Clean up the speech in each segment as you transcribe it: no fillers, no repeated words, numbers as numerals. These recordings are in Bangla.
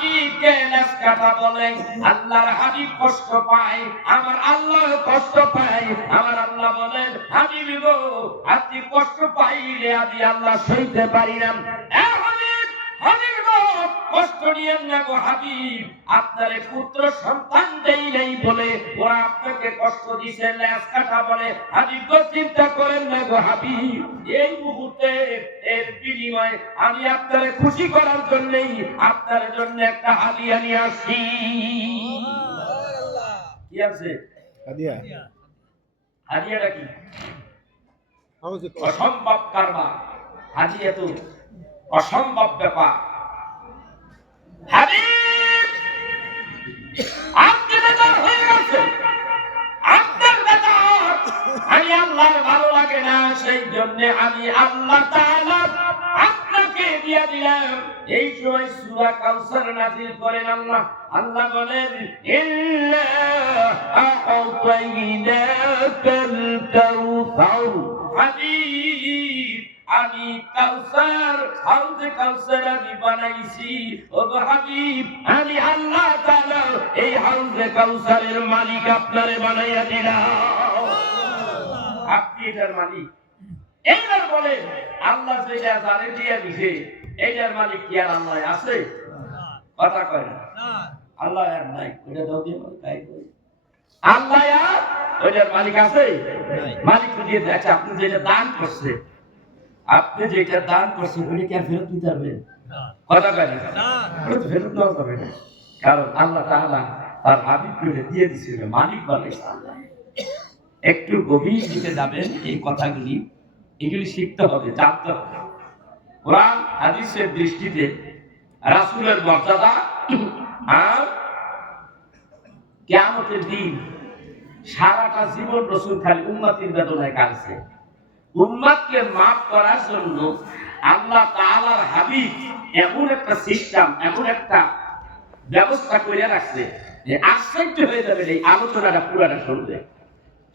হাবিবকে নাসকাটা বলে, আল্লাহর হাবিব কষ্ট পায়, আমার আল্লাহ কষ্ট পায়। আমার আল্লাহ বলেন, হাবিব গো আপনি কষ্ট পাইলে আমি আল্লাহ সইতে পারি না। হাবিব গো কষ্ট নিয়েন না গো হাবিব, আপনার পুত্র সন্তান দেই নাই বলে ওরা আপনাকে কষ্ট দিছে, লেজ কাটা বলে। হাবিব গো চিন্তা করেন না গো হাবিব, এই মুহূর্তে এর বিনিময়ে আমি আপনার খুশি করার জন্যই আপনার জন্য একটা হাদিয়া নিয়ে আসছি। কি আছে হাদিয়া? হাদিয়াটা কি? অসম্ভব কারবার। হাদিয়া তো অসম্ভব ব্যাপার। হাবিব আপনি বেজার হয়ে গেছেন, আপনার বেজার আমি আল্লাহর ভালো লাগে না, সেই জন্য আমি আল্লাহ তাআলা আপনাকে দিয়ে দিলাম। এই সময় সূরা কাউসার নাযিল করেন আল্লাহ। আল্লাহ বলেন, ইন্না আ'তাইনাকাল কাউসার। হাবিব আমি কাউসার, হাউজে কাউসার আমি বানাইছি। ও হাবিব আমি আল্লাহ তাআলা এই হাউজে কাউসারের মালিক আপনারে বানাইয়া দিলাম। আপনি এটার মালিক। এইবার বলে আল্লাহ যেটা জানে দিয়ে দিছে, এইটার মালিক কি আর আল্লাহ আছে? কথা কয় না, আল্লাহ আর নাই। ওইটা দাও দিয়ে তাই কই আল্লাহ আর ওইটার মালিক আছে? মালিক দিয়ে দেয়। আচ্ছা আপনি যেটা দান করছে, আপনি যেটা দান করছেন ওটা কি আর ফেরত দিতে পারবেন? কথা কয় না, ওটা ফেরত দেওয়া যাবে না, কারণ আল্লাহ তাআলা তার হাবিবকে দিয়ে দিয়েছিল, মালিক বানাইছে আল্লাহ। একটু গভীর দিকে যাবেন, এই কথাগুলি এগুলি শিখতে হবে, জানতে হবে। কোরআন হাদিসের দৃষ্টিতে রাসূলের মর্যাদা আর কিয়ামতের দিন সারাটা জীবন রাসূল খালি উম্মতের বেদনায় কাটছে। উম্মতকে মাফ করার জন্য আল্লাহ তাআলার হাবিব এমন একটা সিস্টেম, এমন একটা ব্যবস্থা করে রাখছে যে আশ্চর্য হয়ে যাবে এই আলোচনাটা পুরাটা শুনবে।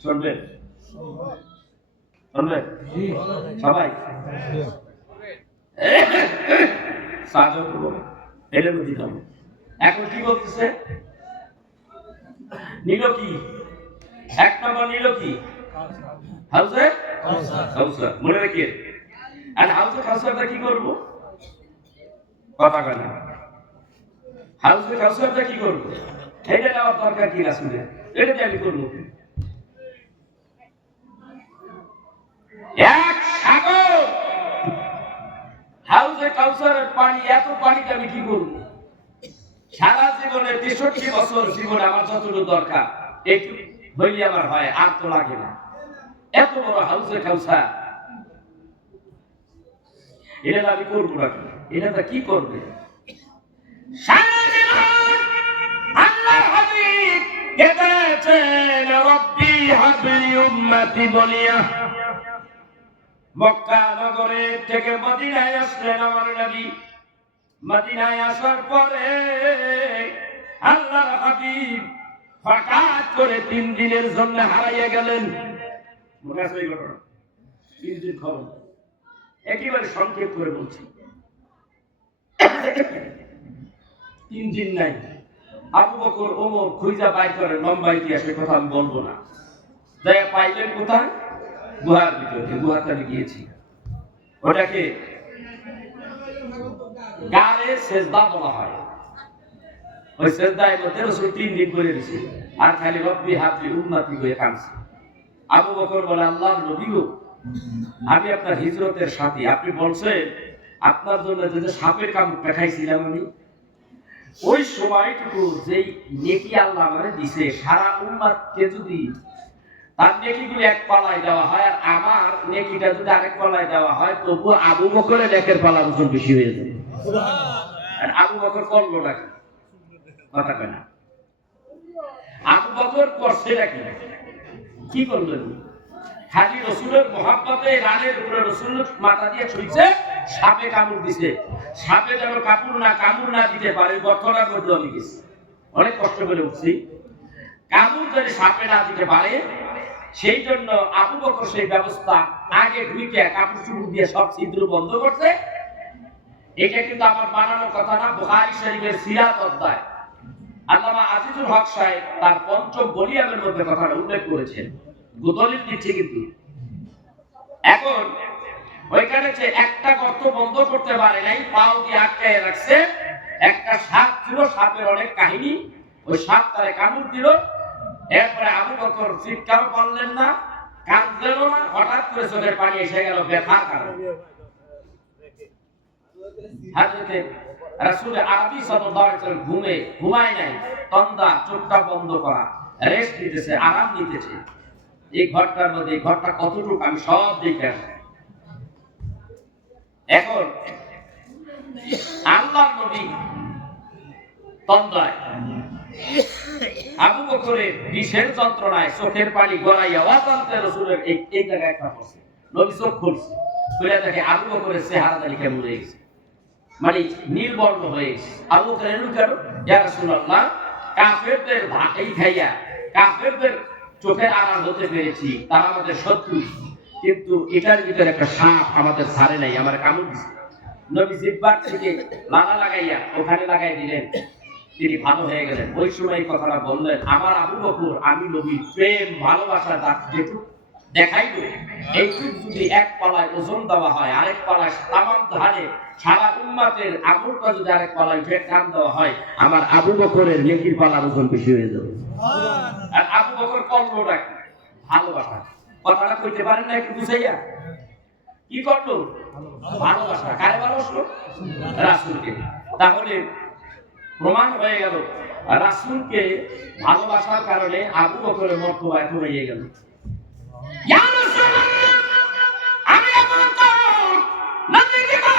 শুনবেন? শুনবেন সবাই? এখন কি বলতেছে? নিল কি? এক নম্বর নিল কি? হাউজে কাউসার। মনে রাখেন, আর হাউজে কাউসারটা কি করবো? কথা কয় না। হাউজে কাউসারটা কি করবো? এটা নেওয়ার দরকার কি রাসূলের? এটা দিয়ে আমি করবো এক সাগর হাউজে কাউসারের পানি, এত পানিতে আমি কি করবো? সারা জীবনে ৬৩ বছর জীবনে আমার যতটুকু দরকার একটু হইলে আমার হয়, আর তো লাগে না। এত বড় হাউজে কাউসার, এটা আমি করবো না। এটা কি করবে? সারা জীবন আল্লাহর হাবিব কেঁদেছেন, রব্বি হাবলি উম্মতি বলিয়া। মক্কা নগরে থেকে মদিনায় আসলেন আমার নবী। মদিনায় আসার পরে আল্লাহর হাবিব হঠাৎ করে ৩ দিনের জন্য হারাইয়া গেলেন। মনে আছে এই ঘটনা? ৩ দিন খবর একেবারে সংক্ষেপ করে বলছি। ৩ দিন নাই। আবু বকর ওমর খুঁজা বাই করে, লম্বা ইতিহাসের কথা আমি বলবো না। যাই পাইলেন কোথায়? গুহার ভিতরে। গুহাতে আমি গিয়েছি। ওটাকে গারে সেজদা বলা হয়। ওই সেজদায় মধ্যে রাসূল ৩ দিন করে দিয়েছে, আর খালি রব্বি হাবলি উম্মতি হয়ে কাঁদছে। আবু বকর বলে, আল্লাহর নবী গো, আমি আপনার হিজরতের সাথী। আপনি বলছেন আপনার জন্য যে সাপের কামড় খাইছিলাম আমি, ওই সময়টুকু যেই নেকি আল্লাহ আমাকে দিছে, সারা উম্মতকে যদি তার নেকিগুলো এক পালায় দেওয়া হয় আর আমার নেকিটা যদি আরেক পালায় দেওয়া হয়, তবু আবু বকরের নেকের পালা ওজন বেশি হয়ে যাবে। আর আবু বকর করলো নাকি? কথা কয় না। আবু বকর করছে নাকি? কি করলেন? খালি রাসূলের মহব্বতে রানের উপরে রাসূল মাথা দিয়ে ছুঁইছে, সাপে কামড় দিছে। সাপে যেন কামড় না দিতে পারে, গর্তটার মধ্যে আমি গেছি, অনেক কষ্ট করে উঠছি। কামড় যদি সাপে না দিতে পারে, সেই জন্য আবু বকর সেই ব্যবস্থা আগে ঢুকে কাপড় চুপড় দিয়ে সব ছিদ্র বন্ধ করছে। এটা কিন্তু আমার বানানোর কথা না, বুখারী শরীফের সিরাত অধ্যায় আল্লামা আজিজুল হক সাহেব তার পঞ্চম ভলিউমের মধ্যে কথাটা উল্লেখ করেছেন। দলিল দিচ্ছে কিন্তু। এখন ওইখানে যে একটা গর্ত বন্ধ করতে পারে নাই, পাও দিয়ে আটকায় রাখছে। একটা সাপ ছিল, সাপের অনেক কাহিনী। ওই সাপ তারে কামড় দিল। এরপরে আবু বকর চিৎকারও পারলেন না, কাঁদলেন না, হঠাৎ করে চোখের পানি এসে গেল ব্যথার কারণে। হযরতে রাসূল আরবি সাল্লাল্লাহু আলাইহি ওয়াসাল্লাম ঘুমায় নাই, তন্দা চোখটা বন্ধ করা, রেস্ট নিতেছে, আরাম নিতেছে। এই ঘরটার মধ্যে, এই ঘরটা কতটুকু আমি সব দেখে আসি। এখন আল্লাহর নবী তন্দায়, আবু বকরের বিষের যন্ত্রণায় চোখের পানি গড়াইয়া ওয়াতান্তে রাসূলের এই জায়গায় একটা পড়ছে। নবী চোখ খুলছে, খুলে দেখে আবু বকরের চেহারা দালি কেমন হয়ে গেছে, মানে নির্বর্ণ হয়ে গেছে। আবু বকর এমন কেন? ইয়া রাসূলুল্লাহ, কাফেরদের ভাটাই খাইয়া কাফেরদের চোখের আড়াল হতে পেরেছি, তারা আমাদের শত্রু, কিন্তু এটার ভিতরে একটা সাপ আমাদের ছাড়ে নাই, আমার কামড় দিছে। নবী জিহ্বার থেকে লাগা লাগাইয়া ওখানে লাগাই দিলেন, তিনি ভালো হয়ে গেলেন। ওই সময় এই কথাটা বললেন, আমার আবু বকর, আমি নবীর প্রেম ভালোবাসা যেটুকু দেখাইব, এইটুকু যদি এক পালায় ওজন দেওয়া হয়, আরেক পালায় তামাম ধারে সারা উম্মতের আমলটা যদি আরেক পালায় টান দেওয়া হয়, আমার আবু বকরের নেকির পালার ওজন বেশি হয়ে যাবে। আর আবু বকর কল্পটা কি? ভালোবাসা। কথাটা কইতে পারেন না একটু বুঝাইয়া? কি করলো? ভালোবাসা। কারে ভালোবাসলো? রাসূলকে। তাহলে প্রমাণ হয়ে গেল রাসূলকে ভালোবাসার কারণে আবু বকরের মর্তবা এত হয়ে গেল। ইয়া রাসূলুল্লাহ, আমি আবু বকর নবীজি গো,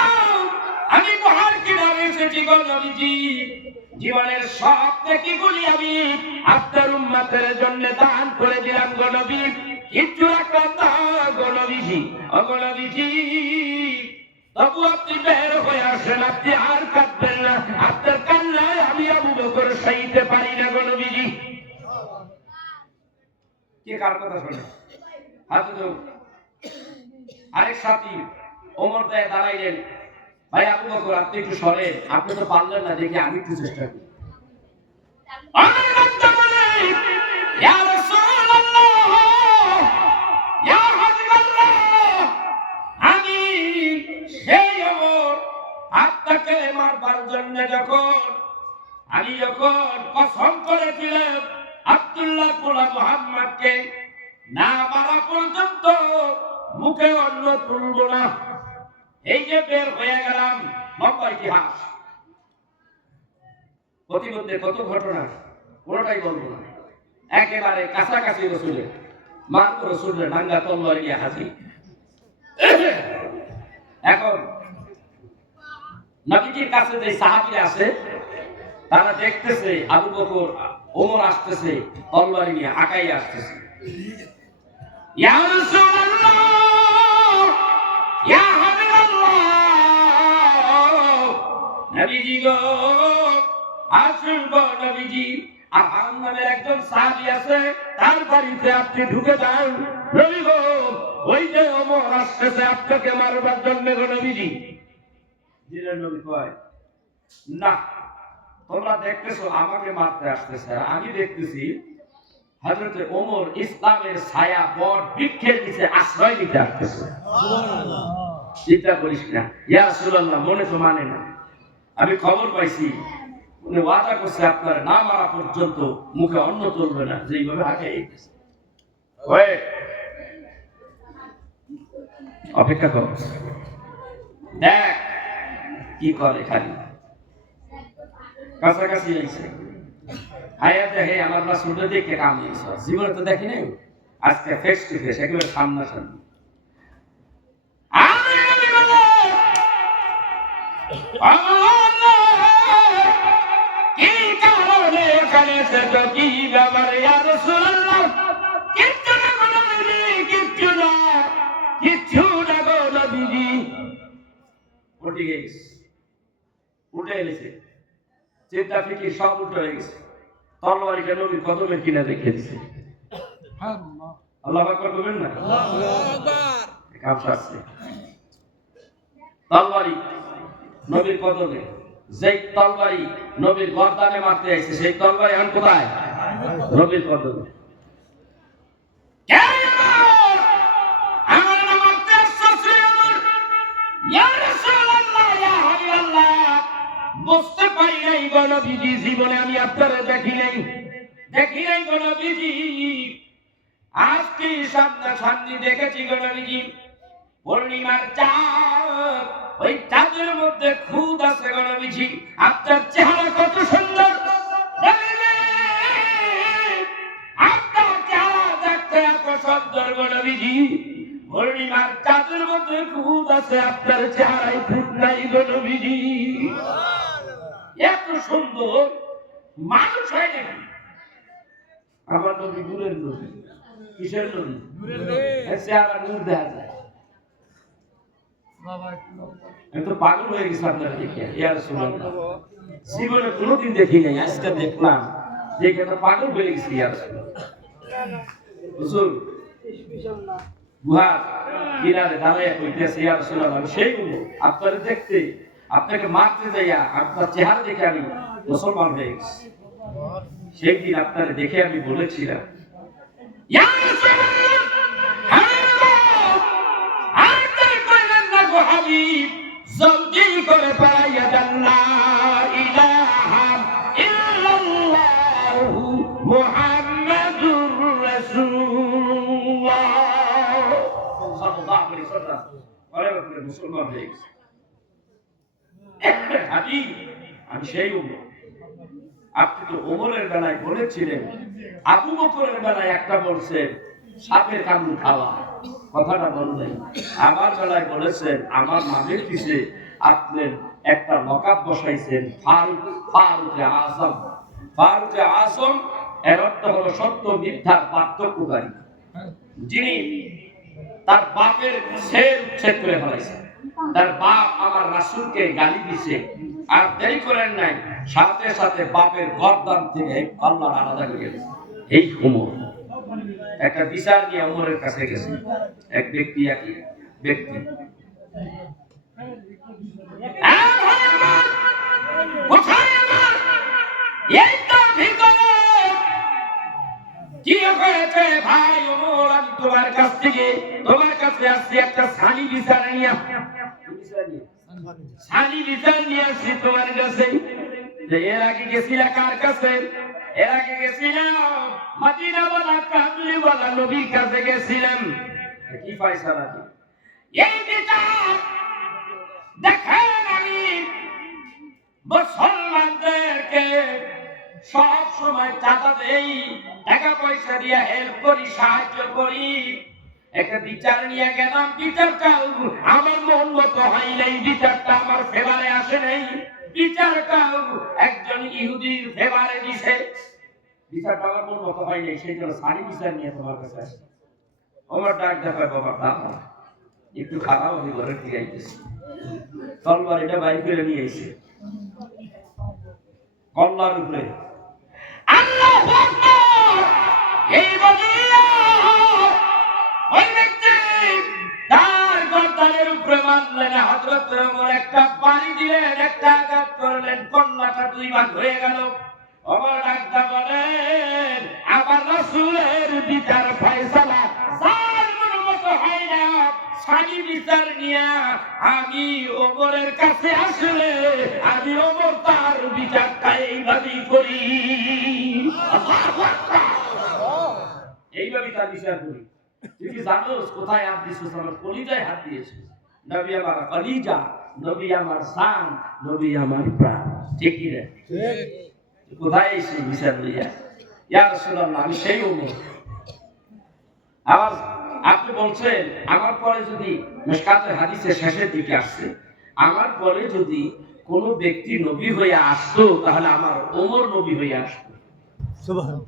আমি বহার কিনারে এসেছি গো নবীজি। জীবনের সব নেকিগুলি আমি আপনার উম্মতের জন্য দান করে দিলাম গো নবী। কিচ্ছু রাখলাম না গো নবীজি। ও গো নবীজি, তবু আপনি বের হয়ে আসেন, আপনি আর কাঁদবেন না। আপনার কান্নায় আমি আবু বকর সইতে পারি না গো নবীজি। কে কার কথা শোনে? হযরত আরেক সাথী ওমর দায় দাঁড়াইলেন, ভাই আবু বকর আপনি একটু সরেন, আপনি তো পারলেন না, দেখি আমি একটু চেষ্টা করি। আমার বান্দা বলে, ইয়া রাসূলুল্লাহ, ইয়া হাবিবাল্লাহ, আমি সেই ওমর, আপনাকে মারবার জন্য আমি যখন কসম করেছিলাম আব্দুল্লাহ পোলা মুহাম্মদকে না মারা পর্যন্ত মুখে অন্ন তুলব না, এই যে বের হয়ে গেলাম। লম্বা ইতিহাস, প্রতিবন্ধের কত ঘটনা, কোনটাই বলবো না। একেবারে কাছাকাছি রসুলের, মাত্র রসুলের ডাঙ্গা তলোয়ার নিয়ে হাজির। এখন নবীজির কাছে যে সাহাবীরা আছে, তারা দেখতেছে আবু বকর ওমর আসতেছে, তলোয়ার নিয়ে আকাই আসতেছে। ইয়া রাসূলুল্লাহ, ইয়া হাবিবাল্লাহ, নবীজি গো, আসুন গো নবীজি। আহাম নামের একজন সাহাবী আছে, তার বাড়িতে আপনি ঢুকে যান নবী গো, ওই যে ওমর আসতেছে আপনাকে মারবার জন্য গো নবীজি। জিলের নবী কয়, না, তোমরা দেখতেছো আমাকে মারতে আসতেছে, আমি দেখতেছি হযরতে ওমর ইসলামের ছায়া বট বৃক্ষের নিচে আশ্রয় নিতে আসতেছে। সুবহানাল্লাহ। চিন্তা করিস না। ইয়া রাসূলুল্লাহ, মনে তো মানে না, আমি খবর পাইছি উনি ওয়াদা করছে আপনার না মারা পর্যন্ত মুখে অন্ন তুলবে না, যেইভাবে আগে অপেক্ষা কর, দেখ কি করে। খালি কাছাকাছি আইছে, আয়া দেখে আমার রাসূল দেখে কাম নিয়েছে, জীবনে তো দেখি নাই, আজকে ফেস টু ফেস, একেবারে সামনাসামনি। কি কারণে এখানে এসেছো, কি ব্যাপার ইয়া রাসূলুল্লাহ? কিচ্ছু না গো নবীজি, কিচ্ছু না, কিচ্ছু না গো নবীজি। উঠে গেছে, উঠে গেছে, চিন্তা ফিকির সব উঠে হয়ে গেছে। তলোয়ারিটা নবীর কদমে কিনা রেখে দিছে। আল্লাহু আকবার বলবেন না? আল্লাহু আকবার। কাম সারছে তলোয়ারি নবীর কদমে। যেই তরবারি নবীর গর্দানে মারতে আইছে সেই তরবারি এখন কোথায়? নবীর কদমে। আমার নাম মারতে আসছে ইয়া রাসূলুল্লাহ, ইয়া হাবিবাল্লাহ, বুঝতে পারি নাই গো নবীজি, জীবনে আমি আপনারে দেখি নাই গো নবীজি, আজকে সামনাসামনি দেখেছি গো নবীজি। পূর্ণিমার চাঁদ, ওই চাঁদের মধ্যে খুদ আছে গো নবীজি। আপনার চেহারা কত সুন্দর, আপনার চেহারা দেখতে এত সুন্দর গো নবীজি। পূর্ণিমার চাঁদের মধ্যে খুদ আছে, আপনার চেহারায় খুদ নাই গো নবীজি। এত সুন্দর মানুষ হয় নাকি? আমার নবী নূরের নবী। কিসের নবী? চেহারা নূর দেখা যায়। আমি তো পাগল হয়ে গেছি আপনার দেখে, ইয়া রাসূলুল্লাহ। জীবনে কোনোদিন দেখি নাই, আজকে দেখলাম, দেখে তো পাগল হয়ে গেছি ইয়া রাসূলুল্লাহ। হুজুর গুহার কিনারে দাঁড়িয়ে কইতেছে, ইয়া রাসূলুল্লাহ, আমি সেই আপনারে দেখতে, আপনাকে মারতে যাইয়া আপনার চেহারা দেখে আমি মুসলমান হয়ে গেছি। সেই দিন আপনারে দেখে আমি বলেছিলাম, ইয়া রাসূলুল্লাহ, হাবিব জলদি করে পাইয়া দেন, লা ইলাহা ইল্লাল্লাহু মুহাম্মাদুর রাসূলুল্লাহ সাল্লাল্লাহু আলাইহি ওয়াসাল্লাম। পরে আপনি মুসলমান হয়ে গেছেন। হাবিব, আমি সেই উম্মত। আপনি তো ওমরের বেলায় বলেছিলেন, আবু বকরের বেলায় একটা বলছেন সাপের কামড় খাওয়া, কথাটা বললেন। আমার বেলায় বলেছেন আমার নামের পিছে আপনি একটা লকাব বসাইছেন, ফারুকে আজম। ফারুকে আজম এর অর্থ হলো সত্য মিথ্যার পার্থক্যকারী, যিনি তার বাপের ছেদ উচ্ছেদ করে ফেলাইছেন। তার বাপ আমার রাসূলকে গালি দিছে, আর দেরি করেন নাই, সাথে সাথে বাপের গর্দান থেকে আল্লাহ আলাদা করে গেছে। এই ওমর একটা বিচার নিয়ে ওমরের কাছে গেছে। এক ব্যক্তি কি হয়েছে ভাই ওমর, আমি তোমার কাছে আসছি একটা সানি বিচার নিয়ে আসছি তোমার কাছে। এর আগে গেছিলাম কার কাছে? এর আগে গেছিলাম মদিনাওয়ালা কামলিওয়ালা নবীর কাছে গেছিলাম। কি ফয়সালা কি? এই বিচার দেখেন, আমি মুসলমানদেরকে সব সময় চাঁদা দেই, টাকা পয়সা দিয়ে হেল্প করি, সাহায্য করি। একটা বিচার নিয়ে গেলাম, বিচারটা আমার মন মতো হয় নাই, বিচারটা আমার ফেভারে আসে নাই, বিচারটা একজন ইহুদির ফেভারে দিছে। বিচারটা আমার মন মতো হয় নাই, সেই জন্য সারি বিচার নিয়ে তোমার কাছে আসে। আমার ডাক দেখায়, বাবা দাদা একটু খারাপ, আমি ঘরে ফিরে আইতেছি। তলবার এটা বাইর করে নিয়ে এসে কল্লার উপরে আল্লাহু আকবার, এই বলিয়া ওই ব্যক্তি তার গর্দানের উপরে মারলেন। হযরত ওমর একটা পানি দিলেন, একটা আঘাত করলেন, কল্লাটা দুই ভাগ হয়ে গেল। ওমর ডাকতে বলেন, আমার রাসূলের বিচার ফয়সালা জালিমের মতো হয় না। সানি বিচার নিয়ে আমি ওমরের কাছে আসলে আমি ওমর তার বিচারটা এইভাবেই করি, এইভাবেই তার বিচার করি। তুই কি জানোস কোথায় হাত দিয়েছিস? আমার কলিজায় হাত দিয়েছিস। নবী আমার কলিজা, নবী আমার জান, নবী আমার প্রাণ। ঠিক কি রে? কোথায় এসে বিচার লইয়া? ইয়া রাসূলুল্লাহ, আমি সেই ওমর। আপনি বলছেন আমার পরে যদি মিশকাতের হাদিসের শেষের দিকে আসছে, আমার পরে যদি কোন ব্যক্তি নবী হয়ে আসতো তাহলে আমার ওমর নবী হয়ে আসতো।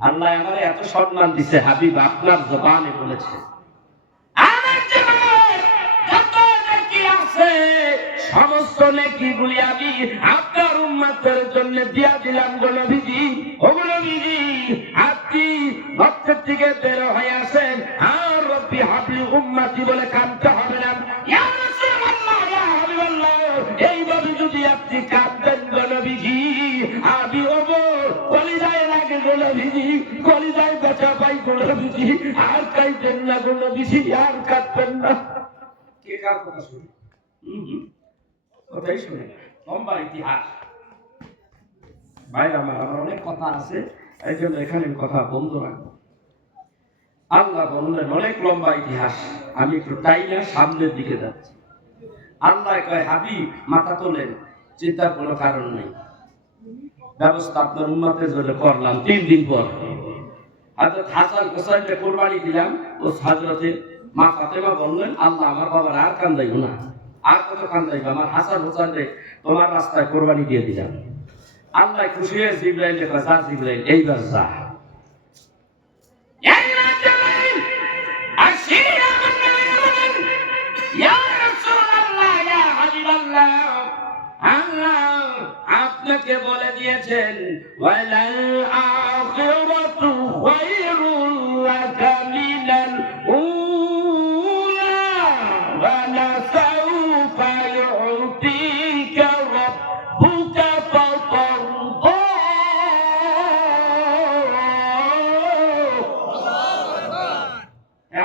আল্লাহ আমারে এত সম্মান দিছে, হাবিব আপনার জবানে বলেছে আমার জীবনে যত নেকি আছে সমস্ত নেকিগুলি আমি আপনার উম্মতের জন্য দিয়া দিলাম গো নবীজি। ও নবীজি, আপনি মক্কা থেকে বের হয়ে আসেন, আর রব্বি হাবলি উম্মতি বলে কাঁদতে হবে না। ইয়া রাসূলুল্লাহ, ইয়া হাবিবাল্লাহ, এইভাবে যদি যদি আপনি কাঁদতেন গো নবীজি, আমি ওমর কলিজায় লাগে গো নবীজি, কলিজায় ব্যথা পাই গো নবীজি, আর কাঁদতেন না গো নবীজি, আর কাঁদতেন না। কে কার কথা শুনে? কথাই শুনে। লম্বা ইতিহাস ভাই, আমার অনেক কথা আছে, এই জন্য এখানে কথা বন্ধ রাখবো। আল্লাহ বললেন অনেক লম্বা ইতিহাস, আমি একটু টাইমে সামনের দিকে যাচ্ছি। আল্লাহ কয় হাবিব মাথা তোলেন, চিন্তার কোনো কারণ নেই, ব্যবস্থা আপনার উম্মতের জন্য করলাম। 3 দিন পর হযরত হাসান হোসেনকে কুরবানি দিলাম। ও হযরতে মা ফাতেমা বললেন, আল্লাহ আমার বাবার আর কান্দাইব না, আর কত কান্দাইব, আমার হাসান হোসেনকে তোমার রাস্তায় কুরবানি দিয়ে দিলাম। আল্লাহ খুশি হয়ে জিবরাইলকে কয়, যা জিবরাইল এইবার যা। আপনাকে বলে দিয়েছেন ওয়ালাল আখিরাতু খায়রুল লাকা মিনাল উলা ওয়া লাসাউফা ইউতিকা রাব্বুকা ফাতারদা।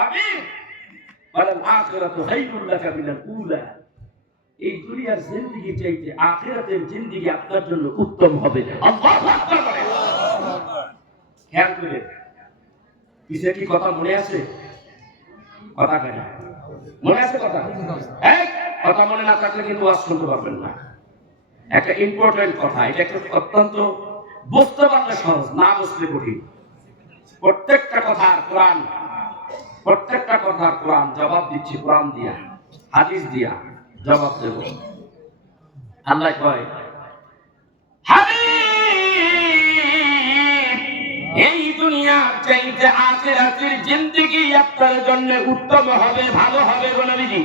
আমিন। ওয়ালাল আখিরাতু খায়রুল লাকা মিনাল উলা, এই দুনিয়ার জিন্দেগি চাইতে আখিরাতের জিন্দেগি আপনার জন্য উত্তম হবে। আল্লাহু আকবার বলেন। খেয়াল করে কিসে কি কথা মনে আছে? কথা কেন মনে আছে? কথা এক কথা মনে না থাকলে কিন্তু ওয়াজ শুনতে পারবেন না। একটা ইম্পর্টেন্ট কথা, এটা একটা অত্যন্ত বুঝতে পারলে সহজ, না বুঝলে কঠিন। প্রত্যেকটা কথার কোরআন, প্রত্যেকটা কথার কোরআন জবাব দিচ্ছে, কোরআন দিয়া হাদিস দিয়া জবাব দেব। আল্লাহ কয় হাবিব এই দুনিয়ার চাইতে আখিরাতের জিন্দেগি আপনার জন্য উত্তম হবে, ভালো হবে গো নবীজি।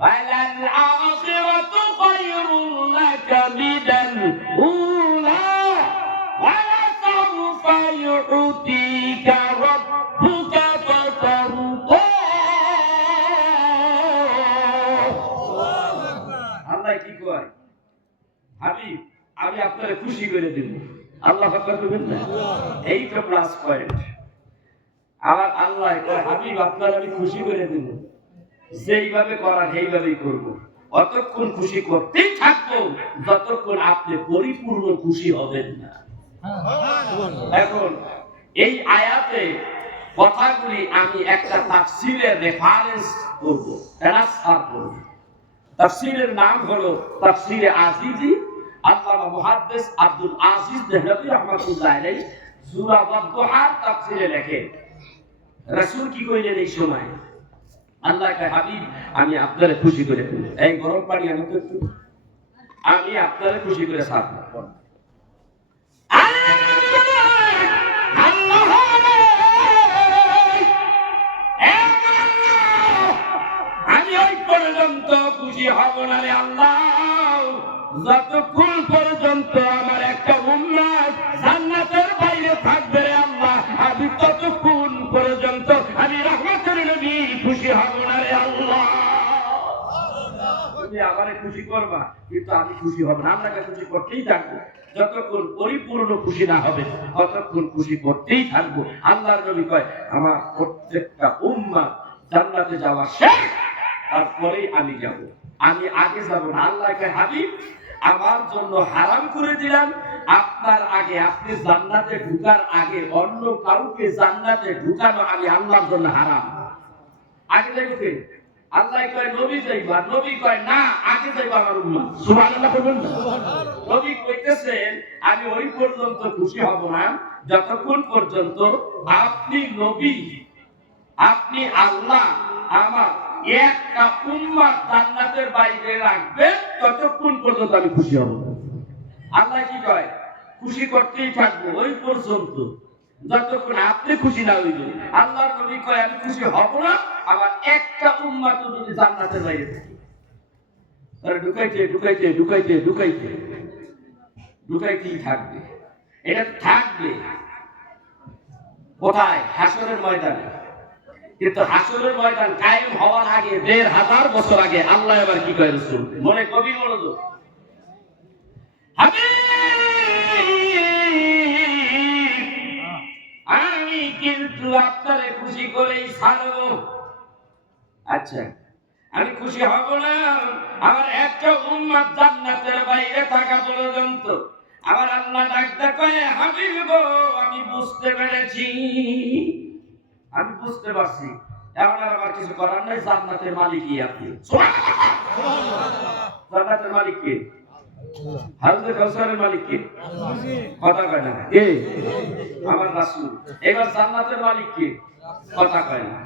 ওয়ালাল আখিরাতু খায়রুল লাকা মিনাল উলা ওয়া লাসাউফা ইউতিকা রাব্বুকা ফাতারদা। কি কয় হাবিব, আমি আপনারে খুশি করে দেব। আল্লাহ পাক করবেন না, এই তো প্লাস পয়েন্ট। আর আল্লাহ কয় হাবিব আপনারে আমি খুশি করে দেব, যেইভাবে করার সেইভাবেই করব। অতক্ষণ খুশি করতেই থাকবো যতক্ষণ আপনি পরিপূর্ণ খুশি হবেন না। এখন এই আয়াতে কথাগুলি আমি একটা তাফসীরের রেফারেন্স করব, ট্রান্সফার করব। তাফসীরের নাম হলো তাফসীরে আজিজি। আল্লামা মুহাদ্দিস আব্দুল আজিজ দেহলভী রাহমাতুল্লাহ আলাইহি সূরা ওয়াদ-দুহা তাফসীরে লেখেন, রাসূল কি কইলেন এই সময়? আল্লাহ কয় হাবিব আমি আপনারে খুশি করে দেব। এই গরম পানি আমি তো একটু, আমি আপনারে খুশি করে ছাড়ব। আমি ওই পর্যন্ত খুশি হব না রে আল্লাহ যতক্ষণ পর্যন্ত আমার একটা উম্মত জান্নাতের বাইরে থাকবে রে আল্লাহ, আমি ততক্ষণ পর্যন্ত আমি রহমতের নবী খুশি হব না রে আল্লাহ। তুমি আমারে খুশি করবা কিন্তু আমি খুশি হব না। আপনাকে খুশি করতেই থাকবো, যতক্ষণ পরিপূর্ণ খুশি না হবে ততক্ষণ খুশি করতেই থাকবো। আল্লাহর নবী কয় আমার প্রত্যেকটা উম্মত জান্নাতে যাওয়া শেষ, তারপরেই আমি যাব, আমি আগে যাব না। আল্লাহ কয় হাবিব আমার জন্য হারাম করে দিলাম, আপনার আগে, আপনি জান্নাতে ঢুকার আগে অন্য কাউকে জান্নাতে ঢুকানো আমি আল্লাহর জন্য হারাম। আগে যাইবে আল্লাহ কয় নবী যাইবা, নবী কয় না আগে যাইবা আমার উম্মত। সুবহানাল্লাহ বলুন। নবী কইতেছেন আমি ওই পর্যন্ত খুশি হব না যতক্ষণ পর্যন্ত আপনি নবী, আপনি আল্লাহ আমার একটা উম্মত জান্নাতের বাইরে রাখবেন, ততক্ষণ পর্যন্ত আমি খুশি হব না। আল্লাহ কি কয় খুশি করতেই থাকবো ওই পর্যন্ত যতক্ষণ আপনি খুশি না হইবেন। আল্লাহর নবী কয় আমি খুশি হব না আবার একটা উম্মত যদি জান্নাতের বাইরে থাকে। তারা ঢুকাইতে ঢুকাইতে ঢুকাইতে ঢুকাইতে ঢুকাইতেই থাকবে। এটা থাকবে কোথায়? হাসরের ময়দানে। কিন্তু হাসরের ময়দান কায়েম হওয়ার আগে ১৫০০ বছর আগে আল্লাহ এবার কি কয় রাসূল? মনে গভীর মনোযোগ, আপনারে খুশি করেই ছাড়বো। আচ্ছা, আমি খুশি হব না আমার একটা উম্মত জান্নাতের বাইরে থাকা পর্যন্ত। আমার আল্লাহ ডাকতে কয়, হাবিব গো আমি বুঝতে পেরেছি, আমি বুঝতে পারছি, এখন আর আমার কিছু করার নাই। জান্নাতের মালিকই আপনি। জান্নাতের মালিক কে? হাউজে কাউসারের মালিক কে? কথা কয় না কে? আমার রাসূল। এবার জান্নাতের মালিক কে? কথা কয় না।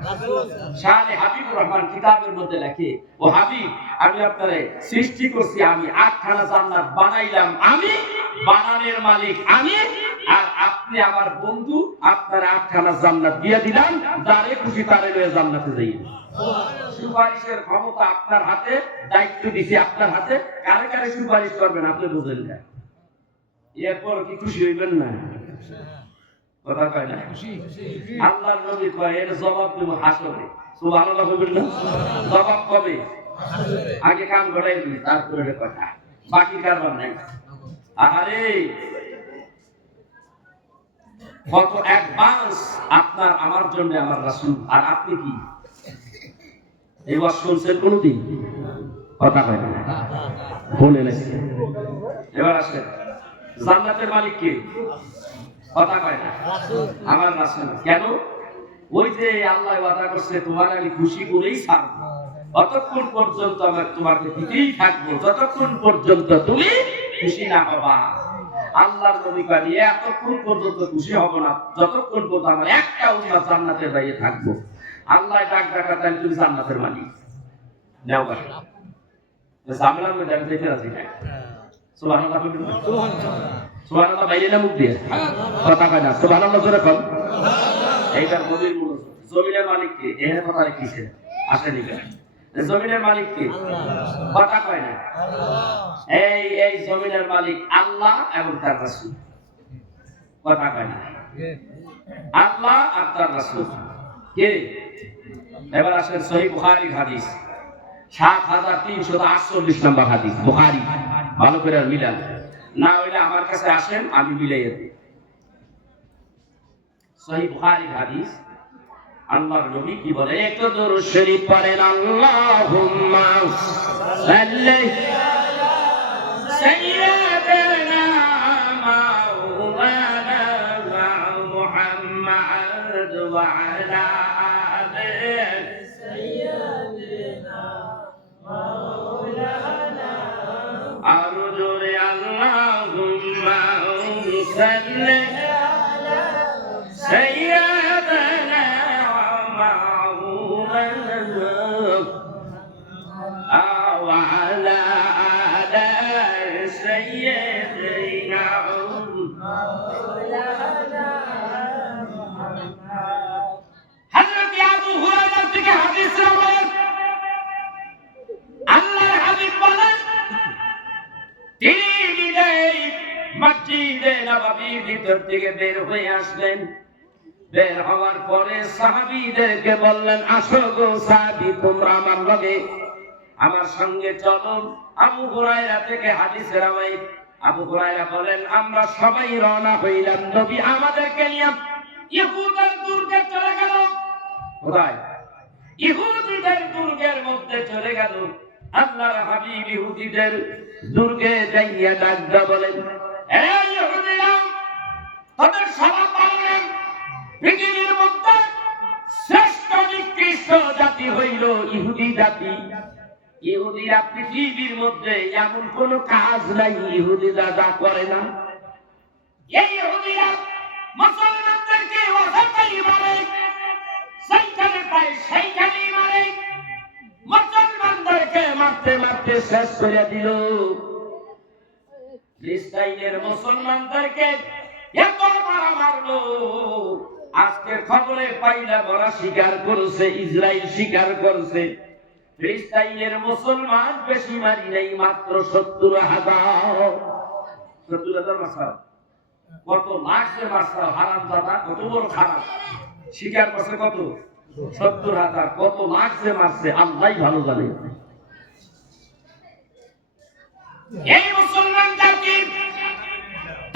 শানে হাবিবুর রহমান কিতাবের মধ্যে লেখে, ও হাবিব আমি আপনারে সৃষ্টি করছি, আমি 8খানা জান্নাত বানাইলাম, আমি বানানোর মালিক আমি, আর আপনি আমার বন্ধু, আপনার 8খানা জান্নাত দিয়ে দিলাম, যারে খুশি তারে লয়ে জান্নাতে যাইবেন। সুপারিশের ক্ষমতা আপনার হাতে, দায়িত্ব দিছি আপনার হাতে, কারে কারে সুপারিশ করবেন আপনি বুঝেন না। এরপর কি খুশি হইবেন না? কথা কয় না। আল্লাহর নবী কয় এর জবাব দেব হাসরে। সুবহানাল্লাহ বলবেন না? জবাব কবে? আগে কাম গড়াই দিই, তারপরে কথা, বাকি কারবার নাই। আহারে কত অ্যাডভান্স আপনার আমার জন্য আমার রাসূল, আর আপনি কি এই ওয়াজ শুনছেন কোনদিন? কথা কয় না, বলে নাকি? এবার আসেন, জান্নাতের মালিক কে? কথা কয় না, আমার রাসূল। কেন? ওই যে আল্লাহ ওয়াদা করছে তোমার আমি খুশি করেই ছাড়বো, অতক্ষণ পর্যন্ত আমার তোমাকে দিতেই থাকবো যতক্ষণ পর্যন্ত তুমি খুশি না হবা। আল্লাহর নবী কয় এতক্ষণ পর্যন্ত খুশি হব না যতক্ষণ পর্যন্ত আমার একটা উম্মত জান্নাতের বাইরে থাকবো। আল্লাহ ডাক ডাকা তাই তুমি জান্নাতের মালিক নাও বা জামেলার মধ্যে আমি দেখতে রাজি না। সুবহানাল্লাহ সুবহানাল্লাহ বাইরে না মুখ দিয়ে কথা কয় না। সুবহানাল্লাহ জোরে বল। এইটার নবীর মুখ। জমিনের মালিক কে? এর কথা কিছে আসেনি কেন? জমিনের মালিক কে? কথা কয় না। এই জমিনের মালিক আল্লাহ এবং তার রাসূল। কথা কয় না। আল্লাহ আর তার রাসূল কে? এবার আসেন সহিহ বুখারীর হাদিস ৭৩৪৮ নম্বর হাদিস, বুখারী। ভালো করে মিলান, না হইলে আমার কাছে আসেন আমি মিলাইয়া দিই। সহিহ বুখারীর হাদিস, আল্লাহর নবী কি বলে? একটু দরুদ শরীফ পড়েন, আল্লাহুম্মা সাল্লি আলা সাইয়্যিদিনা মাওলানা মুহাম্মাদ ওয়া আলা আলি সাইয়্যিদিনা মাওলানা। আর জোরে আল্লাহুম্মা সাল্লি আলা সাইয়্যিদিনা وعلى آل سيدنا হযরত আবু হুরায়রা থেকে হাদিস রওয়ায়াত, আল্লাহর হাবিব বলেন তিনি মসজিদে নববীর ভিতর থেকে বের হয়ে আসলেন। বের হওয়ার পরে সাহাবীদেরকে বললেন, আসো গো সাহাবী তোমরা আমার লগে, আমার সঙ্গে চলো। আবু হুরায়রা থেকে হাদিস রাওয়ায়াত, আবু হুরায়রা বলেন আমরা সবাই রওনা হইলাম, নবী আমাদেরকে নিয়ে ইহুদের দুর্গে চলে গেল। কোথায়? ইহুদিদের দুর্গের মধ্যে চলে গেল। আল্লাহর হাবিব ইহুদিদের দুর্গে যাইয়া ডাকতে বলেন, এই ইহুদিরা তাদের স্বভাব পালন, পৃথিবীর মধ্যে শ্রেষ্ঠ নিকৃষ্ট জাতি হইল ইহুদি জাতি। ইহুদিরা পৃথিবীর মধ্যে এমন কোন কাজ নাই ইহুদিরা যা করে না। এই ইহুদিরা মুসলমানদেরকে অসহায় মারে, সেইখানে পায় সেইখানেই মারে, মুসলমানদেরকে মারতে মারতে শেষ করে দিল। ফিলিস্তিনের মুসলমানদেরকে এত মারা মারলো, আজকে খবরে পাইলা বলা স্বীকার করছে, ইসরায়েল স্বীকার করছে ফিলিস্তিনের মুসলমান বেশি মারি নাই, মাত্র ৭০,০০০। ৭০,০০০ মারছে। কত লাখ যে মারছে হারামজাদা, কত বড় খারাপ। স্বীকার করছে কত? ৭০,০০০। কত লাখ যে মারছে আল্লাহই ভালো জানে। এই মুসলমান জাতি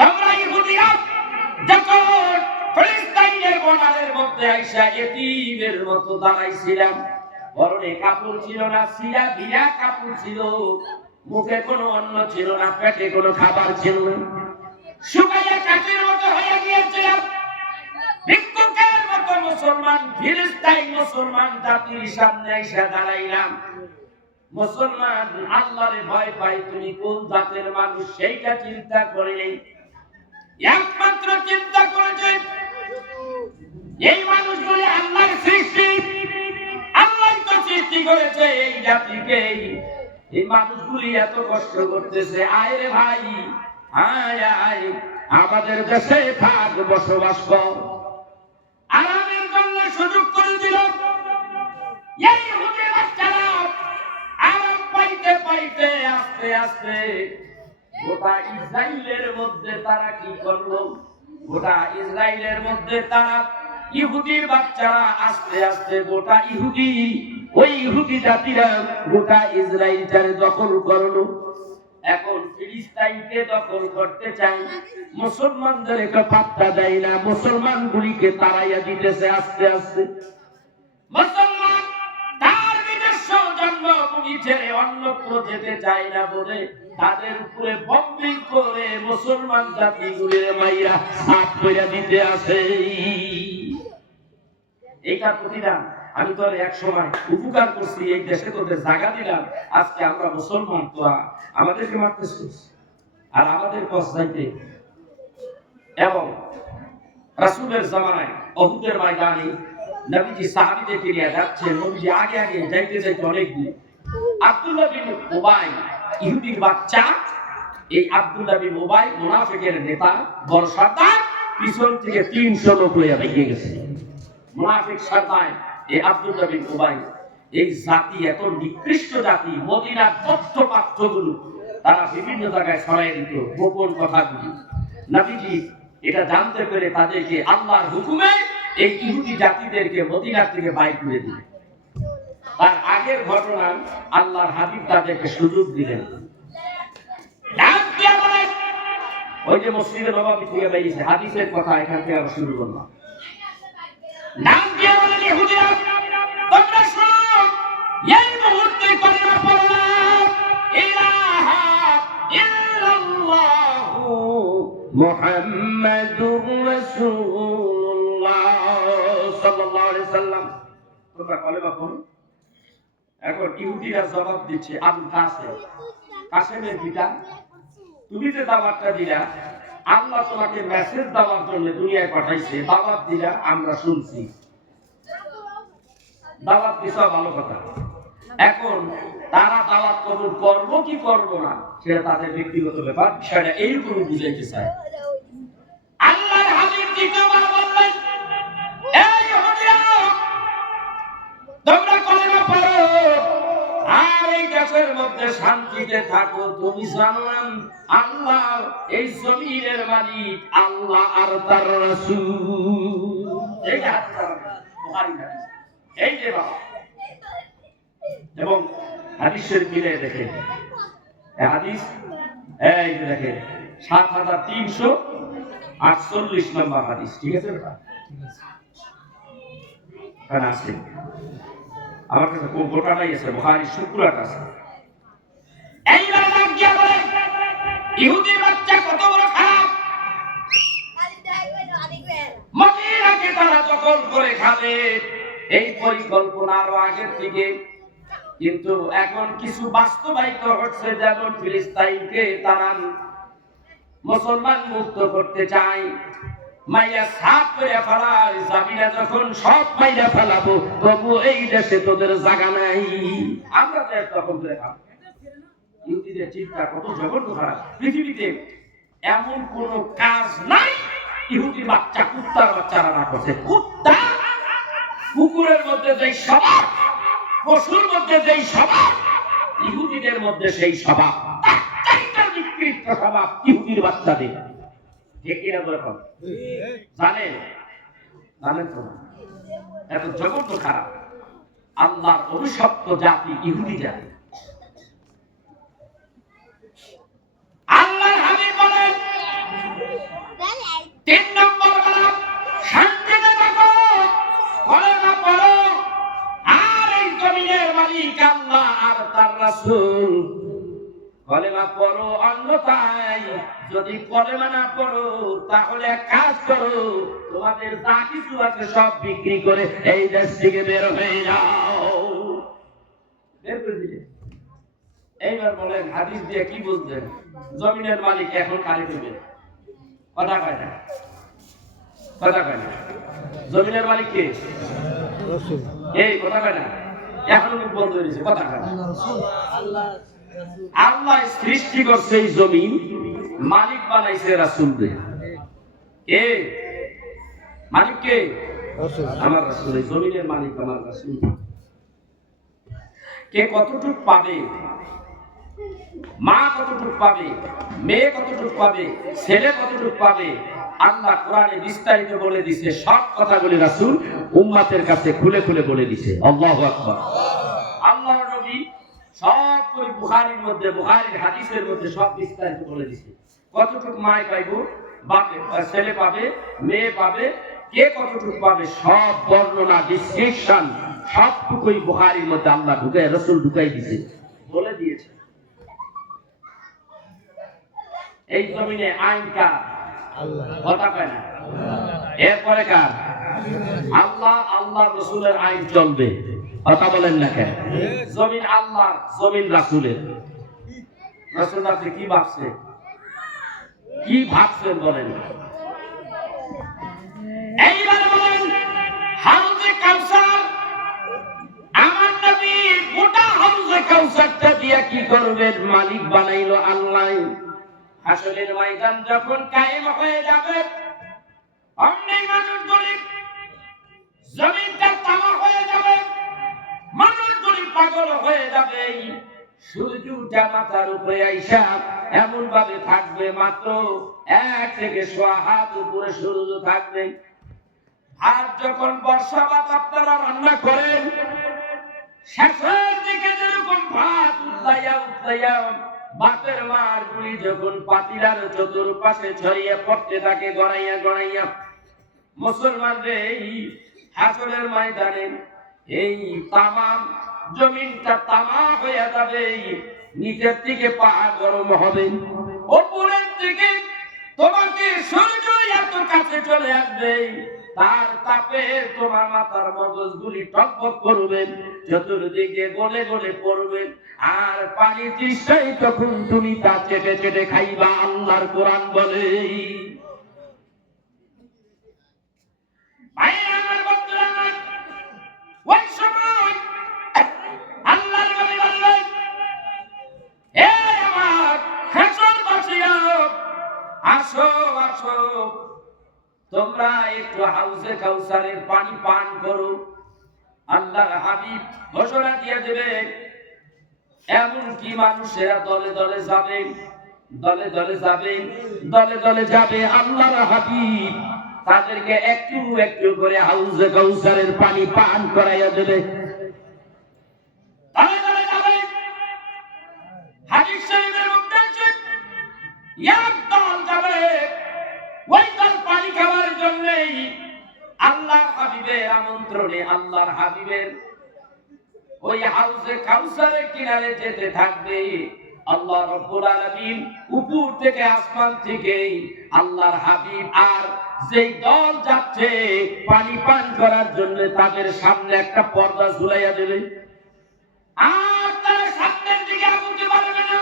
তোমরা ইহুদিরা যখন ফিলিস্তিনের বর্ডারের মধ্যে আইসা এতিমের মতো দাঁড়াইছিলাম। পরনে কাপড় ছিল না, ছিঁড়া ভিড়া কাপড় ছিল, মুখে কোনো অন্ন ছিল না, পেটে কোনো খাবার ছিল না, শুকাইয়া কাঠের মতো হয়ে গিয়েছিলাম। ভিক্ষুকের মতো মুসলমান ফিলিস্তিন মুসলমান জাতির সামনে এসে দাঁড়াইলাম। মুসলমান আল্লাহরে ভয় পাই, তুমি কোন জাতের মানুষ সেইটা চিন্তা করে নেই, একমাত্র চিন্তা করেছে এই মানুষগুলি আল্লাহর সৃষ্টি, আল্লাহ তো সৃষ্টি করেছে এই জাতিকে, এই মানুষগুলি এত কষ্ট করতেছে, আয় রে ভাই আয় আয় আমাদের দেশে থাক, বসবাস কর। আরামের জন্য সুযোগ করে দিল। এই হুজুর বাচ্চারা আরাম পাইতে পাইতে আস্তে আস্তে গোটা ইসরায়েলের মধ্যে তারা কি করলো, গোটা ইসরায়েলের মধ্যে তারা ইহুদির বাচ্চারা আস্তে আস্তে গোটা ইহুদি, ওই ইহুদি জাতিরা গোটা ইসরায়েলটারে দখল করলো। এখন ফিলিস্তিনকে দখল করতে চায়, মুসলমানদেরকে পাত্তা দেয় না, মুসলমানগুলিকে তাড়াইয়া দিতেছে আস্তে আস্তে। মুসলমান তার নিজস্ব জন্মভূমি ছেড়ে অন্যত্র যেতে চায় না বলে তাদের উপরে বম্বিং করে মুসলমান জাতিগুলির মাইরা সাফ করে দিতে আসে। এইটা প্রতিদান। আমি তোর এক সময় উপকার করছি, এই দেশে তোদের জায়গা দিলাম, আজকে আমরা মুসলমান, তো আমাদেরকে মারতেছিস আর আমাদের পথ যাইতে। এবং রাসূলের জামানায় উহুদের ময়দানে নবীজি সাহাবীদেরকে নিয়ে যাচ্ছেন, নবীজি আগে আগে যাইতে যাইতে অনেক দূর। আব্দুল্লাহ বিন উবাই ইহুদির বাচ্চা, এই আব্দুল্লাহ বিন উবাই মুনাফিকের নেতা, বড় সর্দার, পিছন থেকে 300 লোক লইয়া ভেঙে গেছে। মুনাফিক সর্দার এই আব্দুল্লাহ বিন উবাই, এই জাতি এত নিকৃষ্ট জাতি, মদিনার তথ্যপাত্রগুলো তারা বিভিন্ন জায়গায় ছড়াই দিত গোপন কথাগুলো। নবীজি এটা জানতে পেরে তাদেরকে আল্লাহর হুকুমে এই ইহুদি জাতিদেরকে মদিনা থেকে বাইর করে দিলেন। তার আগের ঘটনা আল্লাহর হাবিব তাদেরকে সুযোগ দিলেন। ওই যে মসজিদে নববী থেকে বেরিয়েছে, হাদিসের কথা এখান থেকে আমরা শুরু করলাম। নাম দিয়ে বলেন ইহুদিরা, তোমরা শোনো, এই মুহূর্তে কলিমা পড়ো, ইলাহা ইল্লাল্লাহু মুহাম্মাদুর রাসূলুল্লাহ সাল্লাল্লাহু আলাইহি সাল্লাম। তোমরা কলিমা পড়ো। এখন ইহুদিরা জবাব দিচ্ছে, আবুল কাসেম, কাসেমের পিতা, তুমি যে দাওয়াতটা দিলা, আল্লাহ তোমাকে মেসেজ দেওয়ার জন্য দুনিয়ায় পাঠাইছে, দাওয়াত দিলা, আমরা শুনছি, দাওয়াত দিছো, ভালো কথা। এখন তারা দাওয়াত কবুল করবো কি করবো না সেটা তাদের ব্যক্তিগত ব্যাপার, সেটা এইরকম বুঝাইতে চায়। আল্লাহর হাবিব দ্বিতীয়বার বললেন, এই ইহুদিরা, তোমরা কলিমা পড়ো আর এই দেশের মধ্যে শান্তিতে থাকো। তুমি জানো আল্লাহ এই জমিনের মালিক, আল্লাহ আর তার রাসূল। এই বুখারী হাদিস, এই যে বাবা, এবং হাদিসের মিলে দেখেন হাদিস, এই যে দেখেন 7348 নম্বর হাদিস, ঠিক আছে বেটা? ঠিক আছে, আমার কাছে গোটাটাই আছে, বুখারী শুক্রাত আছে। এইবার নাম কি বলে, ইহুদির বাচ্চা কত বড় খারাপ, মদিনাকে তারা দখল করে খাবে, এই পরিকল্পনা আরো আগের থেকে। কিন্তু এখন কিছু বাস্তবায়িত হচ্ছে, যেমন ফিলিস্তিনকে তারা মুসলমান মুক্ত করতে চায়, মাইয়া সাফ করে ফেলায়, যাবিনা যখন সব মাইয়া ফেলাবো, তবু এই দেশে তোদের জায়গা নাই, আমরা তো তখন করে খাবো। ইহুদিদের চিন্তা কত জঘন্য খারাপ। পৃথিবীতে এমন কোন কাজ নাই ইহুদি বাচ্চা, কুত্তার বাচ্চারা না করছে। কুত্তা কুকুরের মধ্যে যেই স্বভাব, পশুর মধ্যে যেই স্বভাব, ইহুদিদের মধ্যে সেই স্বভাব, নিকৃষ্ট স্বভাব ইহুদির বাচ্চাদের। জানেন জানেন তো, এত জঘন্য খারাপ। আল্লাহর অভিশপ্ত জাতি ইহুদি জাতি। আল্লাহর হাবিব বলেন, 3 নম্বর বলা, শান্তিতে থাকো, অবস্থায় যদি কলেমা না পড়ো তাহলে এক কাজ করো, তোমাদের যা কিছু আছে সব বিক্রি করে এই দেশ থেকে বের হয়ে যাও। বের করে দিলে। এইবার বলেন হাদিস দিয়ে কি বুঝলেন? জমিনের মালিক এখন কারে দেবে? কথা কয় না, কথা কয় না। জমিনের মালিক কে? রাসূল। এই কথা কয় না, এখন কি বন্ধ হয়ে গেছে? কথা কয় না। আল্লাহ সৃষ্টি করছে এই জমিন, মালিক বানাইছে রাসূল দিয়ে। কে মালিক? কে? রাসূল। আমার রাসূল। এই জমিনের মালিক আমার রাসূল। কে কতটুক পাবে, মা কতটুক পাবে, মেয়ে কতটুক পাবে, ছেলে কতটুক পাবে, আল্লাহ কোরআনে বিস্তারিত বলে দিয়েছে। সব কথাগুলি রাসূল উম্মতের কাছে খুলে খুলে বলে দিয়েছে। আল্লাহু আকবার। আল্লাহর নবী সব করে বুখারীর মধ্যে, বুখারীর হাদিসের মধ্যে সব বিস্তারিত বলে দিয়েছে। কতটুক মায় পাইবো, বাপে ছেলে পাবে, মেয়ে পাবে, কে কতটুক পাবে, সব বর্ণনা ডিসক্রিপশন সবটুকুই বুখারীর মধ্যে আল্লাহ ঢুকাই, রাসূল ঢুকাই দিয়েছে, বলে দিয়েছে। এই জমিনে আইন কার? আল্লাহ। কথা কয় না। এরপরে কার? আল্লাহ। আল্লাহ রাসূলের আইন চলবে। কথা বলেন না কেন? জমিন আল্লাহর, জমিন রাসূলের। রাসূল আপনি কি ভাবছেন? কি ভাবছেন বলেন? এইবার বলেন হাউজে কাউসার, আমার নবী গোটা হাউজে কাউসারটা দিয়া কি করবেন? মালিক বানাইলো আল্লাহ। হাসরের ময়দান যখন কায়েম হয়ে যাবে, অনেক মানুষগুলি জমিনটা তামা হয়ে যাবে, মানুষগুলি পাগল হয়ে যাবে। সূর্যটা মাথার উপরে আইসা এমন ভাবে থাকবে, মাত্র 1 থেকে 1.5 হাত উপরে সূর্য থাকবে। আর যখন বর্ষাবাত আপনারা রান্না করেন, শেষের দিকে যেরকম ভাত উতলাইয়া উতলাইয়া ভাতের মারগুলি যখন পাতিলার চতুর্পাশে ছড়িয়ে পড়তে থাকে গড়াইয়া গড়াইয়া, মুসলমান রে এই হাসরের ময়দানে এই তামাম জমিনটা তামা হয়ে যাবে। নিচের দিকে পাহাড় গরম হবে, উপরের দিকে তোমাকে সূর্য এত কাছে চলে আসবে, তার তাপে তোমার মাথার মগজগুলি টকবক করবে, চতুর্দিকে গলে গলে পড়বে, আর পানি তৃষ্ণায় তখন তুমি তা চেটে চেটে খাইবা। আল্লাহর কোরআন বলে। ওই সময় আল্লাহর নবী বললেন, হে আমার হাসরবাসীরা, আসো আসো, তোমরা একটু হাউজে কাউসারের পানি পান করো। আল্লাহর হাবিব ঘোষণা দিয়ে দেবেন, এমন কি মানুষেরা দলে দলে যাবে, দলে দলে যাবে, দলে দলে যাবে। আল্লাহর হাবিব তাদেরকে একটু একটু করে হাউজে কাউসারের পানি পান করাইয়া দেবে। দলে দলে যাবে। হাদিস শরীফের মধ্যে আছে, এক দল যাবে, ওই দল পানি খাওয়ার জন্যই আল্লাহর হাবিবের আমন্ত্রণে আল্লাহর হাবিবের ওই হাউজে কাউসারের কিনারে যেতে থাকবে। আল্লাহ রাব্বুল আলামিন উপর থেকে, আসমান থেকে আল্লাহর হাবিব আর যেই দল যাচ্ছে পানি পান করার জন্য, তাদের সামনে একটা পর্দা ঝুলাইয়া দেবে, আর তারা সামনের দিকে আগাতে পারবে না।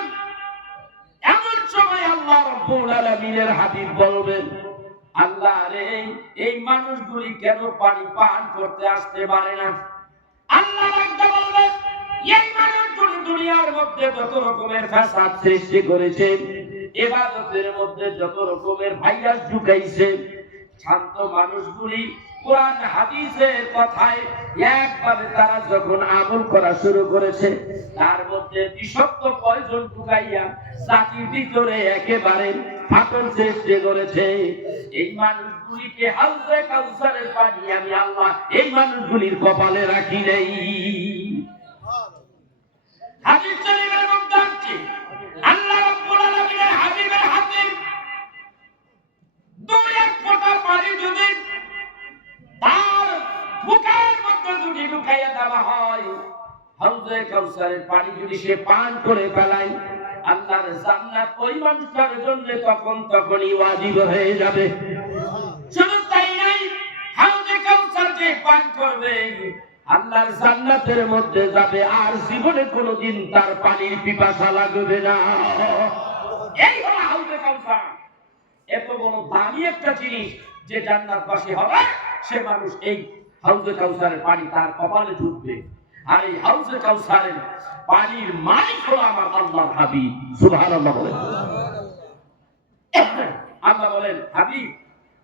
এমন সময় আল্লাহ রাব্বুল আলামিনের হাবিব বলবেন, আল্লাহ রে, এই মানুষগুলি কেন পানি পান করতে আসতে পারে না? আল্লাহ একটা বলবেন, এই মানুষগুলি দুনিয়ার মধ্যে যত রকমের ফাসাদ সৃষ্টি করেছে, ইবাদতের মধ্যে যত রকমের ভাইরাস ঢুকাইছে, শান্ত মানুষগুলি কোরআন হাদিসের কথায় একভাবে তারা যখন আমল করা শুরু করেছে, তার মধ্যে বিষাক্ত পয়জন ঢুকাইয়া জাতির ভিতরে একেবারে ফাটল সৃষ্টি করেছে। এই মানুষগুলিকে হাউজে কাউসারের পানি আমি আল্লাহ এই মানুষগুলির কপালে রাখি নেই। হাদিস শরীফের মধ্যে আছে, আল্লাহ রাব্বুল আলামিনের হাবিবের হাতে 2-1 ফোঁটা পানি যদি তার বুকের মধ্যে যদি ঢুকাইয়া দেওয়া হয়, হাউজে কাউসারের পানি যদি সে পান করে ফেলায়, আল্লাহর জান্নাত ওই মানুষটার জন্য তখনই ওয়াজিব হয়ে যাবে। শুধু তাই নাই, হাউজে কাউসার যে পান করবে আল্লাহর জান্নাতের মধ্যে যাবে, আর জীবনে কোনোদিন তার পানির পিপাসা লাগবে না। এই হলো হাউজে কাউসার। এত বড় দামি একটা জিনিস যে জান্নাতবাসী হবে, সে মানুষ এই হাউজে কাউসারের পানি তার কপালে ঢুকবে। আর এই হাউজে কাউসারের পানির মালিক হলো আমার আল্লাহর হাবিব। সুবহানাল্লাহ বলেন। আল্লাহ বলেন, হাবিব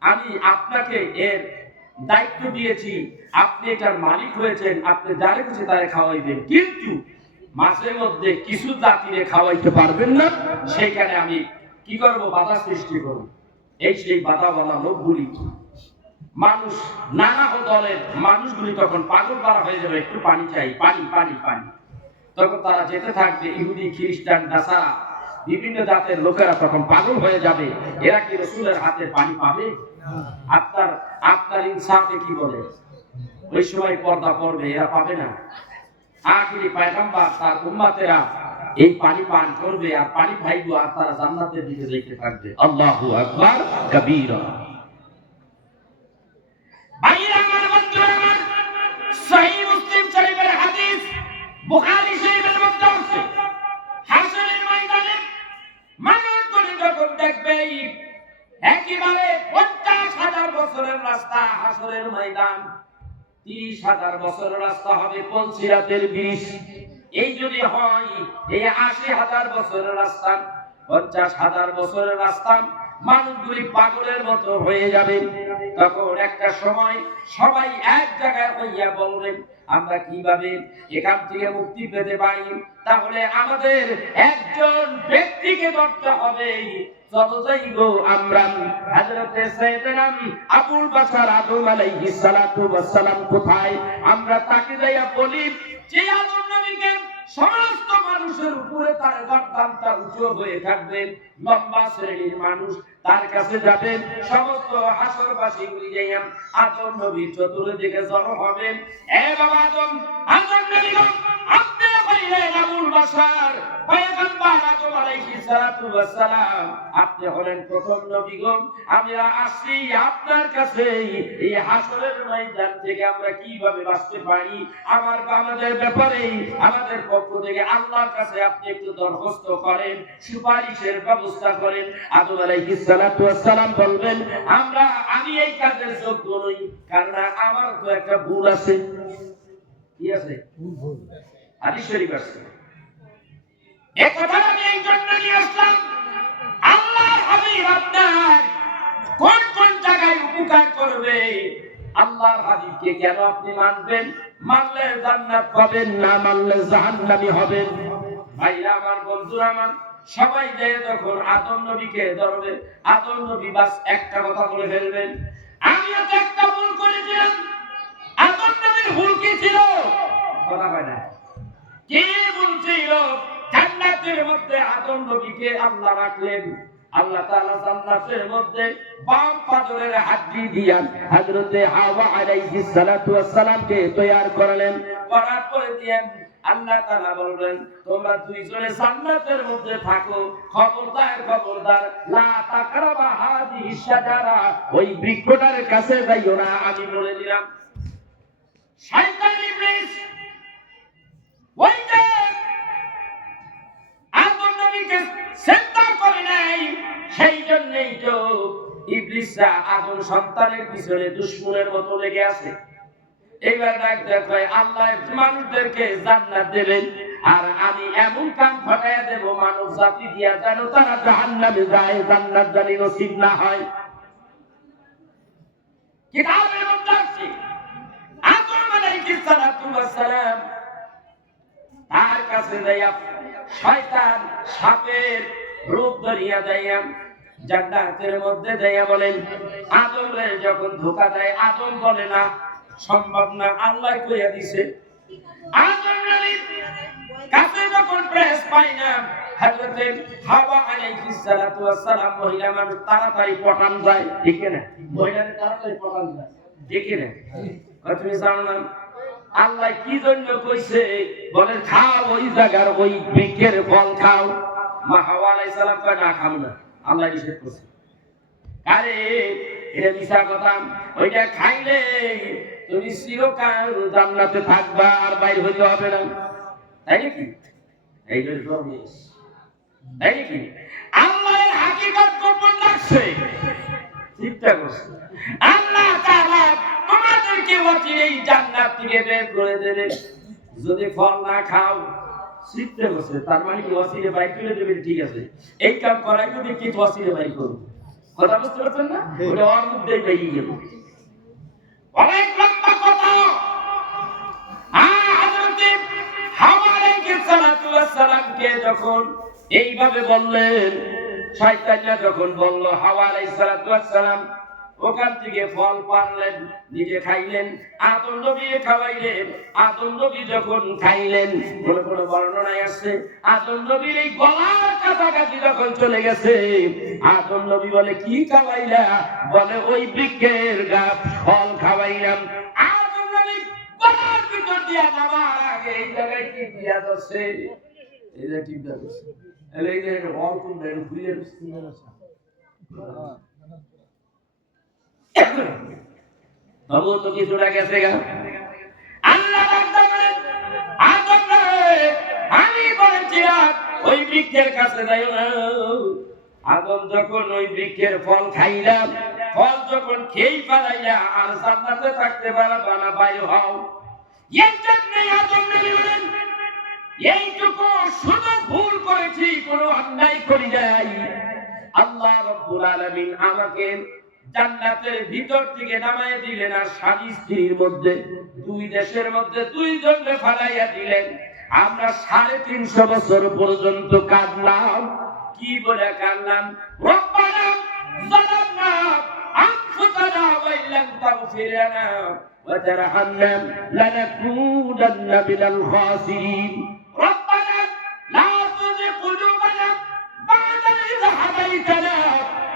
আমি আপনাকে এর দায়িত্ব দিয়েছি, আপনি এটার মালিক হয়েছেন, আপনি যারে খুশি তারে খাওয়াইবেন, কিন্তু মাছের মধ্যে কিছু জাতিরে খাওয়াইতে পারবেন না। সেইখানে আমি কি করব? বাধা সৃষ্টি করব। এই সেই বাধাওয়ালা লোকগুলি, মানুষ নানা দলের মানুষগুলি তখন পাগল পারা হয়ে যাবে, একটু পানি চাই, পানি পানি পানি। তখন তারা যেতে থাকবে, ইহুদি খ্রিস্টান নাসারা বিভিন্ন জাতের লোকেরা তখন পাগল হয়ে যাবে। এরা কি রাসূলের হাতে পানি পাবে? আপনার ইনসাফে কি বলে? ওই সময় পর্দা পড়বে, এরা পাবে না। আখিরি পয়গম্বর তার উম্মতেরা এই পানি পান করবে, আর পানি পাইব, আর তারা জান্নাতের দিকে যেতে থাকবে। আল্লাহু আকবার কবীরা। ভাইরা আমার, বন্ধুরা আমার, সহিহ মুসলিম শরীফের হাদিস, বুখারী শরীফের মধ্যে আছে, হাসরের ময়দানে মানুষগুলি যখন দেখবে একেবারে 50,000 বছরের রাস্তা, হাসরের ময়দান 30,000 বছরের রাস্তা হবে পলসিরাতের ব্রিজ। এই যদি হয়, এই 80,000 বছরের রাস্তা, 50,000 বছরের রাস্তা, মানুষগুলি পাগলের মতো হয়ে যাবে। তখন একটা সময় সবাই এক জায়গায় হইয়া বলবেন, আমরা কিভাবে এখান থেকে মুক্তি পেতে পারি? তাহলে আমাদের একজন ব্যক্তিকে ধরতে হবে। চলো যাইগো আমরা হযরতে সাইয়েদনা আবুল বাশার আদম আলাইহিস সালাতু ওয়াস সালাম কোথায়? আমরা তাকে যাইয়া বলি যে আদম নবীকে সমস্ত মানুষের উপরে তার গর্দানটা উঁচু হয়ে থাকবে, লম্বা শ্রেণীর মানুষ তার কাছে যাবেন। সমস্ত হাসরবাসীগুলি যাইয়া আদম নবীর চতুর্দিকে জড়ো হবেন। এ বাবা আদম, আদম নবী গো, আপনি হইলেন আবুল বাশার পয়গম্বর আদম আলাইহিস সালাতু ওয়াস সালাম, আপনি হলেন প্রথম নবী গো। আমরা আসছি আপনার কাছে, এই হাসরের ময়দান থেকে আমরা কিভাবে বাঁচতে পারি, আমাদের ব্যাপারে আমাদের পক্ষ থেকে আল্লাহর কাছে আপনি একটু দরখাস্ত করেন, সুপারিশের ব্যবস্থা করেন। আদম আলাইহিস সালাতু ওয়াস সালাম বলবেন, আমি এই কাজের যোগ্য নই, কারণ আমার তো একটা ভুল আছে। কি আছে? ভুল। হাদিস শরীফ আছে। এই কথা আমি এই জন্য নিয়ে আসলাম, আল্লাহর হাবিব আপনার কোন কোন জায়গায় উপকার করবে, আল্লাহর হাবিবকে কেন আপনি মানবেন? মানলে জান্নাত পাবেন, না মানলে জাহান্নামী হবেন। ভাইরা আমার, বন্ধুরা আমার, সবাই যে যখন আদম নবীকে ধরবে, আদম নবী বাস একটা কথা বলে ফেলবেন, আমিও তো একটা ভুল করেছিলাম। আদম নবীর ভুল কি ছিল? কথা হয় না। কি ভুল ছিল? জান্নাতের মধ্যে আদম নবীকে আল্লাহ রাখলেন। আল্লাহ তাআলা জান্নাতের মধ্যে বাম পাজরের হাড্ডি দিয়া হযরতে হাওয়া আলাইহিস সালাতু ওয়াস সালামকে তৈয়ার করলেন। করার পরে দিয়ে আল্লাহ তাআলা বললেন, তোমরা দুইজনে জান্নাতের মধ্যে থাকো, খবরদার খবরদার, লা তাকরাবা হাযিহিস শাজারা, ওই বৃক্ষটার কাছে যাইও না, আমি বলে দিলাম। শয়তান ইবলিস ওইটা আদম নবীকে সেজদা করে নাই, সেই জন্যই তো ইবলিসরা আদম সন্তানের পিছনে দুশমনের মতো লেগে আছে। এবার দেখো আল্লাহ মানুষদেরকে জান্নাত দেবেন, আর আমি এমন কাম ঘটাইয়া দেব মানব জাতি দিয়া যেন তারা জাহান্নামে যায়, জান্নাত জানি নসিব না হয়। কিতাবের মধ্যে আছে আদম আলাইহিস সালাতু ওয়াস সালাম তার কাছে যাইয়া শয়তান সাপের রূপ ধরিয়া যাইয়া জান্নাতের মধ্যে যাইয়া বলেন, আদম রে যখন ধোঁকা দেয়, আদম বলে না, সম্ভব না, আল্লাহ কইয়া দিছে। আদম নবীর কাছে যখন প্রেস পাই না, হযরতে হাওয়া আলাইহিস সালাতু ওয়াস সালাম, মহিলা মানুষ তাড়াতাড়ি পটান যায়, ঠিক না? মহিলাদের তাড়াতাড়ি পটান যায়, ঠিক না? তুমি জানো না আল্লাহ কি জন্য কইছে? বলে খাও, ওই জায়গার ওই বৃক্ষের ফল খাও। মা হাওয়া আলাইহিস সালাম কয় না খাবো না, আল্লাহ নিষেধ করছে। আরে এটা মিশা কথা, ওইটা খাইলে তুমি চিরকাল জান্নাতে থাকবা, আর বাইরে হইতে হবে না, তাই নাকি? এই যে প্রমিস, তাই নাকি? আল্লাহর হাকিকত গোপন রাখছে, চিন্তা করছে আল্লাহ তাআলা তোমাদেরকে অচিরেই জান্নাত থেকে বের করে দেবে যদি ফল না খাও। চিন্তা করছে, তার মানে কি অচিরে বাইর করে দেবে? ঠিক আছে, এই কাম করাই যদি কি অচিরে বাইর করবো, কথা বুঝতে পারছেন না? ওটা ওর মধ্যেই বেরিয়ে গেল, অনেক লম্বা কথা। হযরত হাওয়া আলাইহিস সালামকে যখন এইভাবে বললেন, শয়তানরা যখন বলল, হাওয়া আলাইহিস সালাম ওখান থেকে ফল পারলেন, নিজে খাইলেন, আদম নবী খাওয়াইলেন। আদম নবী যখন খাইলেন, কোন কোন বর্ণনায় আছে আদম নবীর এই গলার কাছাকাছি যখন চলে গেছে, আদম নবী বলে কি খাওয়াইলা? বলে ওই বৃক্ষের গাছ ফল খাওয়াইলাম। আদম নবী গলার ভিতর দিয়া নামার আগে এই জায়গায় কি দিয়া যাচ্ছে? এই যে ঠিক আছে, এই যে ফল কোন দেন খুলে তবু তো কিছুটা গেছে গা। আল্লাহ আমি বলেছিলাম ওই বৃক্ষের কাছে যাইও না। আদম যখন ওই বৃক্ষের ফল খাইলাম, ফল যখন খেয়েই পালাইলা, আর জান্নাতে থাকতে পারবা না, বাইরে হও। এই জন্য আদম নবী বলেন, এইটুকু শুধু ভুল করেছি, কোনো অন্যায় করি নাই। আল্লাহ রাব্বুল আলামিন আমাকে জান্নাতের ভিতর থেকে নামায় দিলেন, আর স্বামী স্ত্রীর মধ্যে দুই দেশের মধ্যে দুইজনকে ফালাইয়া দিলেন। আমরা 350 বছর পর্যন্ত কাঁদলাম। কি বলে কাঁদলাম? রব্বানা যালামনা আনফুসানা ওয়া ইল্লাম তাগফির লানা ওয়া তারহামনা লানাকুনান্না মিনাল খাসিরিন। রব্বানা লা তুযিগ কুলুবানা বা'দা ইয হাদাইতানা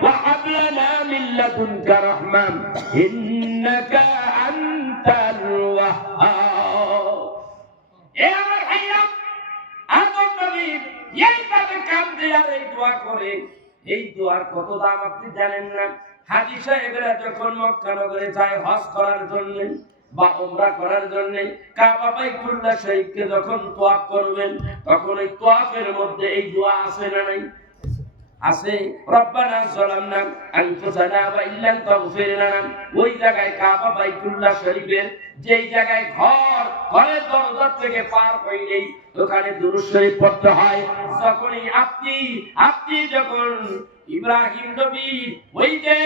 وهب لنا من لدنك رحمة إنك أنت الوهاب। يا الحي আদম নবী এইভাবে কাঁদে আর এই দোয়া করে। এই দোয়ার কত দাম আপনি জানেন না? হাজী সাহেবরা যখন মক্কা নগরে যায় হজ করার জন্য বা উমরা করার জন্য, কাবা বাইতুল্লাহ শরীফকে যখন তোয়াফ করবেন, তখন এই তোয়াফের মধ্যে এই দোয়া আছে না নাই? আছে। রব্বানা যালামনা আনফুসানা ওয়া ইল্লাম তাগফির লানা। ওই জায়গায় কাবা বাইতুল্লাহ শরীফের যেই জায়গায় ঘরের দরজা থেকে পার হইলেই ওখানে দুরূদ শরীফ পড়তে হয়। যখনই আপনি যখন ইব্রাহিম নবী ওই যে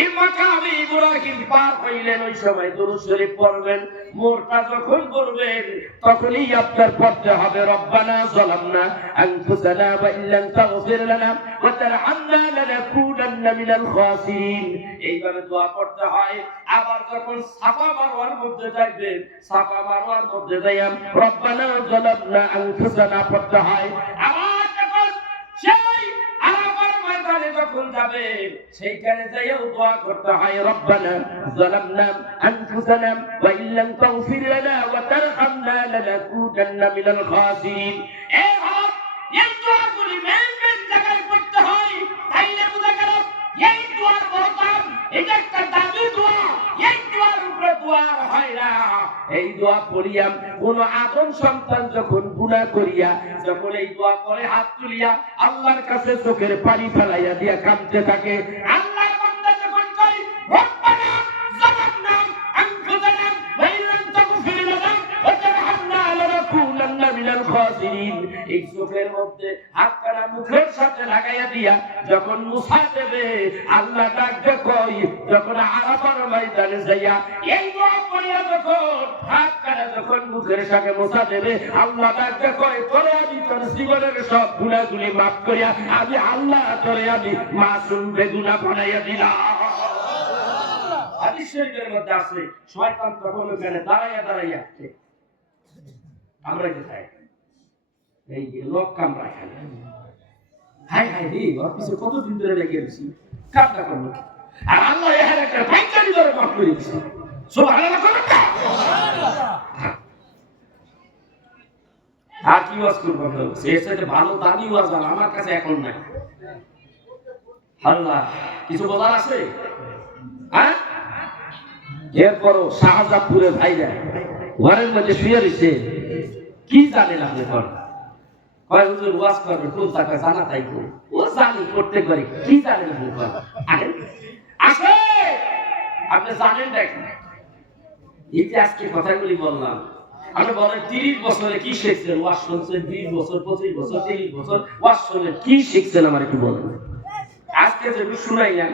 এই মাকামে ইব্রাহিম পার হইলেন, ওই সময় দুরূদ শরীফ পড়বেন। মোরটা যখন পড়বেন তখনই আপনার পড়তে হবে রব্বানা যালামনা আনফুসানা ওয়া ইল্লাম তাগফির লানা ওয়া তারহামনা লানাকুনান্না মিনাল খাসিরিন। এইভাবে দোয়া পড়তে হয়। আবার যখন সাফা মারওয়ার মধ্যে যাইবেন, সাফা মারওয়ার মধ্যে যাইয়া রব্বানা যালামনা আনফুসানা পড়তে হয়। আবার যখন সেই আরাফার ময়দানে যখন যাবে, সেইখানে যাইয়া দোয়া করতে হয় রব্বানা যালামনা আনফুসানা ওয়া ইল্লাম তাগফির লানা ওয়া তারহামনা লানাকুনান্না মিনাল খাসিরিন। এই দোয়াগুলি মেন জায়গায় পড়তে হয়। তাইলে বুঝা গেল এই দোয়ার বরদান, এটা একটা দাবি দোয়া। এই দোয়ার উপরে দোয়া হয় না। এই দোয়া পড়িয়া কোন আদম সন্তান যখন গুনাহ করিয়া যখন এই দোয়া করে হাত তুলিয়া আল্লাহর কাছে চোখের পানি ফেলাইয়া দিয়া কাঁদতে থাকে, আল্লাহর বান্দা যখন কই রব্বানা যালামনা আনফুসানা ওয়া ইল্লাম তাগফির লানা ওয়া তারহামনা লানাকুনান্না মিনাল খাসিরিন, এই চোখের মধ্যে হাতটা মুখের সাথে লাগাইয়া দিয়া যখন মুছা দেবে, আল্লাহ ডাকতে কই যখন আরাফার ময়দানে যাইয়া এই দোয়া পড়িয়া যখন হাতটা যখন মুখের সাথে মুছা দেবে, আল্লাহ ডাকতে কই তোরে আমি তোর জীবনের সব গুনাহগুলি মাফ করিয়া আমি আল্লাহ তোরে আমি মাসুম বেগুনাহ বানাইয়া দিলাম। হাদিস শরীফের মধ্যে আছে শয়তান তখন ওখানে দাঁড়াইয়া আমরা কোথায় এই লোক কামরা খায়, হাই হাই রে ওর পিছনে কতদিন ধরে লেগে গেছি, কামটা করবো। আর আল্লাহ এর একটা ভাইকারি ধরে মাফ করে দিচ্ছে। সুবহানাল্লাহ। আর কি ওয়াজ করবো? এর সাথে ভালো দামি ওয়াজ আমার কাছে এখন নাই। আল্লাহ, কিছু বলার আছে? হ্যাঁ, এরপরও শাহজাদপুরের ভাইরা ঘরের মধ্যে শুয়ে রয়েছে, কি জানেন আপনি? কয় হুজুর ওয়াজ করবে, কোন টাকা জানা তাই ও জানি করতে পারি, কি জানেন আপনি? আসে আপনি জানেন দেখেন, এই যে আজকে কথাগুলি বললাম, আপনি বলেন 30 বছরে কি শিখছেন? ওয়াজ শুনছেন 20 বছর, 25 বছর, 30 বছর ওয়াজ শুনলেন, কি শিখছেন আমার একটু বলেন। আজকে যেটুকু শুনাইলাম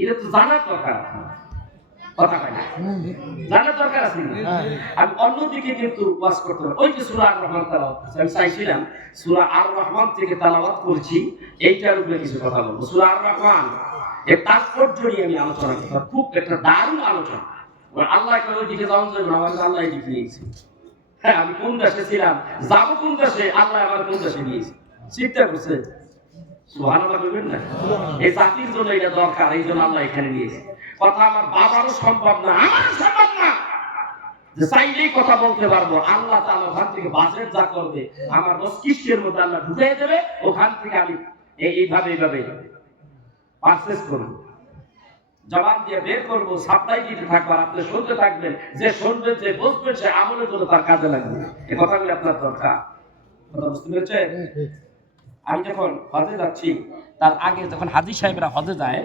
এটা তো জানার দরকার, কথা হয় না, জানার দরকার আছে। আমি অন্যদিকে কিন্তু ওয়াজ করতে পারি। ওই যে সূরা আর রহমান তেলাওয়াত করছি, আমি চাইছিলাম সূরা আর রহমান থেকে তেলাওয়াত করছি, এইটার উপরে কিছু কথা বলবো। সূরা আর রহমান এর তাৎপর্য নিয়ে আমি আলোচনা করব, খুব একটা দারুণ আলোচনা। আল্লাহ কেন ওইদিকে যাওয়া যাবে না, আমার আল্লাহ এদিকে নিয়েছে। হ্যাঁ, আমি কোন দেশে ছিলাম, যাবো কোন দেশে, আল্লাহ আমার কোন দেশে নিয়েছে চিন্তা করছে। সুবহানাল্লাহ বলবেন না? এই জাতির জন্য এটা দরকার, এই জন্য আল্লাহ এখানে নিয়েছে। কথা আমার বাবারও সম্ভব না, আমারও সম্ভব না যে চাইলেই কথা বলতে পারবো। আল্লাহ তাআলা ওখান থেকে বাজেট যা করবে আমার মস্তিষ্কের মধ্যে আল্লাহ ঢুকিয়ে দেবে, ওখান থেকে আমি এইভাবে পারচেজ করবো, জবান দিয়ে বের করবো, সাপ্লাই দিতে থাকবো, আর আপনি শুনতে থাকবেন। যে শুনবেন, যে বুঝবেন, সে আমলের জন্য তার কাজে লাগবে। এই কথাগুলি আপনার দরকার। কথা বুঝতে পেরেছেন? আমি যখন হজে যাচ্ছি, তার আগে যখন হাজী সাহেবরা হজে যায়,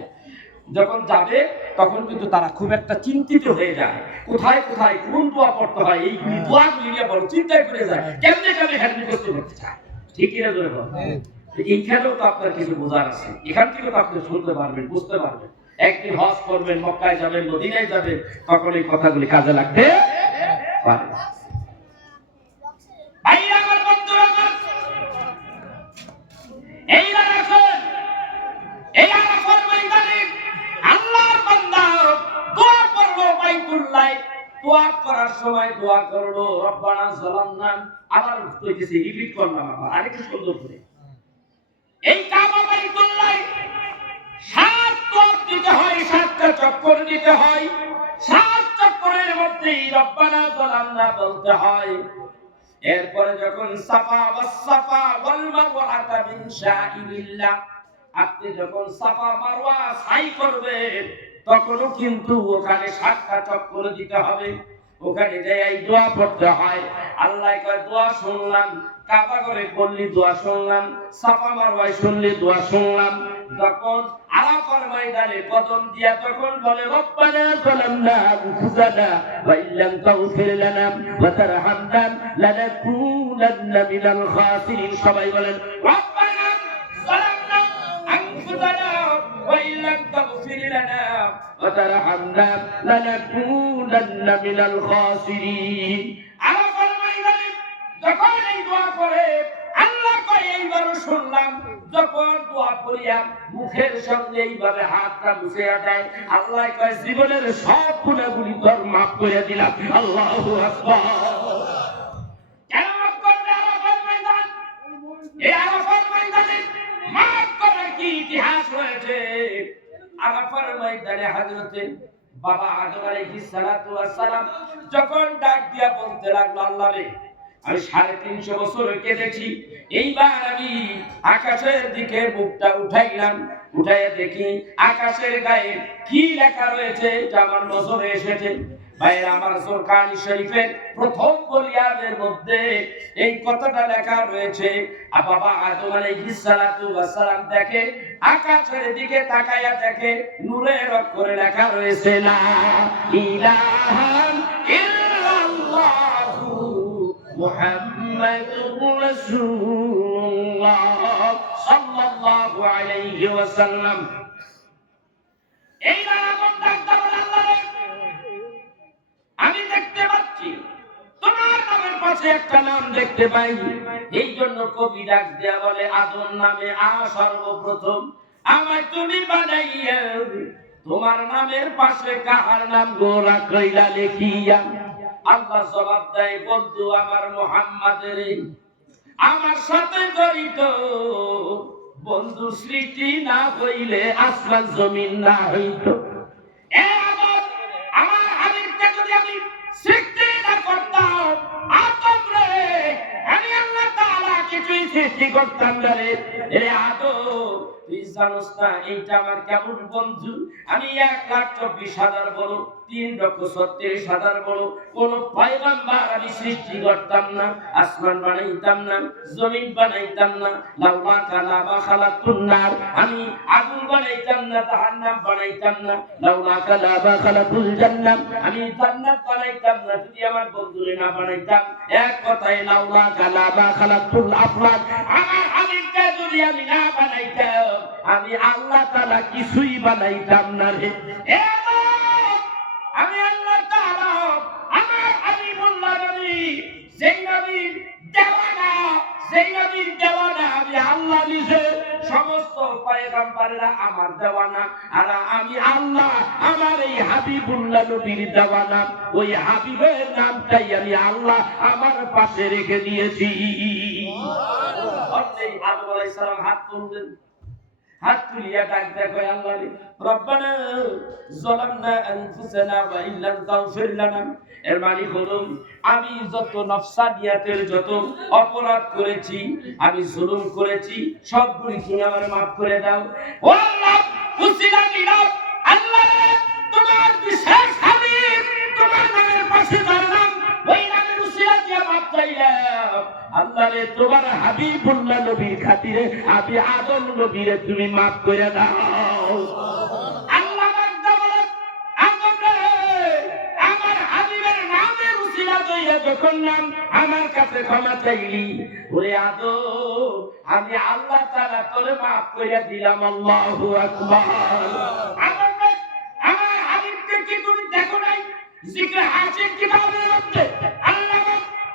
যখন যাবে তখন কিন্তু তারা খুব একটা চিন্তিত হয়ে যায়, কোথায় কোথায় কোন দোয়া পড়তে হয়, এইগুলি দোয়াগুলি নিয়ে বড় চিন্তায় করে যায়, কেমনে কেমনে হ্যান্ডেল করতে চায়। ঠিকই না? ধরে বল, এইখানেও তো আপনার কিছু বোঝার আছে, এখান থেকে তো আপনি শুনতে পারবেন, বুঝতে পারবেন। একদিন হজ করবেন, মক্কায় যাবেন, মদিনায় যাবেন, তখন এই কথাগুলি কাজে লাগবে পারে। দোয়া করার সময় দোয়া করলো রব্বানা যালামনা, আবার কইতেছি, রিপিট করলাম আবার আরেকটু সুন্দর করে। এই কাবা বাইতুল্লাহ 7 তওয়াফ দিতে হয়, 7টা চক্কর দিতে হয়, 7 চক্করের মধ্যেই রব্বানা যালামনা বলতে হয়। এরপরে যখন সাফা ওয়াস সাফা ওয়াল মারওয়াতা মিন শাইরিল্লাহ, আপনি যখন সাফা মারওয়া সাই করবেন, তখনও কিন্তু ওখানে 7টা চক্কর দিতে হবে, ওখানে যে এই দোয়া পড়তে হয়। আল্লাহ কয় দোয়া শুনলাম, কাবা করে বললি দোয়া শুনলাম, সাফা মারওয়ায় শুনলি দোয়া শুনলাম। যখন আরাফার ময়দানে কদম দিয়া তখন বলে রব্বানা যালামনা আনফুসানা ওয়া ইল্লাম তাগফির লানা ওয়া তারহামনা লানাকুনান্না মিনাল খাসিরিন। সবাই বলেন রব্বানা যালামনা আনফুসানা ওয়া ইল্লাম তাগফির লানা ওয়া তারহামনা লানাকুনান্না মিনাল খাসিরিন। আরাফার ময়দানে যখন এই দোয়া করে আল্লাহ কয় এইবারও শুনলাম, যখন দোয়া করিয়া মুখের সঙ্গে এইভাবে হাতটা মুছে দেয়, আল্লাহ কয় জীবনের সব গুনাহগুলি তোর মাফ করে দিলাম। আল্লাহু আকবার। কেন মাফ করবে আরাফার ময়দান? এই আরাফার ময়দানে মাফ করার কি ইতিহাস রয়েছে? আরাফার ময়দানে হযরতে বাবা আদম আলাইহিস সালাতু ওয়াস সালাম যখন ডাক দিয়া বলতে লাগলো, আল্লাহ রে, আমি 350 বছর কেঁদেছি, এইবার আমি আকাশের দিকে মুখটা উঠাইলাম, উঠাইয়া দেখি আকাশের গায়ে কি লেখা রয়েছে, এটা আমার নজরে এসেছে। ভাইরা আমার, সূরা শরীফের প্রথম বলিয়াদের মধ্যে এই কথাটা লেখা রয়েছে। বাবা আদম আলাইহিস সালাতু ওয়াস সালাম দেখে, আকাশের দিকে তাকায়া দেখে, নূরের অক্ষরে লেখা রয়েছে লা ইলাহা ইল্লাল্লাহু মুহাম্মাদুর রাসূলুল্লাহ সাল্লাল্লাহু আলাইহি ওয়াসাল্লাম। এই নাম ডাকতে বলে, আল্লাহ রে, আমি দেখতে পাচ্ছি তোমার নামের পাশে একটা নাম দেখতে পাই। এই জন্য কবি ডাক দেয়া বলে, আদম নামে সর্বপ্রথম আমায় তুমি বানাইয়া, তোমার নামের পাশে কাহার নাম গোরা কইলা লেখিয়া। আল্লাহ জবাব দেয়, বন্ধু আমার মুহাম্মাদের আমার সাথে জড়িত, বন্ধু স্মৃতি না হইলে আসমান জমিন না হইতো। আমার হাবিবকে যদি আমি সৃষ্টি না করতাম, আদম রে, আমি আল্লাহ কিছুই সৃষ্টি করতাম না রে। রে আদম, তুই জানোস না এইটা আমার কেমন বন্ধু? আমি 1,24,000 বড়, 3,36,000 বড় কোন পয়গম্বর আমি সৃষ্টি করতাম না, আসমান বানাইতাম না, জমিন বানাইতাম না, লাউলা কালামা খালাকুন নার, আমি আগুন বানাইতাম না, জাহান্নাম বানাইতাম না, লাউলা কালামা খালাকুল জান্নাত, আমি জান্নাত বানাইতাম না যদি আমার বন্ধুরে না বানাইতাম। এক কথায় লাউলা কালামা খালাকুল আফলাক, আমার হাবিবকে যদি আমি না বানাইতাম, আমি আল্লাহ তাআলা কিছুই বানাইতাম না রে। আমি আল্লাহ তাআলা আমার হাবিবুল্লাহ নবী, যেই নবীর দেওয়ানা, যেই নবীর দেওয়ানা আমি আল্লাহ নিজে, সমস্ত পয়গম্বররা আমার দেওয়ানা, আর আমি আল্লাহ আমার এই হাবিবুল্লাহ নবীর দেওয়ানা। ওই হাবিবের নামটাই আমি আল্লাহ আমার পাশে রেখে দিয়েছি। আদম আলাইহিস সালাম হাত তুললেন, হাত তুলিয়া ডাক দেখো আল্লাহ রে, রব্বানা যালামনা আনফুসানা ওয়া ইল্লাম তাগফির লানা। এর মানে হলো আমি যত নফসানিয়াতের যত অপরাধ করেছি, আমি জুলুম করেছি, সবগুলি তুমি আমার মাফ করে দাও। ও আল্লাহ, উসিলা দিলাম আল্লাহ রে, তোমার বিশেষ হাবিব, তোমার নামের পাশে দাঁড়ালাম, ওই নামের উসিলা দিয়ে মাফ চাইলাম। আল্লাহ রে, তোমার হাবিবুল্লাহ নবীর খাতিরে আমি আদম নবীরে তুমি মাফ করে দাও। আল্লাহ বান্দা বলে, আদম রে, আমার হাবিবের নামের উসিলা দিয়ে যখন নাম আমার কাছে ক্ষমা চাইলি, ওরে আদম, আমি আল্লাহ তাআলা তোরে মাফ করে দিলাম। আল্লাহু আকবার। আদম রে, আমার হাবিবকে কি তুমি দেখো নাই? জিকরে হাসির কিতাবের মধ্যে আল্লাহ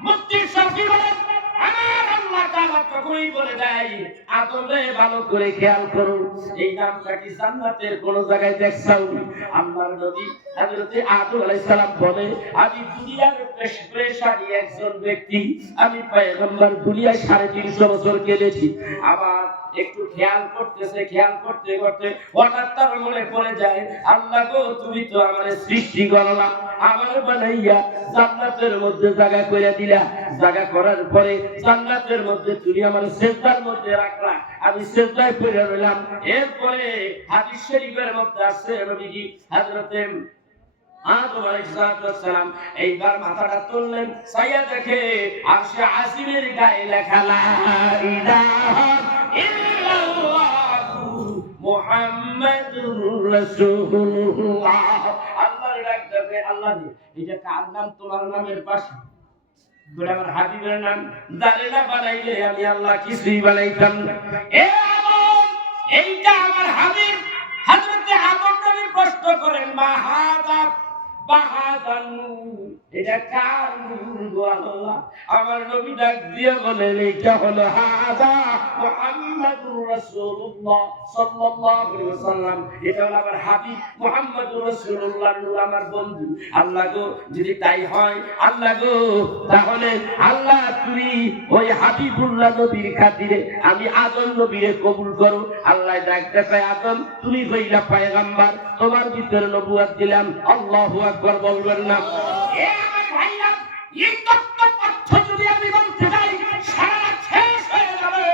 মুফতি শফি বলেন, আমার আল্লাহ তাআলা তখনই বলে দেয়, আদম রে ভালো করে খেয়াল করো, এই নামটা কি জান্নাতের কোন জায়গায় দেখছাও? আল্লাহর নবী হযরত আদম আলাইহিস সালাম বলে, আমি দুনিয়ার পেশারি একজন ব্যক্তি, আমি পয়গম্বর দুনিয়ায় 350 বছর কেটেছি। আমার একটু খেয়াল করতেছে, খেয়াল করতে করতে হঠাৎ তার মনে পড়ে যায়, আল্লাহ গো, তুমি তো আমারে সৃষ্টি করলা, আমার বানাইয়া জান্নাতের মধ্যে জায়গা করে দিলা, জায়গা করার পরে জান্নাতের মধ্যে তুমি আমার সিজদার মধ্যে রাখলা, আমি সিজদায় পড়ে রইলাম। এরপরে হাদিস শরীফের মধ্যে আছে, নবীজি হযরত আদম আলাইহিস সালাম এইবার মাথাটা তুললেন, ছায়া দেখে আরশে আজিমের গায়ে লেখা লা ইলাহা ইল্লাল্লাহু মুহাম্মাদুর রাসূলুল্লাহ। আল্লাহর ডাক দেবে, আল্লাহ এটা কার নাম? তোমার নামের পাশে বলে আমার হাবিবের নাম। জানে না বানাইলে আমি আল্লাহ কিছুই বানাইতাম না। এ আদম, এইটা আমার হাবিব। হযরত আদম নবী প্রশ্ন করেন, মা হাদা বাহাদান নূর, এটা কার নূর গো আল্লাহ? আমার নবী ডাক দিয়ে বলেন, এটা হলো হাদা মুহাম্মাদুর রাসূলুল্লাহ সাল্লাল্লাহু আলাইহি ওয়াসাল্লাম, এটা হলো আমার হাবিব মুহাম্মাদুর রাসূলুল্লাহর নূর, আমার বন্ধু। আল্লাহ গো, যদি তাই হয়, আল্লাহ গো, তাহলে আল্লাহ তুমি ওই হাবিবুল্লাহ নবীর খাতিরে আমি আদম নবীরে কবুল করো। আল্লাহ ডাক দেয়, আদম তুমি হইলা পয়গম্বর, তোমার ভিতরে নবুয়ত দিলাম। আল্লাহু আকবার বলবেন না? এ আমার ভাইরা, এই তত্ত্ব পাঠ্য যদি আমি বলতে যাই সারা শেষ হয়ে যাবে,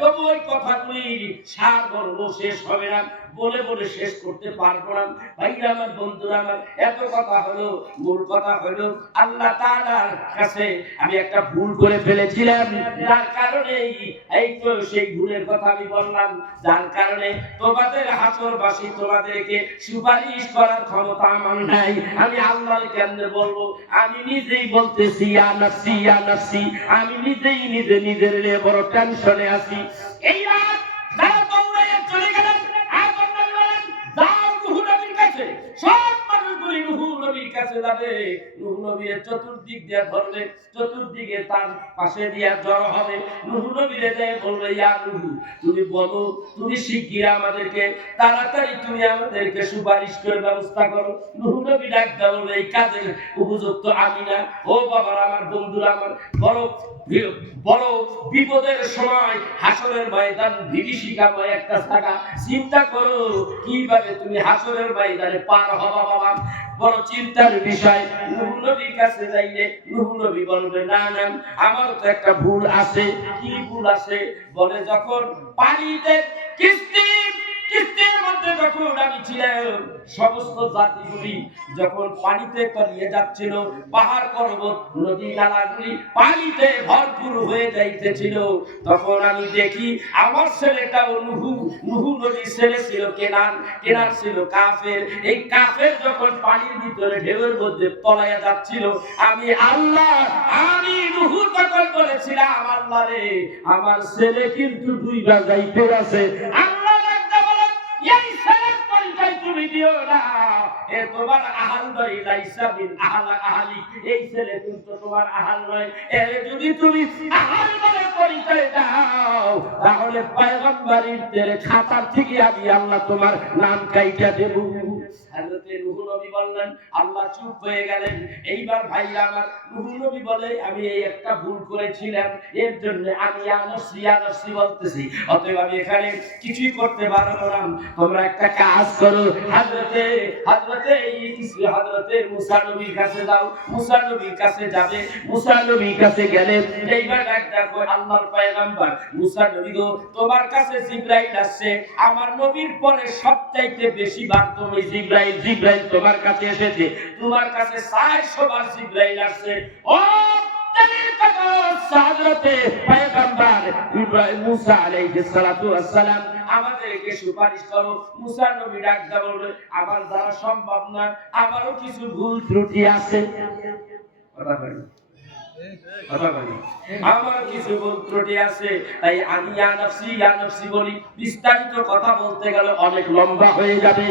তবু ওই কথাগুলি সার বলবো শেষ হবে না, বলে বলে শেষ করতে পারবো না। ভাইরা আমার, বন্ধুরা আমার, এত কথা হলো, মূল কথা হলো আল্লাহ তাআলার কাছে আমি একটা ভুল করে ফেলেছিলাম, যার কারণে এই তো সেই ভুলের কথা আমি বললাম, যার কারণে তোমাদের হাসরবাসী তোমাদেরকে সুপারিশ করার ক্ষমতা আমার নাই। আমি আল্লাহর কেমনে বলবো? আমি নিজেই বলতেছি, ইয়া নাফসি ইয়া নাফসি, আমি নিজেই নিজের নিয়ে বড় টেনশনে আছি। এই রাত যারা দৌড়াইয়া চলে গেলেন, আদম নবী বলেন, যাও নূহ নবীর কাছে। সব মানুষগুলি নূহ নবীর কাছে যাবে, নূহ নবীর চতুর্দিক দিয়ে ধরবে, চতুর্দিকে তার পাশে দিয়া জড়ো হবে। নূহ নবীরে যায় বলবে, ইয়া নূহ, তুমি বলো, তুমি শিগগির আমাদেরকে তাড়াতাড়ি তুমি আমাদেরকে সুপারিশ করে ব্যবস্থা করো। নূহ নবী ডাক দেয়া বলবে, এই কাজের উপযুক্ত আমি না। ও বাবারা আমার, বন্ধুরা আমার, বড় বিপদের সময় হাসরের ময়দান বিভীষিকাময় একটা জায়গা। চিন্তা করো কিভাবে তুমি হাসরের ময়দানে পার হবা বাবা। বড় চিন্তার বিষয়। নূহ নবীর কাছে যাইলে নূহ নবী বলবে, না না, আমার তো একটা ভুল আছে। কি ভুল আছে? বলে, যখন পানিতে কিস্তির মধ্যে যখন আমি ছিলাম, সমস্ত জাতিগুলি যখন পানিতে তলিয়ে যাচ্ছিল, পাহাড় পর্বত নদী নালাগুলি পানিতে ভরপুর হয়ে যাইতেছিল, তখন আমি দেখি আমার ছেলেটাও নূহ নবীর ছেলে ছিল কেনান ছিল কাফের। এই কাফের যখন পানির ভিতরে ঢেউয়ের মধ্যে তলাইয়া যাচ্ছিল, আমি নূহ তখন বলেছিলাম, আল্লাহ রে, আমার ছেলে কিন্তু ডুইবা যাইতে আছে। এই ছেলের পরিচয় তুমি দিও না, এ তোমার আহাল নয়, লাইসা বিন আহালি, এই ছেলে কিন্তু তোমার আহাল নয়। এর যদি তুমি আহাল বলে পরিচয় দাও, তাহলে পয়গম্বরীদের খাতা থেকে আমি আল্লাহ তোমার নাম কাইটা দেব। হযরত নূহ নবী বললেন, আল্লাহ চুপ হয়ে গেলেন। এইবার ভাইরা আমার, নূহ নবী বলে, আমি এই একটা ভুল করেছিলাম, এর জন্য আমি ইয়া নফসি বলতেছি, অতএব আমি এখানে কিছুই করতে পারবো না। তোমরা একটা কাজ করো, হযরতে মুসা নবীর কাছে যাও। মুসা নবীর কাছে যাবে, মুসা নবীর কাছে গেলে এইবার দেখো আল্লাহর পয়গম্বর মুসা নবী গো, তোমার কাছে জিবরাইল আসছে। আমার নবীর পরে সবচাইতে বেশি বার তুমি জিবরাইল তোমার কাছে এসেছে। তোমার কাছে 400 বার জিবরাইল আসছে। ও আমাদেরকে সুপারিশ করো। মুসা নবী ডাকতে বলবে, আমার দ্বারা সম্ভব না, আমারও কিছু ভুল ত্রুটি আছে। আমার কিছু ভুল ত্রুটি আছে, তাই আমি ইয়া নফসি বলি। বিস্তারিত কথা বলতে গেলে অনেক লম্বা হয়ে যাবে।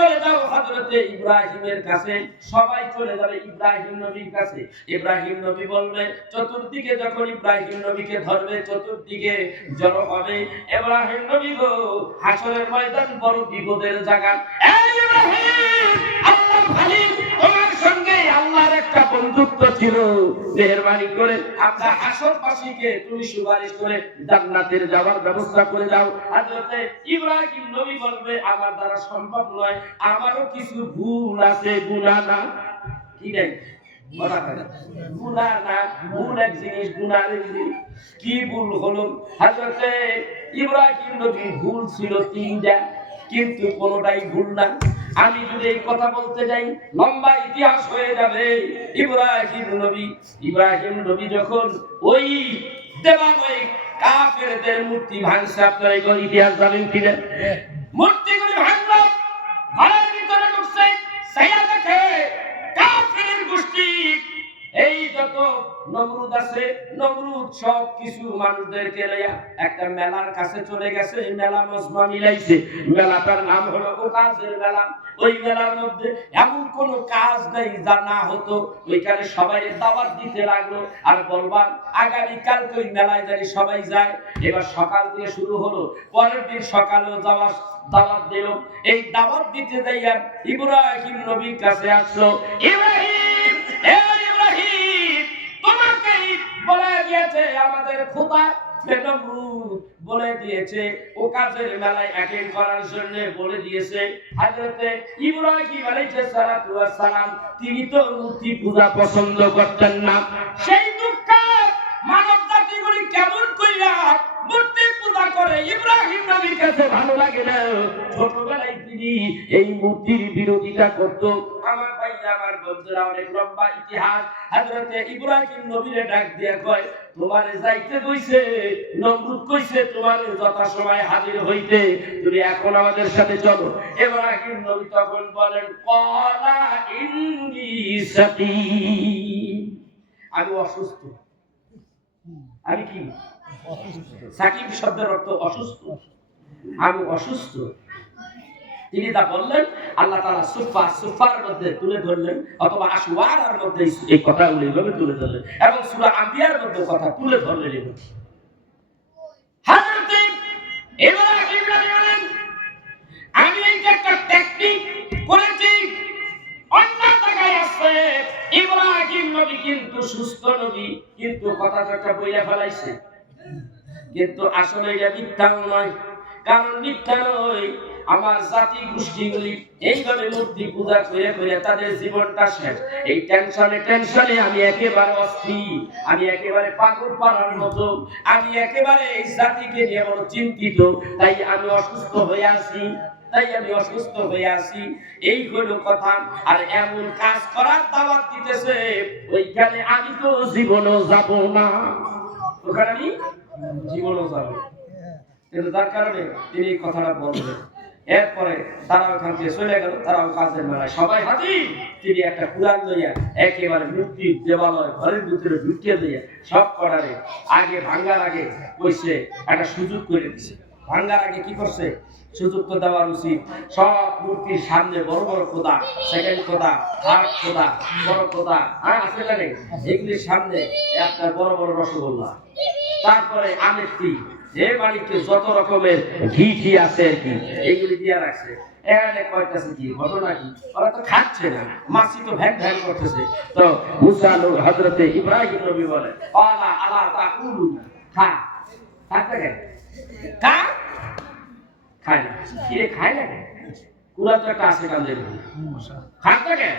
চলে যাও হযরতে ইব্রাহিমের কাছে, সবাই চলে যাবে ইব্রাহিম নবীর কাছে। ইব্রাহিম নবী বলবে, চতুর্দিকে যখন ইব্রাহিম নবীকে ধরবে, চতুর্দিকে জড়ো হবে। ইব্রাহিম নবী গো, হাসরের ময়দান বড় বিপদের জায়গা। এই ইব্রাহিম, আল্লাহর খলিল, তোমার সঙ্গে আল্লাহর একটা বন্ধুত্ব ছিল, মেহেরবানি করে আমরা হাসরবাসীকে তুমি সুপারিশ করে জান্নাতের যাওয়ার ব্যবস্থা করে দাও। হযরতে ইব্রাহিম নবী বলবে, আমার দ্বারা সম্ভব নয়, আমারও কিছু ভুল আছে। গুনাহ না, কি নাই গুনাহ না, ভুল এক জিনিস, গুনাহ এক জিনিস। কি ভুল হলো? হযরতে ইব্রাহিম নবীর ভুল ছিল 3টা, কিন্তু কোনোটাই ভুল না। আমি যদি এই কথা বলতে যাই, লম্বা ইতিহাস হয়ে যাবে। ইব্রাহিম নবী যখন ওই দেবালয় কাফেরদের মূর্তি ভাঙছে, আপনারা এই ইতিহাস জানেন কিনা? মূর্তিগুলি ভাঙলো, ঘরের ভিতরে ঢুকছে, সাইয়া দেখে কাফেরের গোষ্ঠী, এই যত নমরুদ আছে, নমরুদ সব কিছু মানুষদেরকে লইয়া একটা মেলার কাছে চলে গেছে। এই মেলা মজমা মিলাইছে। মেলাটার নাম হলো ওকাজের মেলা। ওই মেলার মধ্যে এমন কোন কাজ নেই যা না হতো। ওইখানে সবাই দাওয়াত দিতে লাগলো, আর বলবান আগামীকাল ওই মেলায় জানি সবাই যায়। এবার সকাল থেকে শুরু হলো, পরের দিন সকালেও দাওয়াত দিল। এই দাওয়াত দিতে যাইয়া ইব্রাহিম নবীর কাছে আসলো। ইব্রাহিম, বলে দিয়েছে আমাদের খোদা বলে দিয়েছে, ও কাজের মেলায় অ্যাটেন্ড করার জন্য বলে দিয়েছে। হযরতে ইব্রাহিম আলাইহিস সালাম, তিনি তো মূর্তি পূজা পছন্দ করতেন না। সেই দুঃখ মানব জাতিগুলি কেমন কইরা মূর্তি পূজা করে ইব্রাহিম নবীর কাছে ভালো লাগে না। ছোটবেলায় তিনি এই মূর্তির বিরোধিতা করত। আমার ভাই, আমার বন্ধুরা, অনেক লম্বা ইতিহাস। হযরতে ইব্রাহিম নবীরে ডাক দিয়া কয়, তোমারে যাইতে কইছে নমরুদ, কইছে তোমার যথাসময়ে হাজির হইতে, তুমি এখন আমাদের সাথে চলো। ইব্রাহিম নবী তখন বলেন, ক্বালা ইন্নী সাকিম, আমি অসুস্থ। আমি কি? সাকিব শব্দের অর্থ অসুস্থ। আমি অসুস্থ। তিনি তা বললেন, আল্লাহ তাআলা সুফার মধ্যে তুলে ধরলেন, অথবা আশওয়ারার মধ্যে এই কথাগুলো এইভাবে তুলে ধরলেন, এবং সূরা আম্বিয়ার মধ্যে কথা তুলে ধরলেন। হযরতে ইব্রাহিম নবী বলেন, আমি একটা টেকনিক করেছি, অন্য জায়গায় আছে ইব্রাহিম নবী কিন্তু সুস্থ নবী, কিন্তু কথাটা বইলা ফেলাইছে। কিন্তু আসলে এটা মিথ্যাও নয়, কারণ মিথ্যা নয়। আমার জাতি গোষ্ঠীগুলি এইভাবে মূর্তি পূজা করে করে তাদের জীবনটা শেষ। এই টেনশনে আমি একেবারে অস্থির, আমি একেবারে পাগল পাড়ার মতো, আমি একেবারে এই জাতিকে নিয়ে বড় চিন্তিত। তাই আমি অসুস্থ হয়ে আছি। এই হলো কথা। আর এমন কাজ করার দাওয়াত দিতেছে, ওইখানে আমি তো জীবনও যাব না, ওখানে আমি জীবনও যাব না। কিন্তু তার কারণে তিনি এই কথাটা বললেন। এরপরে তারা ওখান থেকে চলে গেল, তারাও কাজের মেলায় সবাই হাজির। তিনি একটা কুরআন লইয়া একেবারে মূর্তির দেবালয় ঘরের ভিতরে ঢুকিয়ে দিয়ে সব করারে আগে ভাঙ্গার আগে কইছে একটা সুযোগ করে দিছে। ভাঙ্গার আগে কি করছে? সুযোগ তো দেওয়ার উচিত। সব মূর্তির সামনে বড় বড় খোদা, সেকেন্ড খোদা, থার্ড খোদা, বড় খোদা আছে না নেই, এগুলির সামনে একটা বড় বড় রসগোল্লা, তারপরে আমেরটি, যে বাড়িতে যত রকমের ঘি আছে আর কি, এইগুলি দিয়ে রাখছে। এখানে কয়টাছে কি ঘটনা কি, ওরা তো খাচ্ছে না, মাছি তো ভ্যান ভ্যান করতেছে। তো মুসা নূর হযরতে ইব্রাহিম নবী বলে, আলা আলা তাকুলু, খা খাতে গে খা খায় না, কি রে খায় না, পুরা তো একটা আছে কান্দে খাতে গে।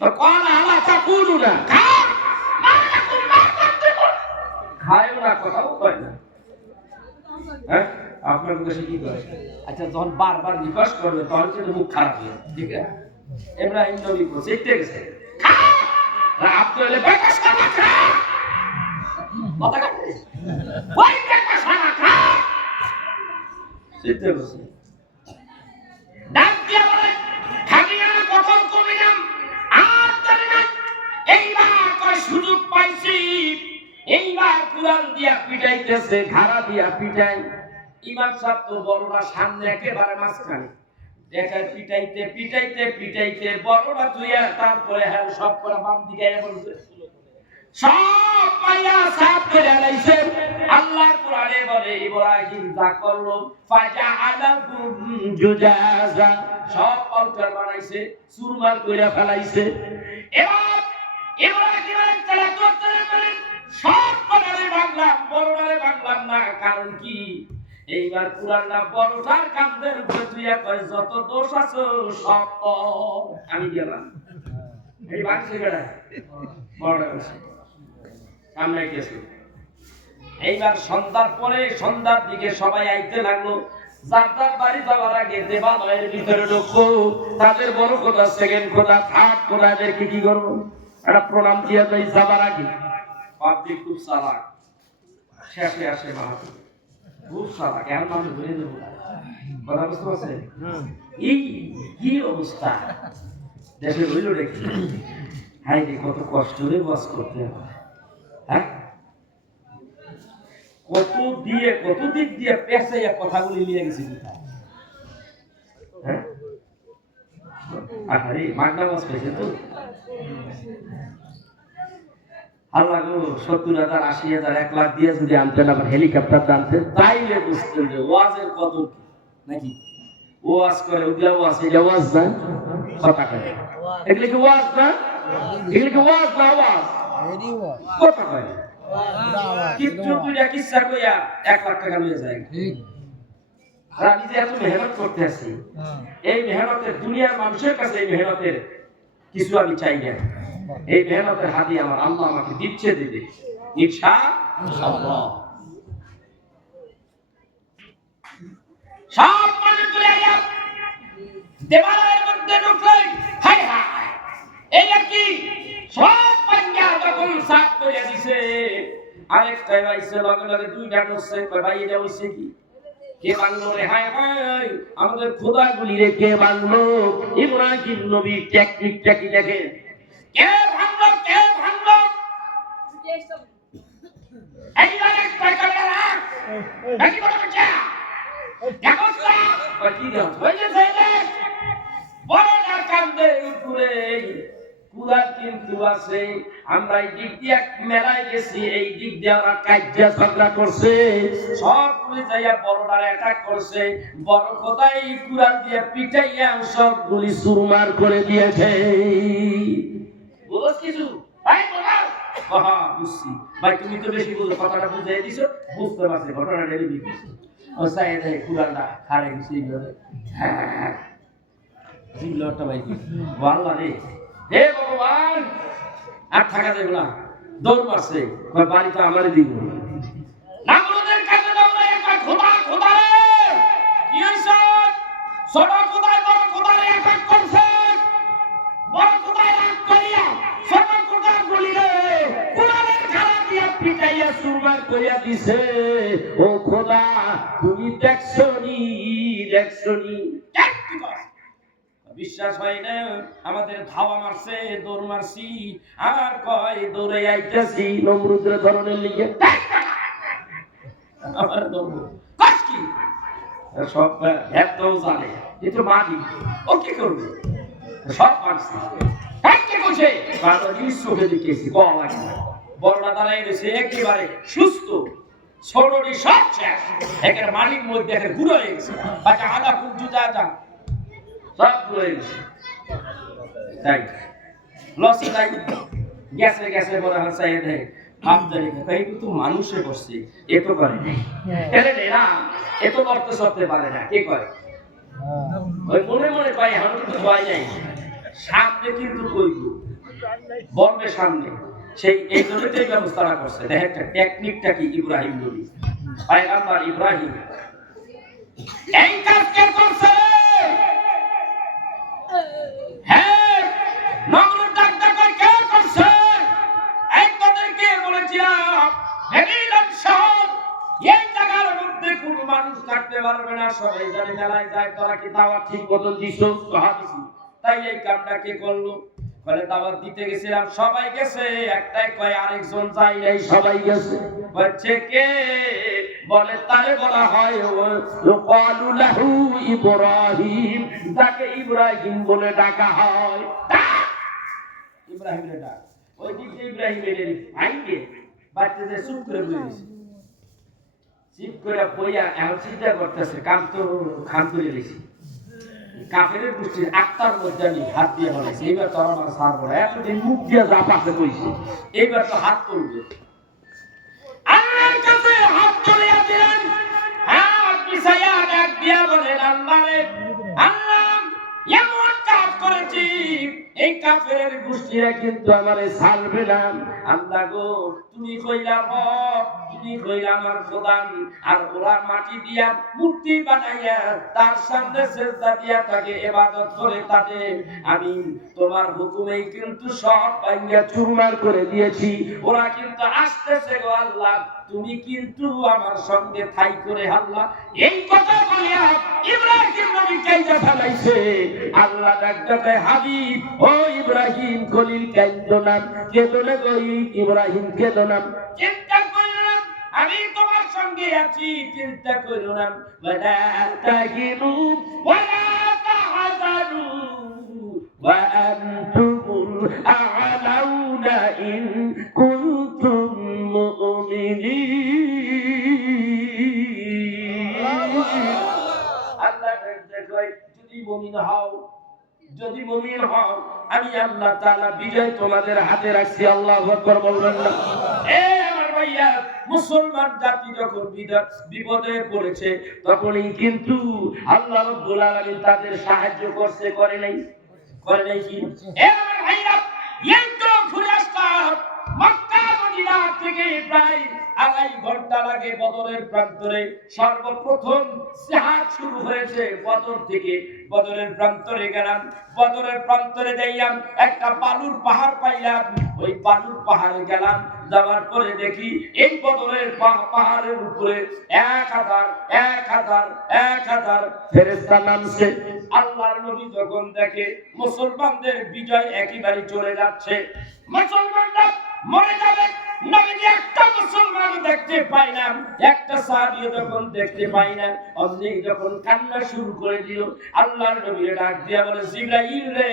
তো আলা আলা তাকুলু না, খা খায়ও না, কথাও কয় না। হ্যাঁ, আপনার কাছে কি করে? আচ্ছা, যখন বারবার রিকোয়েস্ট করবে তখন কিন্তু মুখ খারাপ হয়ে যাবে। ঠিক আছে, ইব্রাহিম নবী বলতে গেছে খা, আপনি হলে বেকার সারা খা, কথা কাটে ওই বেকার সারা খা, সেটা বলছে। ডাক দিয়া বলে, খাবি না, প্রথম কমে নাম আর জানি না, এইবার কয় সুযোগ পাইছি, এইবার কুরআন দিয়া পিটাইতেছে, ঘাড়া দিয়া পিটাই। ইমাম সাহেব তো বড়রা সামনে একেবারে মাঝখানে, দেখায় পিটাইতে পিটাইতে পিটাইতে বড়রা তুইয়া, তারপরে হ্যাঁ সব করে বাম দিকে বলছে, সব পাইয়া সাফ করে লাইছে। আল্লাহর কোরআনে বলে, ইব্রাহিম যা করলো ফাজাআলাহুম জুজাজা, সব পাউডার বানাইছে, চুরমার কইরা ফেলাইছে। এবার ইব্রাহিমের তেলাওয়াত সব বড়রে ভাঙলাম, বড়রে ভাঙলাম না, কারণ কি এইবার কুরআনটা বড়টার কাঁধের উপরে তুইয়া কয় যত দোষ আছে সব আমি গেলাম। এই বাক্সে গেড়া বড় আছে সামনে গেছে। এইবার সন্ধ্যার দিকে সবাই আইতে লাগলো। যার যার বাড়ি যাওয়ার আগে দেবালয়ের ভিতরে ঢুকবো, তাদের বড় খোদা, সেকেন্ড খোদা, থার্ড খোদাদেরকে কি করবো, একটা প্রণাম দিয়ে যাই যাবার আগে। পাবলিক খুব চালাক, শেষে আসে মাহাতুর খুব চালাক, এমন মানুষ ধরে দেবো, কথা বুঝতে পারছে? এই কি অবস্থা দেশে হইল দেখি, হাই রে কত কষ্ট করে বাস করতে হবে। হ্যাঁ, কত দিক দিয়ে পেঁচাইয়া কথাগুলি নিয়ে গেছি কোথায়। হ্যাঁ, আরে মাগনা বাস পেয়েছে তো। আল্লাহ গো, ৭০,০০০, ৮০,০০০, ১ লাখ দিয়ে যদি আনতেন, আবার হেলিকপ্টার আনতেন, তাইলে বুঝতেন যে ওয়াজের কদর কি। নাকি ওয়াজ করে, ওগুলা ওয়াজ, এটা ওয়াজ না, কথা কয় এগুলো কি ওয়াজ না, এগুলো কি ওয়াজ না, ওয়াজ কথা কয় কিচ্ছু দুইটা কিচ্ছা কইয়া ১ লাখ টাকা নিয়ে যায়। আর আমি যে এত মেহনত করতে আছি, এই মেহনতের দুনিয়ার মানুষের কাছে এই মেহনতের কিছু আমি চাই না। এই মেহনতের হাতে আমার আল্লাহ আমাকে দিচ্ছে, দিবে ইনশাআল্লাহ। সব মানুষ চলে আইয়া দেবালয়ের মধ্যে ঢুকলে হায় হায়, এই কি সব পাঞ্জা যখন সাফ করে দিছে, আরেকটা আইছে লগে লগে দুইটা নসছে, কই ভাই এটা হইছে কি, কে বাংলো রে, হায় হায় আমাদের খোদাগুলি রে কে বাংলো। ইব্রাহিম নবী টেকনিকটা কি দেখেন, কে ভাঙলো, কে ভাঙলো, এইবার একটা করে রাখ নাকি বড় বাচ্চা দেখো তো কি দাও হইছে দেখ, বড়টার কাঁধের উপরে কুরআন কিন্তু আছে। আমরা এই দিক দিয়ে মেলায় গেছি, এই দিক দিয়ে ওরা কাজ্জা ঝগড়া করছে, সবগুলি যাইয়া বড়টারে অ্যাটাক করছে। বড় খোদাই কুরআন দিয়ে পিটাইয়া সবগুলি চুরমার করে দিয়েছে। বুঝছ কিছু ভাই, বলাস হ্যাঁ বুঝছি ভাই, তুমি তো বেশি বুঝো, কথাটা বুঝাই দিছো, বুঝতে পারছি ঘটনাটা রেডি দিছো। ও সাইডে কুরআনটা হারে গেছে এইভাবে জিল্লটা ভাই আল্লাহ রে হে ভগবান আর থাকা যাবে না দৌড় মারছে কয় বাড়িতে আমারই দিব নামরুদের কাছে দৌড়ে কয় খোদা খোদা রে কি হইছে ছোট খোদায় বড় খোদারে আঘাত করছে বড় খোদায় রাগ করিয়া ছোট খোদা বলি রে কুরআনের খাড়া দিয়া পিটাইয়া সুরমার কইয়া দিছে ও খোদা তুমি দেখছনি বিশ্বাস হয় না আমাদের ধাওয়া মারছে দৌড় মারছি আর কয় দৌড়ে আইতাছি নমরুদের ধরনের লিগে আমার দৌড় কাজ কি সব একদম জানে কিন্তু মানি ও কি করবে সব মারছি কে কইছে বাবা নিশ্চয় দেখেছি কল লাগে বড়রা দাঁড়াই রয়েছে একেবারে সুস্থ ছোটটি সব শেষ একের মালিক মধ্যে একটা গুঁড়ো হয়ে গেছে বাকি আদা খুব জুতা যা সব গুঁড়ো হয়ে গেছে তাই লস তাই গেছে বলে হাসাই দেয় ভাবতে তাই কিন্তু মানুষে বসছে এত করে এলে না এত করতে সরতে পারে না কে করে ওই মনে মনে কয় এখন কিন্তু ভয় যায় সামনে কিন্তু কইব বলবে সামনে সেই এই জন্যই ব্যবস্থাটা করছে দেখেন একটা টেকনিকটা কি ইব্রাহিম নবী পয়গম্বর ইব্রাহিম এই কাজ কে করছে হ্যাঁ নগর ডাক্তার কে করছে এই তাদেরকে বলেছিলাম মেরিল্যান্ড শহর এই জায়গার মধ্যে কোনো মানুষ থাকতে পারবে না সবাই জানে মেলায় যায় তোরা কি দাওয়াত ঠিক মতো দিছো হাদিসি তাই এই কামটা কে করলো বলে দাওয়াত দিতে গেছিলাম সবাই গেছে একটাই কয় আরেকজন যাই নাই সবাই গেছে বলছে কে বলে তারে বলা হয় ওয়াকালু লাহু ইব্রাহিম তাকে ইব্রাহিম বলে ডাকা হয় ইব্রাহিমের ডাক ওই দিক ইব্রাহিমের ভাইকে বাচ্চাদের চুপ করে বলেছে চুপ করে বইয়া এখন চিন্তা করতেছে কাম তো খান করে লেছি কাফেরের গোষ্ঠীর আত্মার মধ্যে আমি হাত দিয়ে বলেছি এইবার তো আমার সার পড়ে এতদিন মুখ দিয়ে যা পাশে কইছে এইবার তো হাত তুলবে আল্লাহর কাছে হাত তুলিয়া দিলেন হ্যাঁ আপনি সাইয়া ডাক দিয়া বলেন আল্লাহ এমন কাজ করেছি এই কাফেরের গোষ্ঠীরা কিন্তু আমারে ছাড়বে না আল্লাহ গো তুমি কইলাম তুমি কইলা আমার খোদান আর ওরা মাটি দিয়া মূর্তি বানাইয়া তার সামনে সেজদা দিয়া তাকে ইবাদত করে তাদের আমি তোমার হুকুমেই কিন্তু সব ভাঙিয়া চুরমার করে দিয়েছি ওরা কিন্তু আসতেছে গো আল্লাহ তুমি কিন্তু আমার সঙ্গে থাই করে আল্লাহ এই কথা বলিয়া ইব্রাহিম নবী কাইজা ফেলাইছে আল্লাহ ডাকতে হাবিব ও ইব্রাহিম খলিল কাইন্দো না কেঁদো না গো ইব্রাহিম কেঁদো না চিন্তা করো না আমি তোমার সঙ্গে আছি চিন্তা করো না ওয়ালা তাহিনু ওয়ালা তাহজানু ওয়া আনতুমুল আ'লাউনা ইন কুনতুম মুমিনিন আল্লাহ দেখো যদি মুমিন হও আমি আল্লাহ তাআলা বিজয় তোমাদের হাতে রাখছি আল্লাহু আকবার বলবেন না আমার ভাইয়া মুসলমান জাতি যখন বিপদে পড়েছে তখনই কিন্তু আল্লাহ রাব্বুল আলামিন তাদের সাহায্য করছে করে নাই কি আমার ভাইয়া এই তো ঘুরে আসলাম মক্কা মদিনা থেকে প্রায় 2.5 ঘন্টা লাগে বদরের প্রান্তরে সর্বপ্রথম জিহাদ শুরু হয়েছে বদর থেকে বদরের প্রান্তরে গেলাম বদরের প্রান্তরে যাইলাম একটা বালুর পাহাড় পাইলাম ওই বালুর পাহাড়ে গেলাম যাওয়ার পরে দেখি এই বদরের পাহাড়ের উপরে 1000 ফেরেশতা নামছে আল্লাহর নবী যখন দেখে মুসলমানদের বিজয় একেবারে চলে যাচ্ছে মুসলমানরা মরে যাবে নবীজি একটা মুসলমান দেখতে পাই না একটা সাহাবী যখন দেখতে পাই না অমনি যখন কান্না শুরু করে দিল আল্লাহর নবীর ডাক দিয়া বলে জিবরাইল রে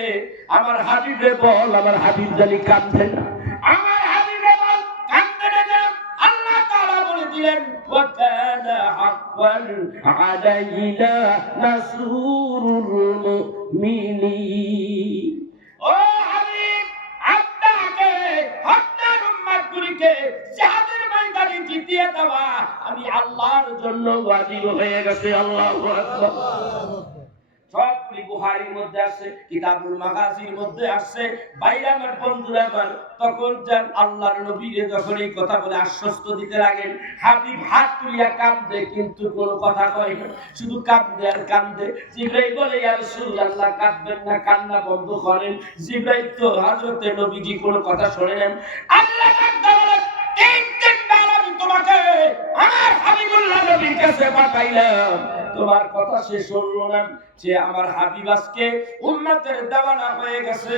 আমার হাবিবে বল আমার হাবিব জানি কাঁদে না আমার হাবিবে বল কাঁদে না আল্লাহ তাআলা বলে দিলেন ওয়া কানা হাক্কান আলাইনা নাসরুল মুমিনিন ও হাবিব আপনাকে জিহাদের ময়দানে দিয়ে দেওয়া আমি আল্লাহর জন্য ওয়াজিব হয়ে গেছে। আল্লাহু আকবার। সবগুলি বুখারীর মধ্যে আছে, কিতাবুল মাগাজির মধ্যে আছে। বাইরে আমার বন্ধুরা আমার, তখন যান আল্লাহর নবীকে যখন এই কথা বলে আশ্বস্ত দিতে লাগেন, হাবিব হাত তুলিয়া কাঁদে, কিন্তু কোনো কথা কয় না, শুধু কাঁদে আর কাঁদে। জিবরাইল বলে, ইয়া রাসূলুল্লাহ কাঁদবেন না, কান্না বন্ধ করেন। জিবরাইল তো হযরতে নবীজি কোনো কথা শুনে নেন। আল্লাহ বলেন, তিনবার আমি তোমাকে আমার হাবিবুল্লাহ নবীর কাছে পাঠাইলাম, তোমার কথা শেষ হলো না যে আমার হাবিব আজকে উম্মতের দেওয়ানা হয়ে গেছে।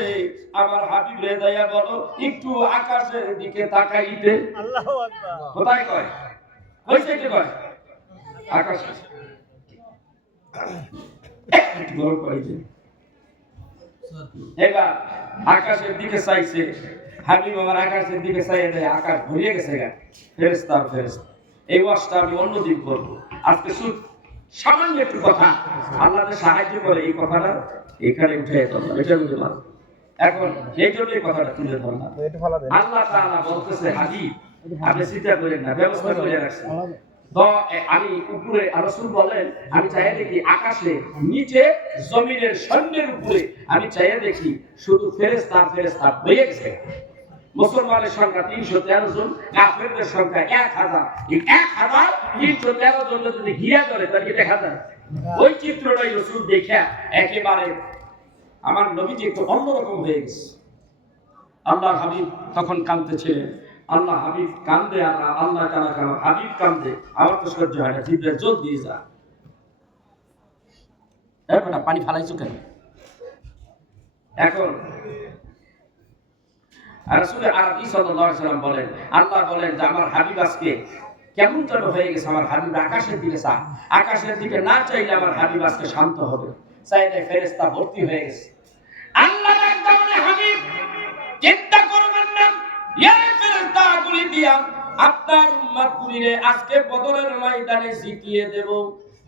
আমার হাবিব রে দয়া বলো একটু আকাশের দিকে তাকাইতে। আল্লাহু আকবার। কোথায় কয়? কই সাইডে কয়? আকাশে। একটু গরম করে দিন। এবার আকাশের দিকে চাইছে, হাবিব আমার আকাশের দিকে চাইয়ে দেয়, আকাশ ভরিয়ে গেছে গা ফেরেশতা ফেরেশতা। এই ওয়াজটা আমি অন্যদিন করবো, আজকে শুধু সামান্য একটু কথা আল্লাহ সাহায্য করে এই কথাটা এখানে উঠে এটা বুঝে না। এখন এই জন্য এই কথাটা তুলে ধরলাম। আল্লাহ তাআলা বলতেছে, হাবিব আপনি চিন্তা করেন না, ব্যবস্থা করে রাখছেন। তো আমি উপরে রাসূল বলেন, আমি চাইয়ে দেখি আকাশে নিচে জমিনের সৈন্যের উপরে আমি চাইয়ে দেখি শুধু ফেরেশতা ফেরেশতা হয়ে গেছে। মুসলমানের সংখ্যা 313 জন, কাফেরদের সংখ্যা 1000। এই 1313 জন যদি ঘিরা ধরে তাহলে দেখা যায় ওই চিত্রটাই রাসূল দেখা একেবারে আমার নবীজি একটু অন্যরকম হয়ে গেছে। আল্লাহর হাবিব তখন কাঁদতেছিলেন। আল্লাহ হাবিব কান্দে আর আল্লাহ তাআলা কাঁদে, হাবিব কান্দে, আমার তো সহ্য হয় না। জিবরাইল জোর দিয়ে যা, এরপর পানি ফালাইছো কেন? এখন রাসূল আরবি সাল্লাল্লাহু আলাইহি ওয়াসাল্লাম বলেন, আল্লাহ বলেন যে আমার হাবিব আজকে কেমন যেন হয়ে গেছে। আমার হাবিব আকাশের দিকে চায়, আকাশের দিকে না চাইলে আমার হাবিব আজকে শান্ত হবে। চাইলে ফেরেশতা ভর্তি হয়ে গেছে। আল্লাহ একদম হাবিব চিন্তা করবেন না, এই ফেরেশতাগুলি দিয়া আপনার উম্মতগুলিরে আজকে বদরের ময়দানে জিতিয়ে দেব।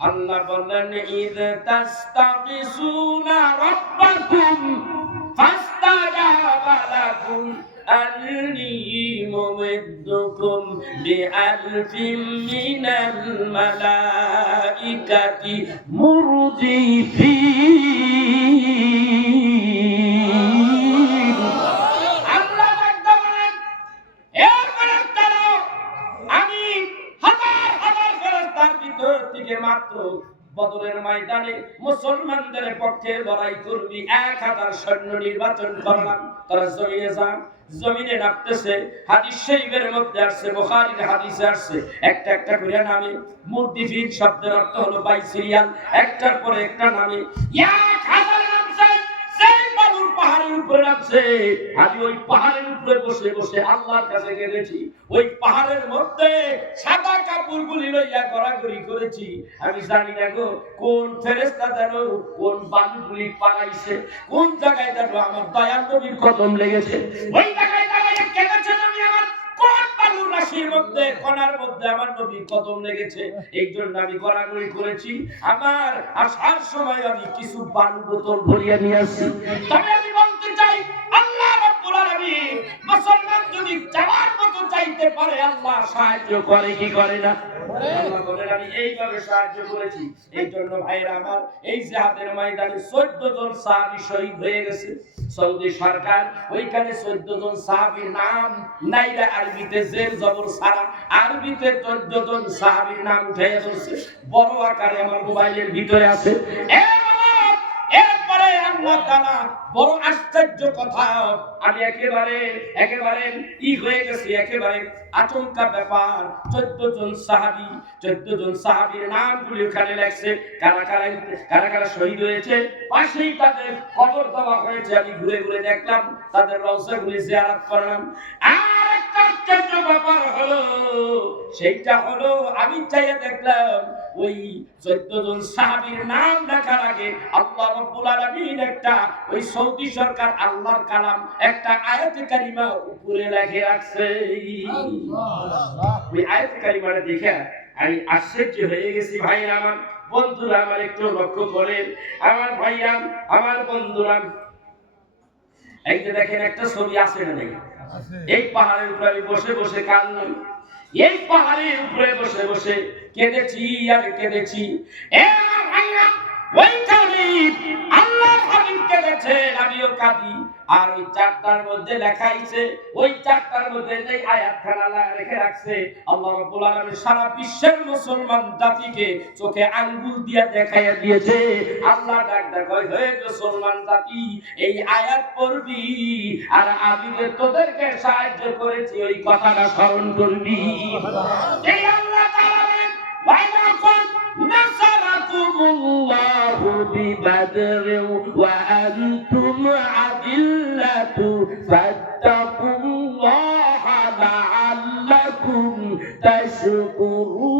আল্লাহ বললেন, ইদ তাস্তাগিসুনা রাব্বাকুম ফাস্তাজাবা লাকুম আন্নী মুমিদ্দুকুম বিআলফিন মিনাল মালাইকাতি মুরদিফিন। আল্লাহ একদম বলেন, এর ফেরেশতারা আমি হাজার হাজার ফেরেশতার ভিতর থেকে মাত্র বদরের ময়দানে মুসলমানদের পক্ষে লড়াই করবি 1000 সৈন্য নির্বাচন করলাম। তারা জমিনে যান, জমিনে নামতেছে। হাদিস শরীফের মধ্যে আসছে, বুখারীর হাদিসে আসছে, একটা একটা করে নামে। মুরদিফিন শব্দের অর্থ হলো বাই সিরিয়াল, একটার পরে একটা নামে। 1000 নামছে, সেই বালুর পাহাড়ের উপরে নামছে। আমি ওই পাহাড়ের উপরে বসে বসে আল্লাহর কাছে গেছি। ওই পাহাড়ের মধ্যে সাদা কাপড়গুলি লইয়া গড়াগড়ি করেছি। আমি জানি না গো কোন ফেরেশতা যেন কোন বালুগুলি পালাইছে, কোন জায়গায় যেন আমার দয়াল নবীর কদম লেগেছে। ওই জায়গায় দাঁড়িয়ে কেঁদেছেন আমি, আমার কোন বালুর রাশির মধ্যে কণার মধ্যে আমার নবীর কদম লেগেছে। এই জন্য আমি গড়াগড়ি করেছি। আমার আসার সময় আমি কিছু বালু বোতল ভরিয়ে নিয়ে আসছি। তবে আমি বলতে চাই, আল্লাহ রাব্বুল আলামিন মুসলমান যদি যাওয়ার মতো চাইতে পারে, আল্লাহ সাহায্য করে কি করে না? আল্লাহ বলেন, আমি এইভাবে সাহায্য করেছি। এই জন্য ভাইরা আমার, এই জিহাদের ময়দানে 14 জন সাহাবী শহীদ হয়ে গেছে। সৌদি সরকার ওইখানে 14 জন সাহাবীর নাম নাইরা আরবিতে জের জবর সারা, আরবিতে 14 জন সাহাবীর নাম উঠে ধরছে, বড় আকারে আমার মোবাইলের ভিতরে আছে। এরপরে আল্লাহ তাআলা বড় আশ্চর্য কথা, আমি একেবারে হয়ে গেছি, একেবারে আচমকা ব্যাপার। 14 জন সাহাবীর নামগুলি ওখানে লেখছে, কারা কারা শহীদ হয়েছে, পাশেই তাদের কবর দেওয়া হয়েছে। আমি ঘুরে ঘুরে দেখলাম, তাদের রওজাগুলি জিয়ারত করলাম। আর একটা আশ্চর্য ব্যাপার হলো, সেইটা হলো আমি চাইয়া দেখলাম ওই 14 জন সাহাবীর নাম লেখার আগে আল্লাহ রাব্বুল আলামিন একটা, ওই সৌদি সরকার আল্লাহর কালাম একটা আয়াতে কারিমা উপরে লিখে রাখছে। ওই আয়াতে কারিমাটা দেখে আমি আশ্চর্য হয়ে গেছি। ভাইরা আমার, বন্ধুরা আমার, একটু লক্ষ্য করেন আমার ভাইরা, আমার বন্ধুরা, এই যে দেখেন একটা ছবি আছে না? এই পাহাড়ের উপরে আমি বসে বসে কাঁদলাম। এই পাহাড়ের উপরে বসে বসে কেঁদেছি আর কেঁদেছি। এ আমার ভাইরা, ওই কালিম আল্লাহর হাবিব কেঁদেছেন, আমিও কাঁদি। আর ওই চারটার মধ্যে লেখা আছে, ওই চারটার মধ্যে যে আয়াতখানা রেখে রাখছে, আল্লাহ রাব্বুল আলামিন সারা বিশ্বের মুসলমান জাতিকে চোখে আঙ্গুল দিয়ে দেখাইয়া দিয়েছে। আল্লাহ ডাক ডাক কয়, হে মুসলমান জাতি, এই আয়াত পড়বি আর আমি যে তোদেরকে সাহায্য করেছি ওই কথাটা স্মরণ করবি। এই আল্লাহ তাআলা বলেন, ওয়াইলাকুম নাসারাকুমুল্লাহু বিবাদরিন ওয়া আনতুম আদিল্লাতু ফাত্তাকুল্লাহা লাআল্লাকুম তাশকুরুন।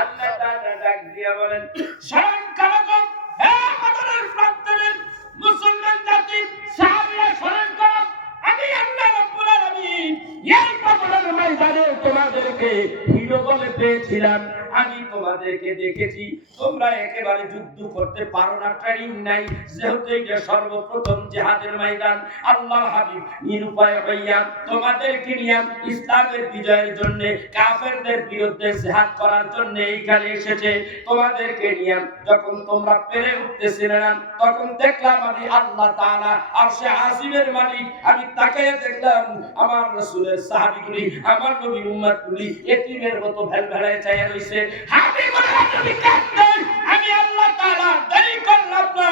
আল্লাহ তাআলা ডাক দিয়া বলেন, স্মরণ করো গো হে বদরের প্রান্তরের মুসলমান জাতি, সাহাবীরা স্মরণ করো, আমি আল্লাহ রাব্বুল আলামিন এই বদরের ময়দানে তোমাদেরকে হিরো বলে পেয়েছিলাম। আমি তোমাদেরকে দেখেছি তোমরা একেবারে যুদ্ধ করতে পারো না, ট্রেনিং নাই, যেহেতু এটা সর্বপ্রথম জিহাদের ময়দান। আল্লাহর হাবিব নিরুপায় হইয়া তোমাদেরকে নিয়ে ইসলামের বিজয়ের জন্য, কাফেরদের বিরুদ্ধে জিহাদ করার জন্য এইখানে এসেছে। তোমাদেরকে নিয়ে যখন তোমরা পেরে উঠতেছিলে না, তখন দেখলাম আমি আল্লাহ তাআলা আরশে আজিমের মালিক, আমি তাকাইয়া দেখলাম আমার রাসূলের সাহাবীগুলি, আমার নবীর উম্মতগুলি এতিমের মতো ভেলভেলায় চাইয়া রইছে। আমি আল্লাহ তাআলা দেরি করলাম না,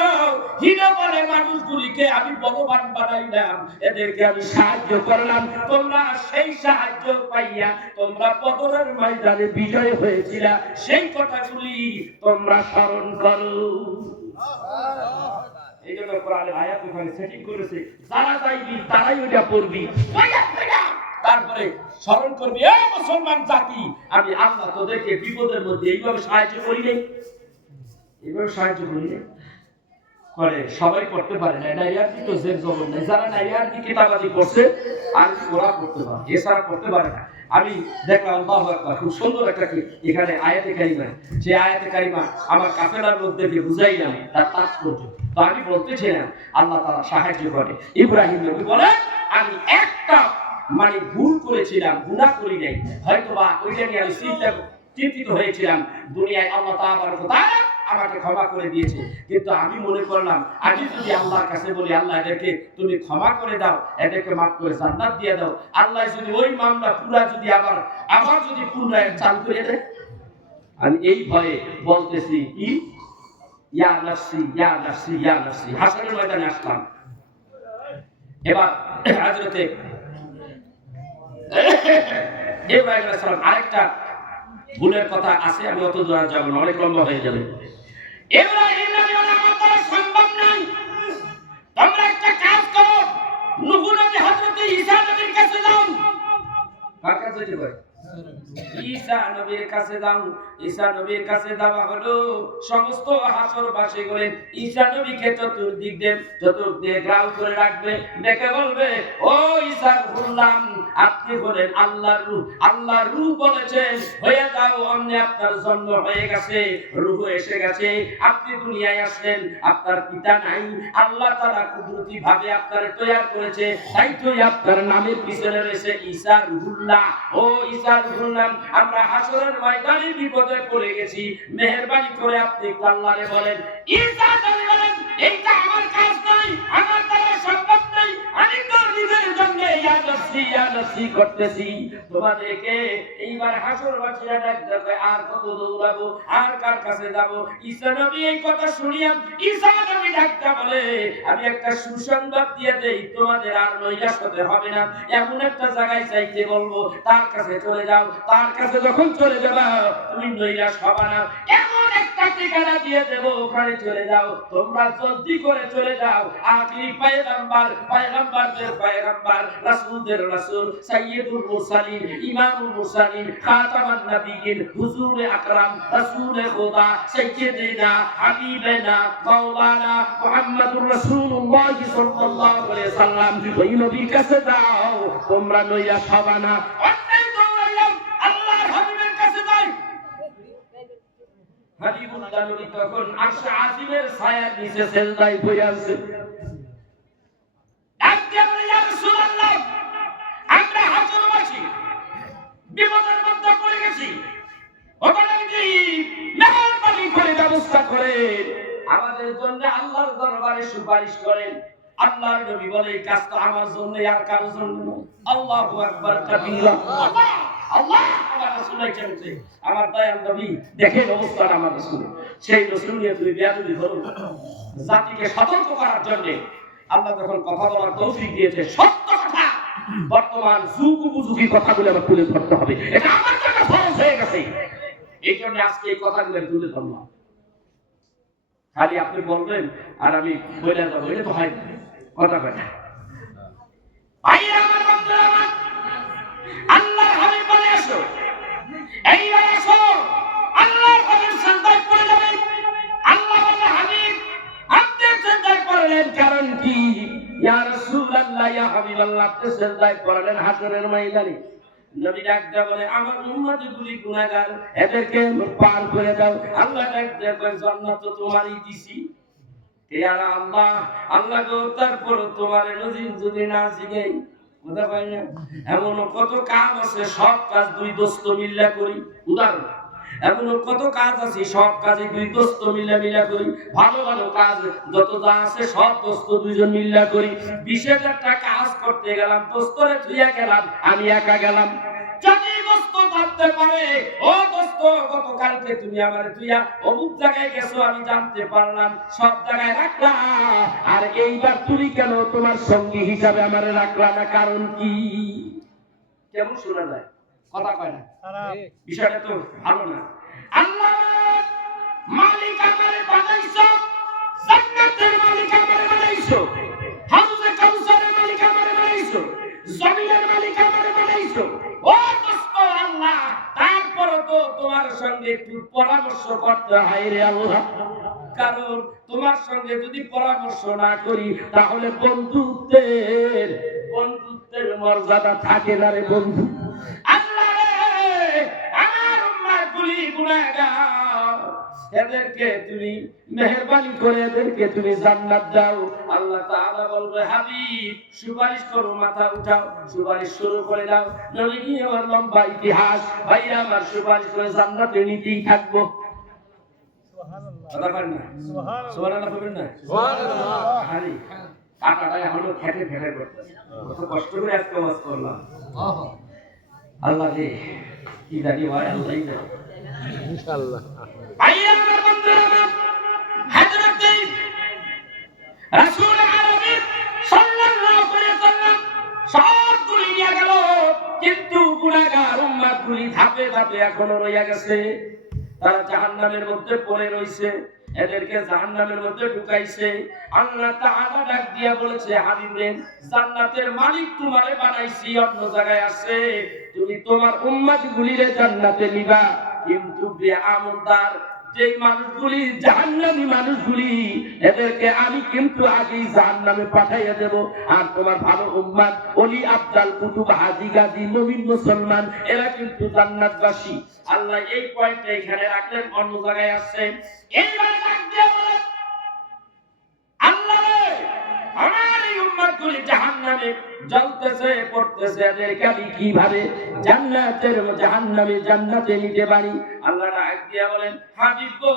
হিরো বলে মানুষগুলিকে আমি ভগবান বানাইলাম, এদেরকে আমি সাহায্য করলাম। তোমরা সেই সাহায্য পাইয়া তোমরা বদরের ময়দানে বিজয় হয়েছিল, সেই কথাগুলি তোমরা স্মরণ করো। এই জন্য কোরআনের আয়াত ওখানে সেটিং করেছে, যারা চাইবি তারাই ওটা পড়বি, তারপরে স্মরণ করবি, এ মুসলমান জাতি, আমি আল্লাহ তোদেরকে বিপদের মধ্যে এইভাবে সাহায্য করি নাই, এইভাবে সাহায্য করি নাই। করে সবাই করতে পারে না, নাইয়ারদি তো জের জবর নাই, যারা নাইয়ারদি কিতাবাদি করছে আর ওরা করতে পারে, এছাড়া করতে পারে না। আমি দেখলাম আল্লাহু আকবার, খুব সুন্দর একটা কি এখানে আয়াতে কারিমা, যে আয়াতে কারিমা আমার কাফেলার মধ্যে দিয়ে বুঝাইলাম তার তাৎপর্য। তো আমি বলতেছিলাম আল্লাহ তাআলা সাহায্য করে। ইব্রাহিম নবী বলে, আমি একটা মানে ভুল করেছিলাম, গুনাহ করি নাই, হয়তো বা ওইটা নিয়ে আমি চিন্তিত হয়েছিলাম। দুনিয়ায় আল্লাহ তাআলা আমাকে ক্ষমা করে দিয়েছে, কিন্তু আমি মনে করলাম আমি যদি আল্লাহর কাছে বলি, আল্লাহ এদেরকে তুমি ক্ষমা করে দাও, এদেরকে মাফ করে জান্নাত দিয়ে দাও, আল্লাহ যদি ওই মামলা পুরা যদি আবার যদি পুনরায় চালু করে দেয়, আমি এই ভয়ে বলতেছি কি, ইয়া নাফসি ইয়া নাফসি ইয়া নাফসি। হাসরের ময়দানে আসলাম। এবার হযরতে ইব্রাহিম আলাইহিস সালাম আরেকটা ভুলের কথা আছে, আমি অত দূর যাব না, অনেক লম্বা হয়ে যাবে। ইব্রাহিম নবী বলে, আমার দ্বারা সম্ভব নয়, তোমরা একটা কাজ করো, নূহ নবী হযরত ঈসা নবীর কাছে যাও। কার কাছে যেতে পারে? ঈসা নবীর কাছে যাও। ঈসা নবীর কাছে যাওয়া হলো, সমস্ত হাসরবাসী বলেন ঈসা নবীকে চতুর্দিকে গ্রাউ করে রাখবে, ডেকে বলবে, ও ঈসা বললাম আপনি বলেন আল্লাহর রূহ, আল্লাহর রূহ বলেছেন হয়ে যাও, অমনি আপনার জন্ম হয়ে গেছে, রূহ এসে গেছে, আপনি দুনিয়ায় আসলেন, আপনার পিতা নাই, আল্লাহ তাআলা কুদরতি ভাবে আপনারে তৈরি করেছে, তাই তো আপনার নামের পিছনে রয়েছে ঈসা রূহুল্লাহ। ও ঈসা রূহুল্লাহ, আমরা হাসরের ময়দানে বিপদে পড়ে গেছি, মেহেরবানি করে আপনি আল্লাহরে বলেন। ঈসা নবী বলেন, এইটা আমার কাজ নয়, আমার দ্বারা সম্ভব নয়, আমি তো নিজের জন্য ইয়া নফসি করতেছি। তোমাদেরকে এইবার হাসরবাসীরা ডাক দেবে, আর কত দৌড়াবো, আর কার কাছে যাব? ঈসা নবী এই কথা শুনিয়া ঈসা নবী ডাকটা বলে, আমি একটা সুসংবাদ দিয়ে দেই, তোমাদের আর নৈরাশ হতে হবে না, এমন একটা জায়গায় চাইতে বলবো, তার কাছে চলে যাও, তার কাছে যখন চলে যাবা তুমি নৈরাশ হবে না, এমন একটা ঠিকানা দিয়ে দেবো, ওখানে চলে যাও, তোমরা জলদি করে চলে যাও। আখিরি পয়গম্বরদের পয়গম্বর, রাসূলদের রাসূল, সাইয়্যিদুল মুরসালিন, ইমামুল মুরসালিন, খাতামান নবিয়্যিন, হুজুর আকরাম, রাসূল খোদা, সাইয়্যিদিনা হাবিবানা মাওলানা মুহাম্মদুর রাসূলুল্লাহ সাল্লাল্লাহু আলাইহি সাল্লাম, ওই নবীর কাছে যাও, তোমরা নৈরাশ হবে না। হাবিবুল্লাহ নবী তখন আরশে আজিমের ছায়ার নিচে সেজদায় বসে আছে। ডাক দিয়ে বলে, ইয়া রাসূলুল্লাহ বিপদের মধ্যে পড়ে গেছি, ওখানে কি মেহরবানি করে ব্যবস্থা করে আমাদের জন্য আল্লাহর দরবারে সুপারিশ করেন। আল্লাহর নবী বলে এই কাজ তো আমার জন্য আর কারোর জন্য নয়। আল্লাহু আকবার কাবীরা। আল্লাহ আল্লাহ আমার রাসূলের চলছে, আমার দয়াল নবী দেখেন অবস্থাটা আমার রাসূল, সেই রাসূল নিয়ে তুমি বেয়াদবি করো। জাতিকে সতর্ক করার জন্য আল্লাহ যখন কথা বলার তৌফিক দিয়েছে, সত্য কথা বর্তমান যুগ উপযোগী কথাগুলো আবার তুলে ধরতে হবে, এটা আমার জন্য ফরজ হয়ে গেছে। এই জন্য আজকে এই কথাগুলো তুলে ধরলাম। খালি আপনি বলবেন আর আমি বলে যাবো, এটা তো হয় না, কথা কয় না। ভাইরা আমার, বন্ধুরা আমার, আল্লাহর হাবিব বলে আসো, এইবার আসো, আল্লাহর হাবিব সিজদায় পড়ে যাবে। আল্লাহ বলে হাবিব আপনি সিজদায় পড়লেন কারণ কি? ইয়া রাসূলুল্লাহ, ইয়া হাবিবাল্লাহ, আপনি সিজদায় পড়লেন হাসরের ময়দানে। নবী ডাক দেয়া বলে আমার উম্মতগুলি গুনাহগার, এদেরকে পার করে দাও। আল্লাহ ডাক দেয়া কয় জান্নাত তো তোমারই দিছি। ইয়া আল্লাহ, আল্লাহ গো তারপর তোমার নজির যদি না জিগাই, কথা পাই না, এমন কত কাজ আছে সব কাজ দুই দোস্ত মিল্লা করি। উদাহরণ, এমন কত কাজ আছে সব কাজে দুই দোস্ত মিল্লা করি। ভালো ভালো কাজ যত যা আছে সব দোস্ত দুইজন মিল্লা করি। বিশেষ একটা কাজ করতে গেলাম, দোস্তরে থুইয়া গেলাম, আমি একা গেলাম। যদি দোস্ত জানতে পারে ও দোস্ত গতকালকে তুমি আমারে তুইয়া অমুক জায়গায় গেছো, আমি জানতে পারলাম, সব জায়গায় রাখলা, আর এইবার তুমি কেন তোমার সঙ্গী হিসাবে আমারে রাখলা না, কারণ কি? কেমন শোনা যায়, কথা কয় না, বিষয়টা তো ভালো না। আল্লাহ মালিক আমারে বানাইছো, জান্নাতের মালিক আমারে বানাইছো, হাউজে কাউসারের মালিক আমারে বানাইছো, জমিনের মালিক আমারে বানাইছো। ও দোস্ত আল্লাহ, তারপরও তো তোমার সঙ্গে একটু পরামর্শ করতে হয় রে আল্লাহ, কারণ তোমার সঙ্গে যদি পরামর্শ না করি তাহলে বন্ধুত্বের মর্যাদা থাকে না রে বন্ধু। আল্লাহ রে, আমার উম্মতগুলি গুনাহগার, এদেরকে তুমি মেহেরবানি করে এদেরকে তুমি জান্নাত দাও। আল্লাহ তাআলা বলবে হাবিব সুপারিশ করো, মাথা উঠাও, সুপারিশ শুরু করে দাও। নবী কি আমার লম্বা ইতিহাস, ভাইরা আমার সুপারিশ করে জান্নাতে নিতেই থাকবো। সুবহানাল্লাহ, কথা বলেন না সুবহানাল্লাহ, বলবেন না সুবহানাল্লাহ। খালি কাটাটা এখনো খেটে খেটে করতেছে, কত কষ্ট করে আজকে ওয়াজ করলাম। আল্লাহ রে কি জানি ভাই, আল্লাহই জানে ইনশাআল্লাহ। ভাইয়া আমার, বন্ধুরা আমার, হযরত রাসূল আরবি সাল্লাল্লাহু আলাইহি ওয়াসাল্লাম সবগুলি নিয়ে গেল, কিন্তু গুনাহগার উম্মতগুলি ধাপে ধাপে এখনো রইয়া গেছে। তারা জাহান্নামের মধ্যে পড়ে রইছে, এদেরকে জাহান্নামের মধ্যে ঢুকাইছে। আল্লাহ তাআলা ডাক দিয়া বলেছে হাবিব রে, জান্নাতের মালিক তোমারে বানাইছি, অন্য জায়গায় আছে, তুমি তোমার উম্মতগুলিরে জান্নাতে নিবা। কিন্তু বেঈমানদার যেই মানুষগুলি জাহান্নামী মানুষগুলি, এদেরকে আমি কিন্তু আগেই জাহান্নামে পাঠাইয়া দেব। আর তোমার ভালো উম্মত ওলি আব্দাল কুতুব হাজী গাজী মুমিন মুসলমান, এরা কিন্তু জান্নাতবাসী। আল্লাহ এই পয়েন্টটা এখানে রাখলেন, অন্য জায়গায় আছে। এইবারে ডাক দিয়ে বলে আল্লাহ রে, আমার এই উম্মতগুলি জাহান্নামে জ্বলতেছে পড়তেছে, এদেরকে আমি কিভাবে জান্নাতের জাহান্নামে জান্নাতে নিতে পারি? আল্লাহ ডাক দিয়ে বলেন হাবিব গো,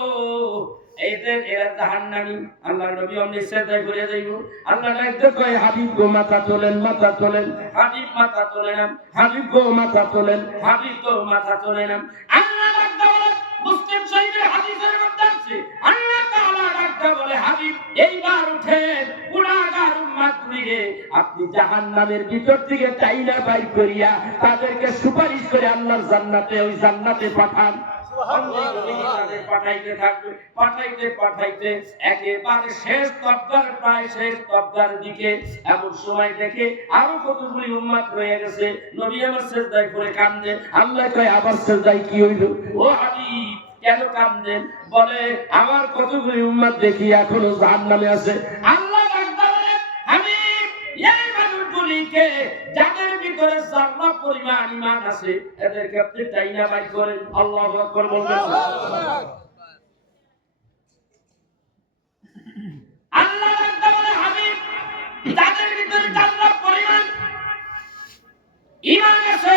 এরা জাহান্নামী। আল্লাহ নবী অমনি সেজদায় পড়ে যাইব। আল্লাহ ডাক দিয়ে কয় হাবিব গো মাথা তোলেন, মাথা তোলেন। হাবিব মাথা তোলে না, হাবিব গো মাথা তোলেন, হাবিব তো মাথা তোলে না। আল্লাহ ডাক দিয়ে বলেন, মুসলিম শরীফের হাদিসের মধ্যে আছে, আল্লাহ তাআলা ডাক দিয়ে বলে হাবিব এইবার উঠেন, গুনাহগার উম্মতগুলিরে আপনি জাহান্নামের ভিতর থেকে টাইনা বাইর করিয়া তাদেরকে সুপারিশ করে আল্লাহর জান্নাতে, ওই জান্নাতে পাঠান। পাঠাইতে থাকবে, পাঠাইতে পাঠাইতে একেবারে শেষ তবদার, প্রায় শেষ তবদার দিকে এমন সময় দেখে আরো কতগুলি উম্মত রয়ে গেছে। নবী আমার সিজদায় পড়ে কান্দে। আল্লাহ কয় আবার সিজদায় কি হইল? ও হাবিব কেন কান্দেন? বলে আমার কতগুলি উম্মত দেখি এখনো জাহান্নামে আছে। আল্লাহ হাবিব এই মানুষগুলিকে যাদের ভিতরে জান্নাত পরিমাণ ঈমান আছে, এদেরকে আপনি টাইনা বাইর করেন। আল্লাহু আকবার বলবেন। আল্লাহ বলে হাবিব যাদের ভিতরে জান্নাত পরিমাণ ঈমান আছে,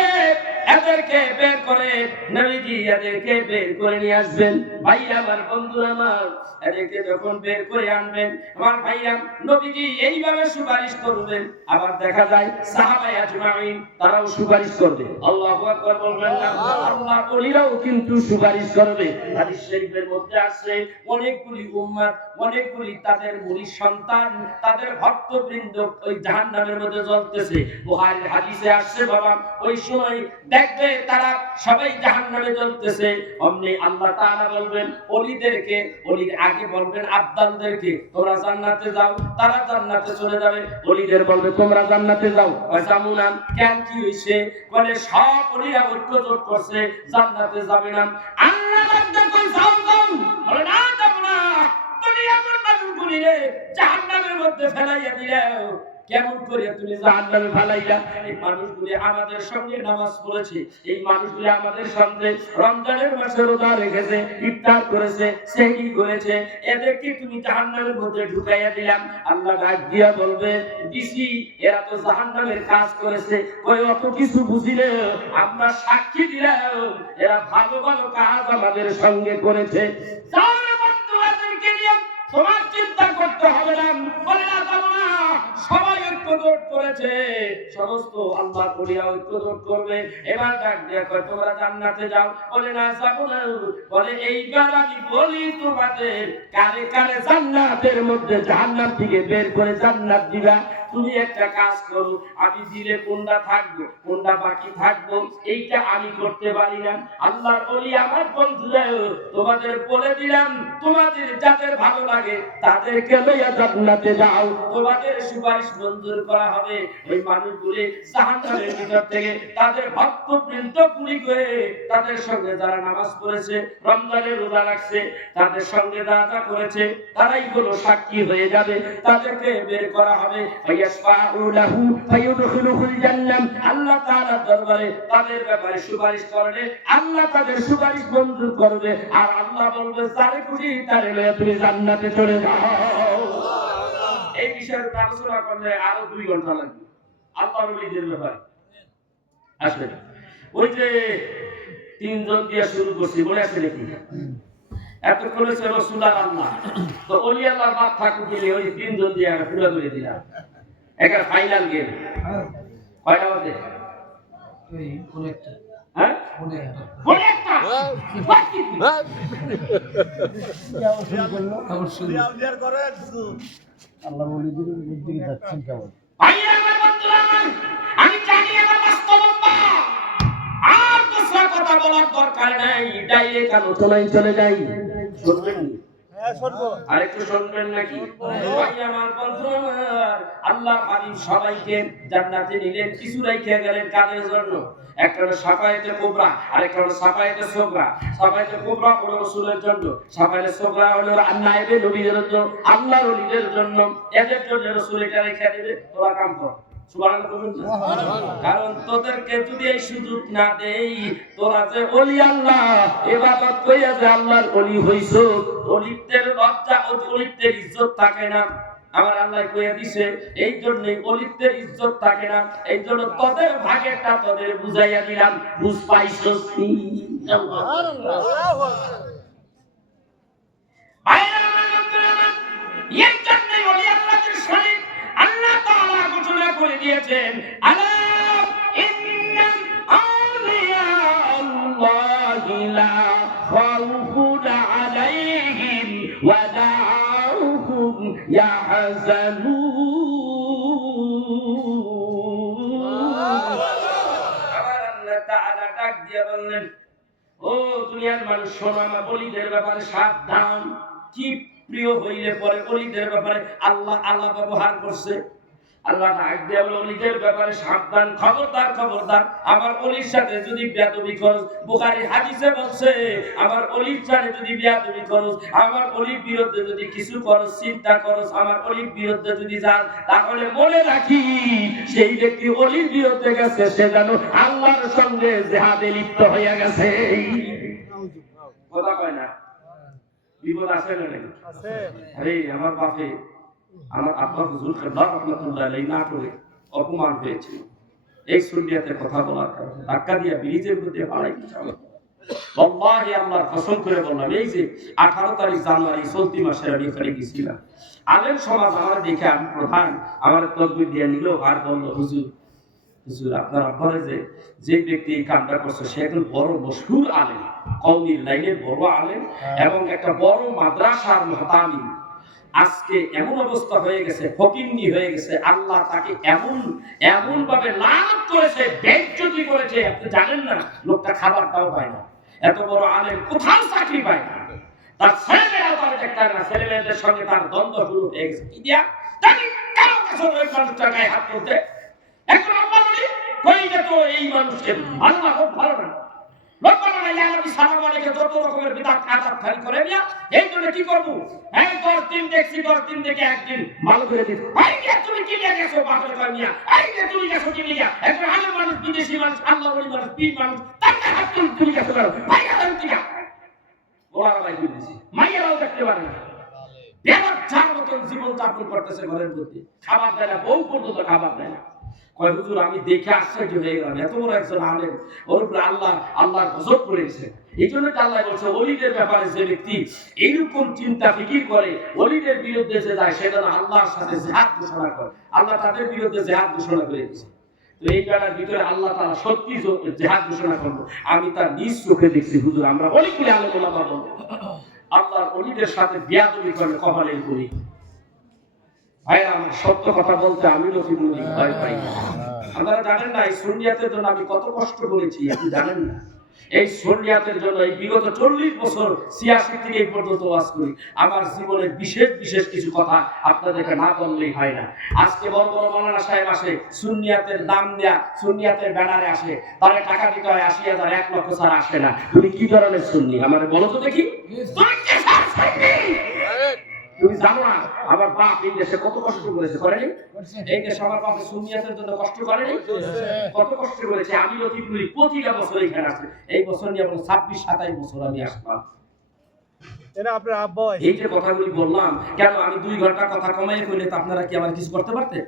এদেরকে বের করে নবীজি এদেরকে বের করে নিয়ে আসবেন। ভাই আমার, বন্ধু আমার, এদেরকে যখন বের করে আনবেন আমার ভাইয়া, নবীজি এইভাবে সুপারিশ করবেন। আবার দেখা যায় সাহাবায়ে আজমাইন তারাও সুপারিশ করবে। আল্লাহু আকবার বলবেন না? আল্লাহ ওলিরাও কিন্তু সুপারিশ করবে। হাদিস শরীফের মধ্যে আছে অনেকগুলি উম্মত, অনেকগুলি তাদের মুরিদ সন্তান, তাদের ভক্তবৃন্দ ওই জাহান্নামের মধ্যে জ্বলতেছে। বুখারীর হাদিসে আসছে বাবা, ওই সময় দেখবে তারা সবাই জাহান্নামে জ্বলতেছে। অমনি আল্লাহ তাআলা বলবেন ওলিদেরকে, ওলির আগে বলবেন আব্দালদেরকে, তোমরা জান্নাতে যাও। তারা জান্নাতে চলে যাবে। ওলিদের বলবে তোমরা জান্নাতে যাও। যাবো না। কেন, কি হইছে? বলে সব ওলিরা ঐক্যজোট করছে, জান্নাতে যাবে না। আল্লাহ বান্দা কই যাও যাও, বলে না যাব না। তুমি আমার মানুষগুলিরে জাহান্নামের মধ্যে ফেলাইয়া দিলাও। কেমন করে তুমি জাহান্নামে ফেলাইলা? এই মানুষগুলি আমাদের সঙ্গে নামাজ পড়েছে, এই মানুষগুলি আমাদের সঙ্গে রমজানের মাসে রোজা রেখেছে, ইফতার করেছে, সেহরি করেছে, এদেরকে তুমি জাহান্নামের মধ্যে ঢুকাইয়া দিলাম। আল্লাহ ডাক দিয়া বলবে দিছি, এরা তো জাহান্নামের কাজ করেছে, কই অত কিছু বুঝিলে আমরা সাক্ষী দিলাম এরা ভালো ভালো কাজ আমাদের সঙ্গে করেছে। যাও রে বন্ধু, এদেরকে নিয়ে তোমার চিন্তা করতে হবে না। বলে না যাব না, সবাই ঐক্যজোট করেছে, সমস্ত আল্লাহ করিয়া ঐক্যজোট করবে। এবার ডাক দিয়ে কয় তোমরা জান্নাতে যাও। বলে না যাব না। বলে এইবার আমি বলি তোমাদের কারে কারে জান্নাতের মধ্যে জাহান্নাম থেকে বের করে জান্নাত দিবা। তুমি একটা কাজ করো, আমি দিলে কোনটা থাকবো কোনটা বাকি থাকবো এইটা আমি করতে পারি না। আল্লাহ বলি আমার বন্ধুরা, তোমাদের বলে দিলাম, তোমাদের যাদের ভালো লাগে তাদেরকে লইয়া জান্নাতে যাও, তোমাদের সুপারিশ মঞ্জুর করা হবে। ওই মানুষগুলি জাহান্নামের ভিতর থেকে তাদের ভক্তবৃন্দ গুলি করে তাদের সঙ্গে যারা নামাজ পড়েছে, রমজানের রোজা রাখছে, তাদের সঙ্গে যা যা করেছে তারাই কোনো সাক্ষী হয়ে যাবে। তাদেরকে বের করা হবে। আল্লাহ তাআলার দরবারে তাদের ব্যাপারে সুপারিশ করবে, আল্লাহ তাদের সুপারিশ মঞ্জুর করবে। আর আল্লাহ বলবে যারে খুশি তারে লইয়া তুমি জান্নাতে চলে যাও। এই বিষয়ে আলোচনা করলে আরো 2 ঘন্টা লাগবে। আল্লাহর ওলিদের ব্যাপারে আসবে। ওই যে 3 জন দিয়ে শুরু করছি, মনে আছে নাকি? এতক্ষণে ছিল রাসূল আল্লাহ, তো ওলি আল্লাহর বাপ ঠাকুর গেলে ওই 3 জন দিয়ে পুরো করে দিলাম। একটা ফাইনাল গেম। কয়টা বাজে? এই কোন একটা, হ্যাঁ কোন একটা, কোন একটা বাকি অবশ্যই আউলিয়ার করে আল্লাহ ওলিদের দিকে যাচ্ছেন কেমন? ভাই আমার বন্ধুরা, আমি জানি আমার বাস্তবতা আর দুসরা কথা বলার দরকার নাই, ডাইরেক্ট আলোচনায় চলে যাই। শুনবেন? হ্যাঁ শুনবো। আরেকটু শুনবেন নাকি? ভাই আমার বন্ধুরা, আল্লাহ হাবিব সবাইকে জান্নাতে নিলেন, কিছু রাইখা গেলেন কাদের জন্য? একটা হলো সাফায়েতে কুবরা, আরেকটা হলো সাফায়েতে সুগরা। সাফায়েতে কুবরা হলো রাসূলের জন্য, সাফায়েতে সুগরা হলো নায়েবে নবীদের জন্য, আল্লাহর ওলিদের জন্য। এদের জন্য রাসূল এটা রেখে দিবে, তোরা কাম কর। সুবহানাল্লাহ বলুন। কারণ তোদেরকে যদি এই সুযোগ না দেই, তোরা যে ওলি আল্লাহ ইবাদত কইরা যে আল্লাহর ওলি হইছো, ওলিদের লজ্জা ও ওলিদের ইজ্জত থাকে না। আমার আল্লাহ কইয়া দিছে, এই জন্যই ওলিদের ইজ্জত থাকে না। এই জন্য তোদের ভাগেরটা তোদের বুঝাইয়া দিলাম, বুঝ পাইছস কি? সুবহানাল্লাহ। ভাইরা আমার বন্ধুরা, এই জন্যই ওলি আল্লাহদের শরীফ আল্লাহ তাআলা ঘোষণা করে দিয়েছেন, আলা ইন্না আউলিয়া আল্লাহি লা খাউফুন আলাইহিম ওয়া লা হুম ইয়াহজানুন। আমার আল্লাহ তাআলা ডাক দিয়ে বললেন, ও দুনিয়ার মানুষ শোনো, আমার ওলিদের ব্যাপারে সাবধান। কি প্রিয় হইলে পরে ওলিদের ব্যাপারে আল্লাহ আল্লাহ ব্যবহার করছে। আল্লাহ ডাক দিয়ে বলে ওলিদের ব্যাপারে সাবধান, খবরদার খবরদার। আমার ওলির সাথে যদি বেয়াদবি করস, বুখারী হাদিসে বলছে, আমার ওলির সাথে যদি বেয়াদবি করস, আমার ওলির বিরুদ্ধে যদি কিছু করস, চিন্তা করস, আমার ওলির বিরুদ্ধে যদি যাস, তাহলে মনে রাখি সেই ব্যক্তি ওলির বিরুদ্ধে গেছে, সে যেন আল্লাহর সঙ্গে জিহাদে লিপ্ত হয়ে গেছে। কথা কয় না? বিপদ আছে না নাকি? আছে। আরে আমার বাপে, আমার আব্বা হুজুর খেদমত রহমাতুল্লাহ আলাইহি নাটোরে অপমান হয়েছিল। এই সুন্নিয়াতের কথা বলার কারণে ধাক্কা দিয়ে ব্রিজের মধ্যে ফালাই দিতে হবে। আল্লাহি আল্লাহর কসম করে বললাম, এই যে 18 তারিখ জানুয়ারি চলতি মাসে আমি এখানে গেছিলাম, আলেম সমাজ আমার দেখে আমি প্রধান আমার তকবির দিয়ে নিল আর বলল, হুজুর হুজুর আপনার আব্বারে যে ব্যক্তি এই কামটা করছে সে একজন বড় মশহুর আলেম, কওমির লাইনের বড় আলেম এবং একটা বড় মাদ্রাসার মুহতামিম। আজকে এমন অবস্থা হয়ে গেছে, ফকিন্নি হয়ে গেছে, আল্লাহ তাকে এমন ভাবে লানত করেছে, বেইজ্জতি করেছে, আপনি জানেন না। লোকটা খাবারটাও পায় না, এত বড় আলেম কোথাও চাকরি পায় না, তার ছেলেমেয়েরাও তার দেখতে না, ছেলেমেয়েদের সঙ্গে তার দ্বন্দ্ব শুরু হয়ে গেছে। কি দিয়া তাকে কারো কাছে ওই মানুষটার গায়ে হাত তুলতে, এখন আল্লাহ বলি কই যে তো এই মানুষকে আল্লাহ খুব ভালো না। লোকমানা ইয়া নবী সাল্লাল্লাহু আলাইহি ওয়াসাল্লাম যত রকমের বিদআত আযাব খালি করে নিয়া, এই জন্য কি করব, এই 10 দিন দেখছি, 10 দিন দেখে একদিন ভালো করে দিত। এই যে তুমি কি নিয়ে গেছো বাপরে কামিয়া, এই যে তুমি গেছো কি নিয়া, একজন আলেম মানুষ, বিদেশি মানুষ, আল্লাহর ওলি মানুষ, পীর মানুষ, তাকে হাত তুমি গেছো কেন? ভাই আমি কি ওরা ভাই দিছি, মাইয়ারাও দেখতে পারে না, বেরাত যার মতন জীবন যাপন করতেছে ঘরের মধ্যে, খাবার দেয় না, বউ পর্যন্ত খাবার দেয় না। কয় হুজুর আমি দেখে আশ্চর্য হয়ে গেলাম, এত বড় একজন আলেম, ওর উপরে আল্লাহর গজব করেছে। এই জন্য আল্লাহ বলছে, ওলিদের ব্যাপারে যে ব্যক্তি এইরকম চিন্তা ফিকির করে, ওলিদের বিরুদ্ধে যে যায়, সে যেন আল্লাহর সাথে জিহাদ ঘোষণা করে। আল্লাহ তাদের বিরুদ্ধে জিহাদ ঘোষণা করে দিয়েছে। তো এই বেলার ভিতরে আল্লাহ তাআলা সত্যি জিহাদ ঘোষণা করলো। আমি তার নিজ চোখে দেখছি হুজুর, আমরা অলিকুল আলেম ওলামা বলবো, আল্লাহর ওলিদের সাথে বিয়াদবি করে কপালের করি। ভাইরা আমার সত্য কথা বলতে আমি রফিকুল ভয় পাই না। আপনারা জানেন না এই সুন্নিয়াতের জন্য আমি কত কষ্ট করেছি, আপনি জানেন না। এই সুন্নিয়াতের জন্য এই বিগত 40 বছর 86 থেকে এই পর্যন্ত ওয়াজ করি। আমার জীবনের বিশেষ কিছু কথা আপনাদেরকে না বললেই হয় না। আজকে বড় বড় মাওলানা সাহেব আসে, সুন্নিয়াতের নাম দেয়া, সুন্নিয়াতের ব্যানারে আসে, তাহলে টাকা দিতে হয় 80,000, 1 লক্ষ ছাড়া আসে না। তুমি কি ধরনের সুন্নি আমারে বলো তো দেখি। তুমি জানো না আমার বাপ এই দেশে কত কষ্ট করেছে, করেনি? এই দেশে আমার বাপ সুন্নিয়াতের জন্য কষ্ট করেনি? কত কষ্ট করেছে। আমি লতিফুলি প্রতিটা বছর এখানে আসছে, এই বছর নিয়ে 26-27 বছর আমি আসলাম। এই যে কথাগুলি বললাম, কেন আমি 2 ঘন্টা কথা কমাইয়ে কইলে তো আপনারা কি আমার কিছু করতে পারতেন?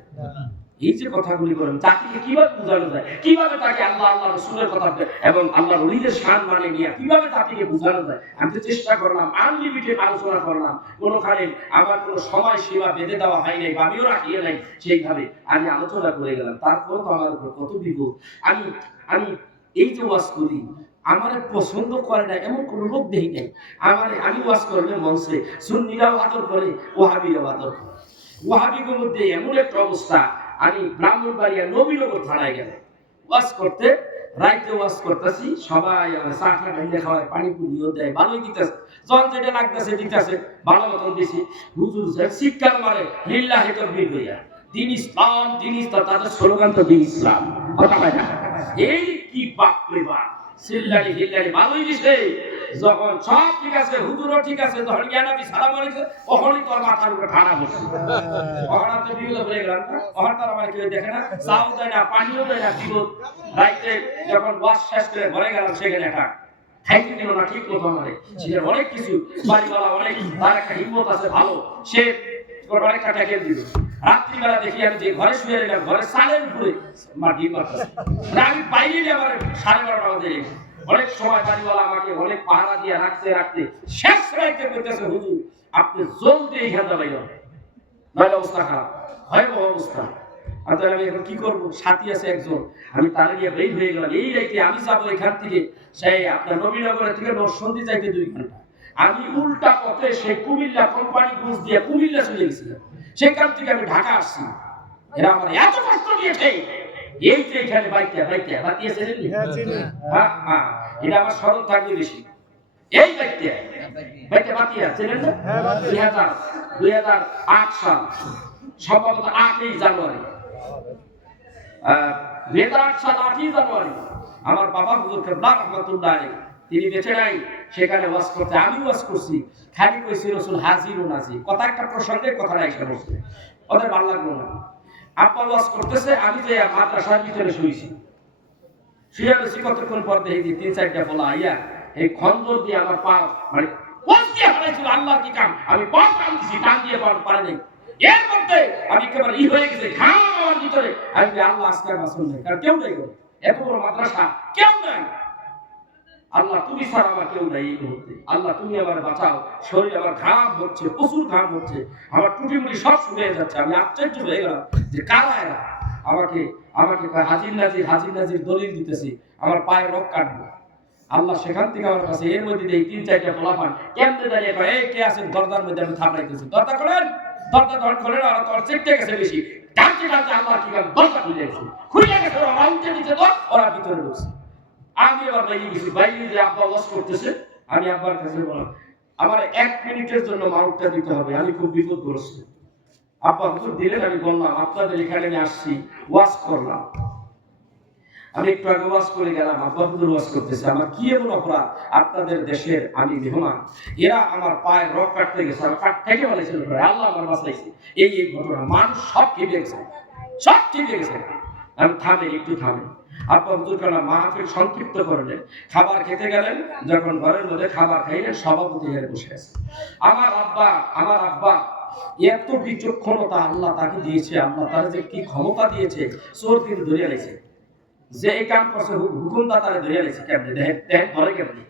এই যে কথাগুলি বলেন, জাতিকে কিভাবে বোঝানো যায়, কিভাবে তাকে আল্লাহ রাসূলের কথা এবং আল্লাহর ওলিদের শান মানে নিয়ে কিভাবে জাতিকে বোঝানো যায়, আমি তো চেষ্টা করলাম, আনলিমিটেড আলোচনা করলাম। কোনোখানে আমার কোনো সময় সীমা বেঁধে দেওয়া হয় নাই, আমিও রাখিয়ে নাই, সেইভাবে আমি আলোচনা করে গেলাম। তারপর তো আমার উপর কত বিপদ। আমি এই যে ওয়াজ করি, আমার পছন্দ করে না এমন কোন লোক দেখি নাই। আমি ওয়াজ করলে মঞ্চে সুন্নিরাও আদর করে, ওয়াহাবিরাও আদর করে। ওয়াহাবিদের মধ্যে এমন একটা অবস্থা, আমি ব্রাহ্মণবাড়িয়া নবীনগর থানায় গেলাম ওয়াজ করতে, রাইতে ওয়াজ করতেছি, সবাই আমার চাটা ঢাইলে খাওয়ায়, পানি পুনিও দেয়, ভালোই দিতেছে, যখন যেটা লাগতেছে দিতেছে, ভালো মতন দিছি। হুজুর শিক্ষার মারে লিল্লাহি তাকবীর হইয়া, দিন ইসলাম, তাদের স্লোগান তো দিন ইসলাম, কথা হয় না? এই কি বাপ রে বাপ, সিল্লারি হিল্লারি ভালোই দিছে। যখন সব ঠিক আছে, হুজুরও ঠিক আছে, যখন ইয়া নবী সালাম আলাইহিস, ওখানেই তোর মাথার উপরে ঠাড়া বসে। ওখানে তো বিপদ হয়ে গেলাম, ওখানে তার আমার কেউ দেখে না, চাও দেয় না, পানিও দেয় না, বিপদ। রাইতে যখন ওয়াজ শেষ করে ঘরে গেলাম, সেখানে একটা খাইতে দিল না ঠিক মতো আমারে, সেখানে অনেক কিছু বাড়িওয়ালা, অনেক তার একটা হিম্মত আছে ভালো, সে অনেকটা ট্যাকেল দিল। রাত্রিবেলা দেখি আমি যে ঘরে শুয়ে নিলাম, ঘরে সালের উপরে মাটি মারতেছে, আমি বাইরে আমার 12:30 বাজে। অনেক সময় বাড়িওয়ালা আমাকে অনেক পাহারা দিয়ে রাখতে শেষ রাইতে করতেছে, হুজুর আপনি জলদি এইখান থেকে বাইরে, নইলে অবস্থা খারাপ, ভয়াবহ অবস্থা। আর তাহলে আমি এখন কি করবো? সাথী আছে একজন, আমি তার নিয়ে বের হয়ে গেলাম। এই রাইতে আমি যাবো এখান থেকে সেই আপনার নবীনগরের থেকে নরসন্দী যাইতে 2 ঘন্টা। আমি উল্টা পথে সেই কুমিল্লা কোম্পানিগঞ্জ দিয়ে কুমিল্লা চলে গেছিলাম, সেখান থেকে আমি ঢাকা আসছি। এরা আমার এত কষ্ট দিয়েছে, এই যে এখানে বাতিয়েছে, এটা আমার স্মরণ থাকবে বেশি। এই বাতিয়া ছিলেন না 2008 সাল, সম্ভবত 8ই জানুয়ারি, 2008 সাল 8ই জানুয়ারি আমার বাবা হুজুর কেবলা রাহমাতুল্লাহ আলাইহি তিনি বেঁচে নাই, সেখানে ওয়াজ করতে আমি ওয়াজ করছি। খালি কইছি রাসূল হাজির ও নাজির, কথা একটা প্রসঙ্গের কথা এসে বসে, ওদের ভালো লাগলো না। আপা ওয়াজ করতেছে, আমি যে মাদ্রাসার ভিতরে শুয়েছি, শুয়ে রয়েছি, কতক্ষণ পর দেখি 3-4টা বলা আইয়া এই খন্দর দিয়ে আমার পা মানে কোন দিয়ে হারাইছিল, আল্লাহ কি কাম, আমি পা টান দিছি, টান দিয়ে পারে নাই, এর মধ্যে আমি একেবারে হয়ে গেছে ঘাম আমার ভিতরে। আমি আল্লাহ আজকে আর বাঁচন নেই, কারণ কেউ নেই, এত বড় মাদ্রাসা কেউ নাই। আল্লাহ তুমি ছাড়া আমার কেউ নাই এই মুহূর্তে। আল্লাহ তুমি আমার বাঁচাও। শরীর আমার ঘাম হচ্ছে, প্রচুর ঘাম হচ্ছে, আমার টুটি মুটি সব শুকিয়ে যাচ্ছে। আমি আশ্চর্য হয়ে গেলাম যে কারা এরা। আমাকে আমাকে হাজির নাজির দলিল দিতেছি, আমার পায়ে রক কাটবো। আল্লাহ সেখান থেকে আমার কাছে এর মধ্যে এই 3-4টা ফলাফান কেমনে দাঁড়িয়ে কয় এই কে আছেন দরজার মধ্যে, আমি থাপড়াইতেছি দরজা খোলেন, দরজা ধর খোলেন। আর তোর চেকতে গেছে বেশি টানতে টানতে আল্লাহ কি কাজ দরজা খুলে গেছে ওরা উঠে নিচে তো ওরা ভিতরে ঢুকছে। আমি এবার বাইরে গেছি, বাইরে যে আব্বা ওয়াজ করতেছে, আমি আব্বার কাছে বললাম আমার 1 মিনিটের জন্য মাউটটা দিতে হবে, আমি খুব বিপদগ্রস্ত। আব্বা হুজুর দিলেন। আমি বললাম আপনাদের এখানে আমি আসছি, ওয়াজ করলাম। আমি একটু আগে ওয়াজ করে গেলাম, আব্বা হুজুর ওয়াজ করতেছে, আমার কি এমন অপরাধ? আপনাদের দেশের আমি মেহমান, এরা আমার পায়ের রক কাটতে গেছে, আমার কাট থেকে বলেছিল, আল্লাহ আমার বাঁচাইছে। এই ঘটনা মানুষ সব কেঁপে গেছে, সব কেঁপে গেছে। আমি একটু থামেন। আব্বা হুজুর কালাম মাহফিল সংক্ষিপ্ত করলেন, খাবার খেতে গেলেন। যখন ঘরের মধ্যে খাবার খাইলেন, সভাপতি হয়ে বসে আছে। আমার আব্বা এত বিচক্ষণতা আল্লাহ তাকে দিয়েছে, আল্লাহ তার যে কি ক্ষমতা দিয়েছে, চোর কিন্তু ধরে নিয়েছে, যে এই কাম করছে হুকুমদা তারা ধরে নিয়েছে। কেমনি দেখেন ধরে কেমনি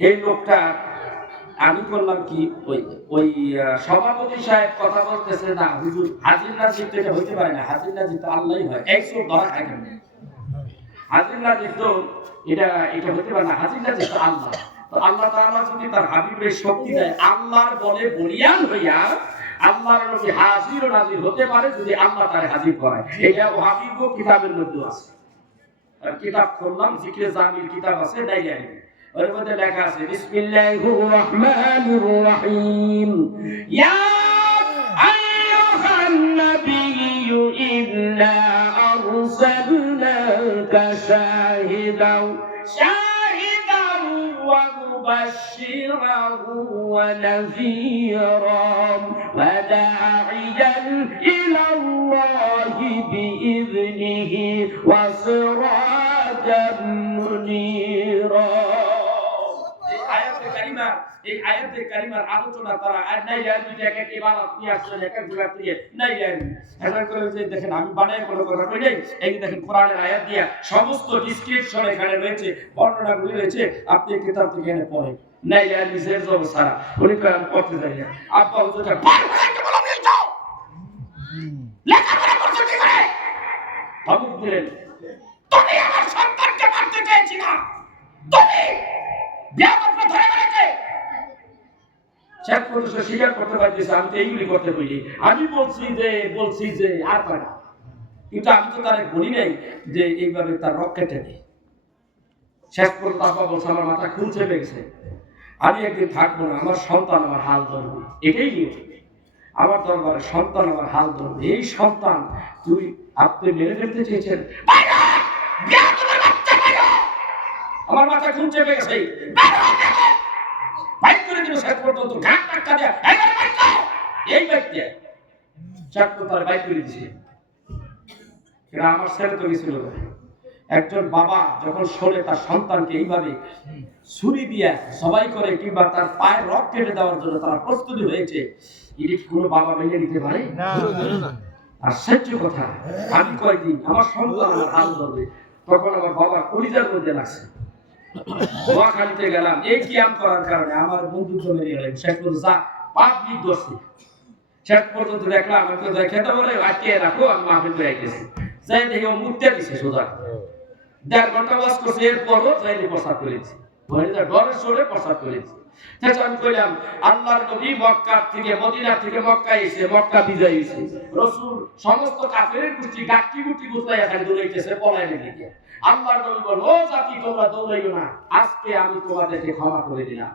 এই লোকটা। আমি করলাম কি, ওই সভাপতি সাহেব কথা বলতেছে, না হুজুর হাজির নাজির তো এটা হইতে পারে না, হাজির নাজির তো আল্লাহই হয়। এক চোর ধরা খায় কেমনি? হাজির নাজির তো এটা হইতে পারে না, হাজির নাজির তো আল্লাহ। তো আল্লাহ তাআলা যদি তার হাবিবের শক্তি দেয়, আল্লাহর বলে বলিয়ান হইয়া আল্লাহর নবী হাজির ও নাজির হতে পারে যদি আল্লাহ তারে হাজির করায়। এটা হাবিব কিতাবের মধ্যে আছে। কিতাব খুললাম, জিকরে জামিল কিতাব আছে, ডাইরি ওর মধ্যে লেখা আছে বিসমিল্লাহির রহমানির রহিম, ইয়া আইয়ুহান নাবিয়্যু ইন্না আরসালনাকা শাহিদাও ওয়া মুবাশশিরান ওয়া নাযীরান ওয়া দা'iয়ান ইলাল্লাহি বিইذনিহি ওয়া সিরাজাম মুনীরা। এই আয়াতে কারিমার আলোচনা তারা আর নাই জানি যে এক ইবাদত নিয়ে আসলে এক জায়গা থেকে নাই জানি এখন করে যে দেখেন আমি বানায় কোনো কথা কই নাই। এই দেখেন কোরআনের আয়াত দিয়া সমস্ত ডেসক্রিপশন এখানে রয়েছে, বর্ণনাগুলি রয়েছে, আপনি কিতাব থেকে এনে পড়েন। নাই জানি যে অবস্থা উনি কারণ করতে যাই না। আব্বা হুজুরটা বারবার বলা নিয়ে যাও লেখাপড়া করতে কি করে ধমক দিলেন, তুমি আমার সন্তানকে মারতে চেয়েছি না, তুমি বিয়াদবকে ধরে মেরেছে। শেখ প্রতিষ্ঠা স্বীকার করতে পারতেছে আমি তো এইগুলি করতে বলি, আমি বলছি যে আর পারে না, কিন্তু আমি তো তার বলি নাই যে এইভাবে তার রক কেটে নেই। শেষ পর্যন্ত আব্বা বলছে আমার মাথা খুন চেপে গেছে, আমি একদিন থাকবো না, আমার সন্তান আমার হাল ধরবে, এটাই নিয়ে আমার দরবারে সন্তান আমার হাল ধরবে। এই সন্তান আপনি মেরে ফেলতে চেয়েছেন, আমার মাথা খুন চেপে গেছে, বাইক করে দিল। শেষ পর্যন্ত ঘাট টাকা দেয়া এই ব্যক্তি চাকর তার বাইক করে দিছে। আমার ছেলে তো গেছিল, একজন বাবা যখন শোনে তার সন্তানকে এইভাবে ছুরি দিয়া সবাই করে কিংবা তার পায়ের রক কেটে দেওয়ার জন্য তারা প্রস্তুতি হয়েছে, এটি কি কোনো বাবা মেনে নিতে পারে? আর সহ্য কথা, আমি কয়েকদিন আমার সন্তান আমার হাল ধরবে, তখন আমার বাবার কলিজার মধ্যে লাগছে। নোয়াখালীতে গেলাম এই ক্যাম্প করার কারণে, আমার বন্ধুত্ব মেরে গেলেন। শেষ পর্যন্ত যা পাবলিক দোষী, শেষ পর্যন্ত দেখলাম আমাকে খেতে বলে আটকে রাখো, আমি মাহফিল করে আইতেছি, যাই দেখে মুক্তি দিছে সোজা 1.5 ঘন্টা ওয়াজ করছে, এরপরও যাইনি প্রসাদ করেছি, ডরের সরে প্রসাদ করেছি। আমি কইলাম আল্লাহর নবী মক্কা থেকে মদিনা থেকে মক্কা এসে মক্কা বিজয় হয়েছে, রাসূল সমস্ত কাফেরের গোষ্ঠী গাট্টি গুটি গুছাইয়া খালি দৌড়াইতেছে পলায়নের দিকে। আল্লাহর নবী বল, ও জাতি তোমরা দৌড়াইও না, আজকে আমি তোমাদেরকে ক্ষমা করে দিলাম।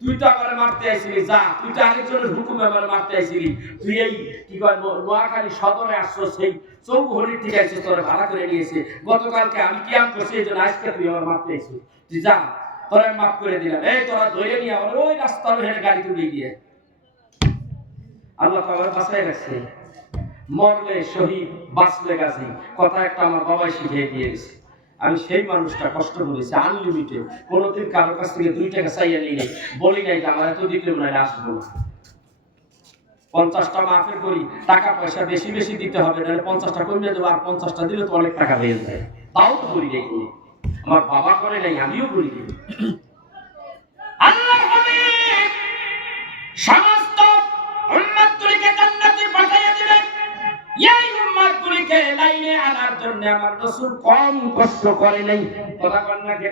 তুই তো আমারে মারতে আইছিলি, যা, তুই তো আরেকজনের হুকুমে আমারে মারতে আইছিলি, তুই এই কি কয় নোয়াখালী সদরে আসছো, সেই চৌহলির থেকে আইছিস, তোরা ভাড়া করে নিয়েছে, গতকালকে আমি কিয়াম করছি, এই জন্য আজকে তুই আমার মারতে আইছিস, তুই যা, তোরা মাফ করে দিলাম। এই তোরা ধরে নিয়ে আমার ওই রাস্তার হেঁটে গাড়ি তুলে গিয়ে আল্লাহ তো আমার বাঁচাই রাখছে। মরলে শহীদ, বাঁচলে গাজী, কথা একটা আমার বাবাই শিখিয়ে দিয়েছে। আমি সেই মানুষটা কষ্ট করেছি আনলিমিটেড, কোনোদিন কারো কাছ থেকে 2 টাকা চাইয়া নিয়ে বলি নাই যে আমার এত দিতে মনে হয় আসবো না। 50টা মাফের করি, টাকা পয়সা বেশি বেশি দিতে হবে, নাহলে 50টা কমিয়ে দেবো, আর 50টা দিলে তো অনেক টাকা হয়ে যায়। তাও তো করি নাই, আমার বাবা করে নাই, আমিও করি নাই। আল্লাহর হাবিব সমস্ত উম্মতগুলিকে জান্নাতে পাঠিয়ে দিলেন। এই উম্মতগুলিকে লাইনে আনার জন্য আমার রাসূল কম কষ্ট করে নাই। কথা বল না কে?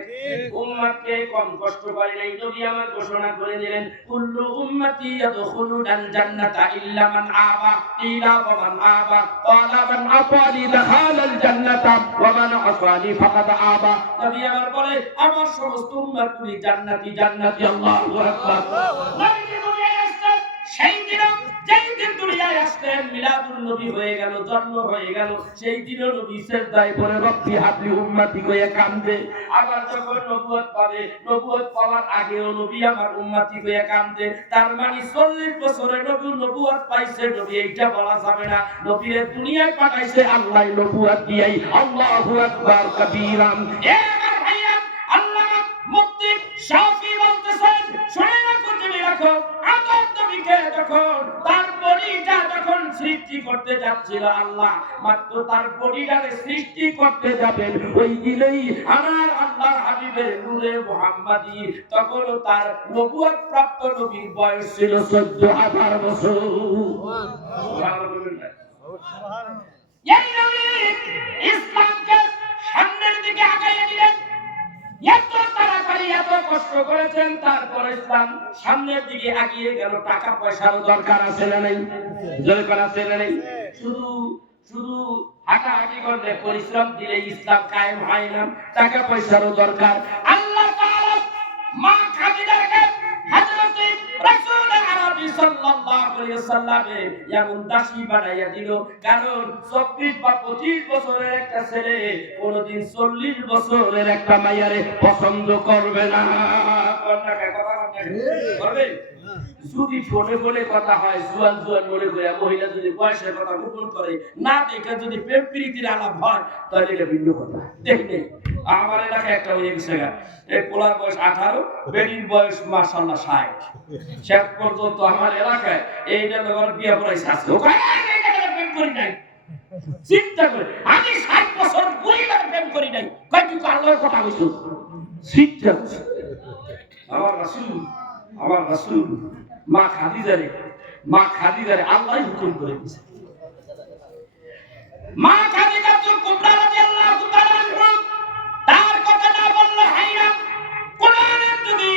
উম্মতকে কম কষ্ট করে নাই। নবী আমার ঘোষণা করে দিলেন, কুল্লু উম্মতি ইয়াদখুলুনাল জান্নাতা ইল্লা মান আবা। ইলা ওয়া মান আবা ক্বালা মান আতানি দাখালাল জান্নাতা ওয়া মান আসানি ফাকাদ আবা। নবী আমার বলে, আমার সমস্ত উম্মতগুলি জান্নাতি জান্নাতি। আল্লাহু আকবার। নবী দুনিয়ায় আসছেন সেই দিন, যেই দিন দুনিয়ায় আসলেন মিলাদুন নবী হয়ে গেল, জন্ম হয়ে গেল, সেই দিনও নবী সিজদায় পড়ে রব্বি হাবলি উম্মতি কইয়া কান্দে। আবার যখন নবুয়ত পাবে, নবুয়ত পাওয়ার আগেও নবী আমার উম্মতি কইয়া কান্দে। তার মানে 40 বছরে নবী নবুয়ত পাইছে, নবী এইটা বলা যাবে না। নবীরে দুনিয়ায় পাঠাইছে আল্লাহ নবুয়ত দিয়াই। আল্লাহু আকবার কবীরাম। এ আমার ভাইয়া, আল্লামা মুফতি শাফি বলতেছেন, শুনে রাখো, জেনে রাখো, আদম নবীকে যখন তার বডিটা যখন সৃষ্টি করতে যাচ্ছিল আল্লাহ, মাত্র তার বডিটাকে সৃষ্টি করতে যাবেন, ওই দিনেই আমার আল্লাহর হাবিবের নূরে মুহাম্মাদি, তখন তার নবুয়ত প্রাপ্ত নবীর বয়স ছিল 14,000 বছর। এই নবী ইসলামকে সামনের দিকে আগাইয়ে দিলেন। এত তাড়াতাড়ি এত কষ্ট করেছেন, তারপর ইসলাম সামনের দিকে এগিয়ে গেল। টাকা পয়সারও দরকার আছে না নাই? দরকার আছে না নাই? শুধু শুধু হাঁটাহাঁটি করলে, পরিশ্রম দিলে ইসলাম কায়েম হয় না। টাকা পয়সারও দরকার। আল্লাহ তাআলা মা খাদিজাকে হযরত রাসূল আরবি সাল্লাল্লাহু আলাইহি ওয়াসাল্লাম এমন দাসী বানাইয়া দিল, কারণ 24 বা 25 বছরের একটা ছেলে কোনদিন 40 বছরের একটা মাইয়ারে পছন্দ করবে না। করবে? যদি ফোনে ফোনে কথা হয়, জুয়ান জুয়ান মনে করে, মহিলা যদি বয়সের কথা গোপন করে না দেখে যদি প্রেম প্রীতির আলাপ হয়, তাহলে এটা ভিন্ন কথা। দেখবে আমার এলাকায় একটা হয়ে গেছে, এই পোলার বয়স 18, বেডির বয়স মাশাআল্লাহ 60। শেষ পর্যন্ত আমার এলাকায় এইটা লোকের বিয়ে পড়াইছে আছে, প্রেম করি নাই। চিন্তা করে, আমি 60 বছর বুড়ি লাগে প্রেম করি নাই, কয় তুই আল্লাহর কথা বলছো। চিন্তা আমার রাসূল মা খাদিজারে আল্লাহই হুকুম করে দিয়েছে। মা খাদিজাতুল কুবরা রাদিয়াল্লাহু তাআলা আনহা, তার কথা না বললে হয় না। কোরআনে যদি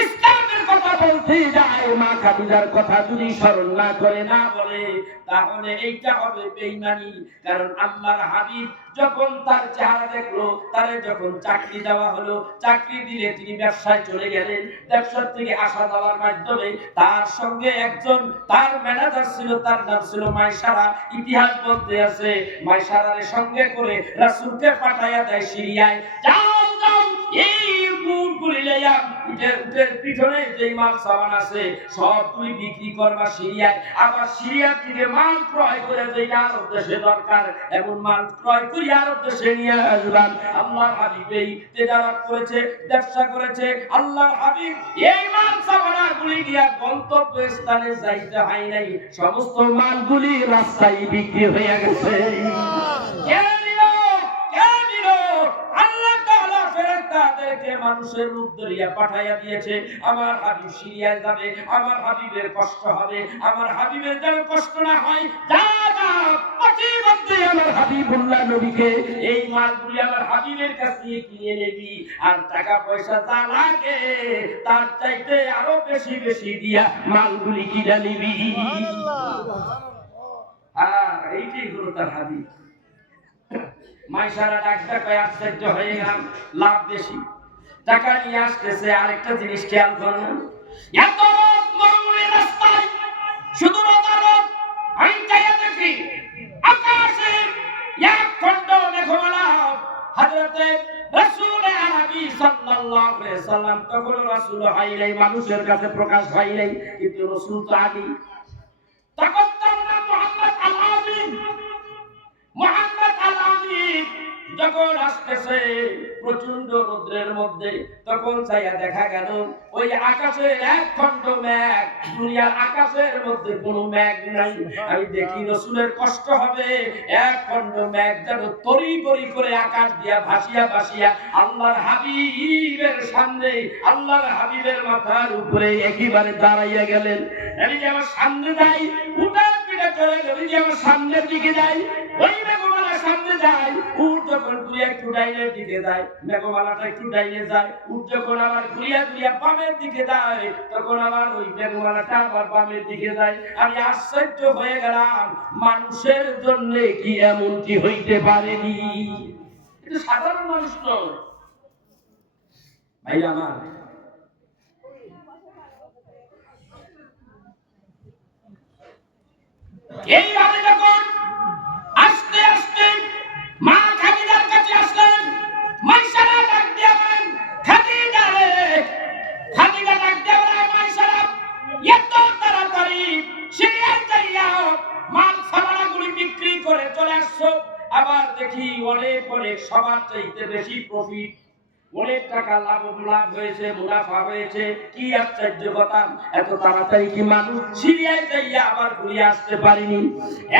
ইসলামের কথা বলতে যায়, মা খাদিজার কথা যদি স্মরণ না করে, না বলে, তাহলে এইটা হবে বেঈমানি। কারণ আল্লাহর হাবিব যখন তার চেহারা দেখলো, তারে যখন চাকরি দেওয়া হলো, চাকরি দিলে তিনি ব্যবসায় চলে গেলেন। ব্যবসার থেকে আসা যাওয়ার মাধ্যমে তার সঙ্গে একজন তার ম্যানেজার ছিল, তার নাম ছিল মাইসারা। ইতিহাস বলতে আছে, মাইসারার সঙ্গে করে রাসূলকে পাঠাইয়া দেয় সিরিয়ায়। যাও যাও, এই উটগুলি লইয়া, উটের পিছনে যে মাল সামান আছে সব তুই বিক্রি করবা সিরিয়ায়। আবার সিরিয়া থেকে মাল ক্রয় করে যে আরব দেশে দরকার, এমন মাল ক্রয় করে আরব দেশে নিয়ে আসবেন। আল্লাহর হাবিব এই তেজারত করেছে, ব্যবসা করেছে। আল্লাহর হাবিব এই মাল সামানাগুলি নিয়ে গন্তব্য স্থানে যাইতে হয় নাই, সমস্ত মালগুলি রাস্তায় বিক্রি হয়ে গেছে। তাদেরকে মানুষের রূপ ধরিয়া পাঠাইয়া দিয়েছে। আমার হাবিব সিরিয়ায় যাবে, আমার হাবিবের কষ্ট হবে, আমার হাবিবের যেন কষ্ট না হয়। যা যা প্রতিমধ্যে আমার হাবিবুল্লাহ নবীকে এই মালগুলি আমার হাবিবের কাছ থেকে কিনে নেবি, আর টাকা পয়সা যা লাগে তার চাইতে আরো বেশি বেশি দিয়া মালগুলি কিনে নিবি। এইটাই হলো তার হাবিব। মাইসারা ডাক্তার কয়, আশ্চর্য হয়ে গেলাম, লাভ বেশি, টাকা নিয়ে আসতেছে। আরেকটা জিনিস খেয়াল করুন, এত রোদ মরুভূমির রাস্তায়, শুধু রোদা রোদ, আমি চাইয়া দেখি আকাশে এক খণ্ড মেঘমালা। হযরতে রাসূল আরবি সাল্লাল্লাহু আলাইহি সাল্লাম তখন রাসূল হয় নাই, মানুষের কাছে প্রকাশ হয় নাই, কিন্তু রাসূল তো আগে। তখন তার নাম মুহাম্মদ আল-আমিন। মুহাম্মদ আল-আমিন যখন আসতেছে প্রচন্ড রৌদ্রের মধ্যে, তখন চাইয়া দেখা গেল ওই আকাশের এক খণ্ড মেঘ, দুনিয়ার আকাশের মধ্যে কোনো মেঘ নাই। আমি দেখি রাসূলের কষ্ট হবে, এক খণ্ড মেঘ যেন তরি তরি করে আকাশ দিয়া ভাসিয়া ভাসিয়া আল্লাহর হাবিবের সামনে, আল্লাহর হাবিবের মাথার উপরে একেবারে দাঁড়াইয়া গেলেন। আমি যে আমার সামনে যাই, উঠার পিঠে চলে নবী যে আমার সামনের দিকে যাই, ওই মেঘমালার সামনে যায়, উঠ যখন ঘুরিয়া একটু ডাইনের দিকে যায়, মেঘমালাটা একটু ডাইনে যায়, উঠ যখন আবার ঘুরিয়া ঘুরিয়া বামের দিকে যায়, তখন আবার ওই মেঘমালাটা আবার বামের দিকে যায়। আমি আশ্চর্য হয়ে গেলাম, মানুষের জন্য কি এমনটি হইতে পারেনি? এটা সাধারণ মানুষ নয় ভাই আমার। এইভাবে যখন আস্তে আস্তে মা খাদিজার কাছে আসলেন, মাইসারা ডাক দিয়া বলেন, খাদিজা রে, খাদিজা ডাক দিয়া বলেন, মাইসারা এত তাড়াতাড়ি সিরিয়াল যাইয়া মাল সামানাগুলি বিক্রি করে চলে আসছো, আবার দেখি অনেক অনেক সবার চাইতে বেশি প্রফিট, অনেক টাকা লাভ হয়েছে, মুনাফা হয়েছে। কি আশ্চর্য কথা, এত তাড়াতাড়ি কি মানুষ সিরিয়ায় যাইয়া আবার ঘুরে আসতে পারিনি?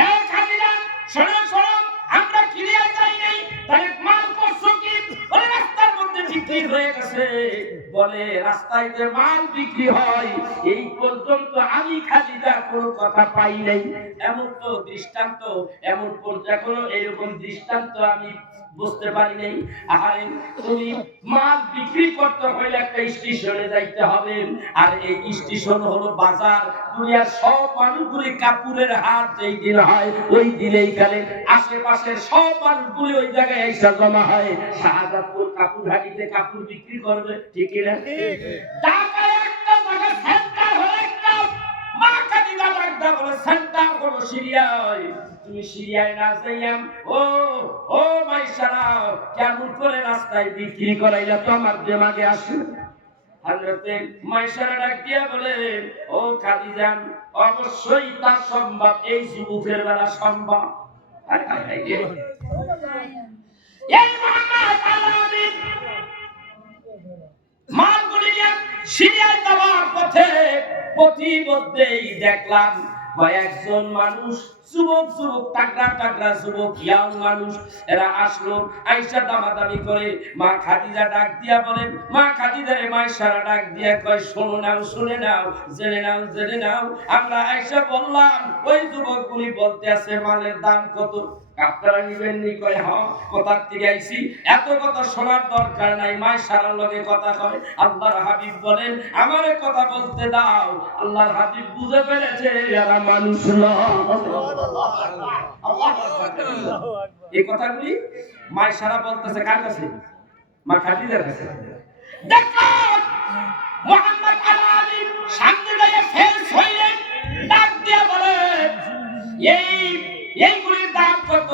এক খাদিজা শোনো শোনো, আমরা সিরিয়ায় যাই নাই, তাহলে মাল করছো কি? বলে রাস্তার মধ্যে বিক্রি হয়ে গেছে। বলে রাস্তায় যে মাল বিক্রি হয় এই পর্যন্ত আমি খাদিজা কোনো কথা পাই নাই। এমন তো দৃষ্টান্ত, এমন কোনো এরকম দৃষ্টান্ত আমি বুঝতে পারি নাই। আরে তুমি মাল বিক্রি করতে হলে একটা স্টেশনে যাইতে হবে, আর এই স্টেশন হলো বাজার। দুনিয়ার সব মানুষগুলি কাপড়ের হাট যেই দিন হয় ওই দিনেই গেলে আশেপাশের সব মানুষগুলি ওই জায়গায় এসে জমা হয়। শাহজাদপুর কাপড় হাটিতে কাপড় বিক্রি করবে, ঠিক না? ঢাকায় একটা জায়গা সেন্টার হলো একটা, মা খাদিজা ডাকদা বলে সেন্টার হলো সিরিয়ায়। তুমি সিরিয়ায় না যাইয়াম ও মাইসারা কেমন করে রাস্তায় বিক্রি করাইলা তো আমার দিমাগে আসে। হযরতে মাইসারা ডাক দিয়া বলে, ও খাদিজা, অবশ্যই তা সম্ভব, এই যুবকের বেলা সম্ভব। এই মুহাম্মদ আলাউদ্দিন মালগুলি নিয়ে সিরিয়ায় যাওয়ার পথে প্রতিমধ্যেই দেখলাম একজন মানুষ, যুবক টাকরা যুবক, ইয়াং মানুষ, এরা আসলো, আয়েশা দামাদামি করে। মা খাদিজা ডাক দিয়া বলেন, মা খাদিজা রে মাইশারা ডাক দিয়া কয়, শোনো নাও, শুনে নাও, জেনে নাও। আমরা আয়েশা বললাম, ওই যুবকগুলি বলতে আছে মালের দাম কত? আপনারা নিবেন নি? কয় হ্যাঁ। কোথার থেকে আইছি? এত কথা শোনার দরকার নাই, মাইশারার লগে কথা কয়। আল্লাহর হাবিব বলেন, আমারে কথা বলতে দাও। আল্লাহর হাবিব বুঝে ফেলেছে এরা মানুষ নয়। এই কথাগুলি মাইশারা বলতেছে কার কাছে? মা খাদিজার কাছে। দেখো মুহাম্মদ আলাউদ্দিন সামনে দিয়ে ফেল হইলেন, ডাক দিয়া বলে, এইগুলির দাম কত?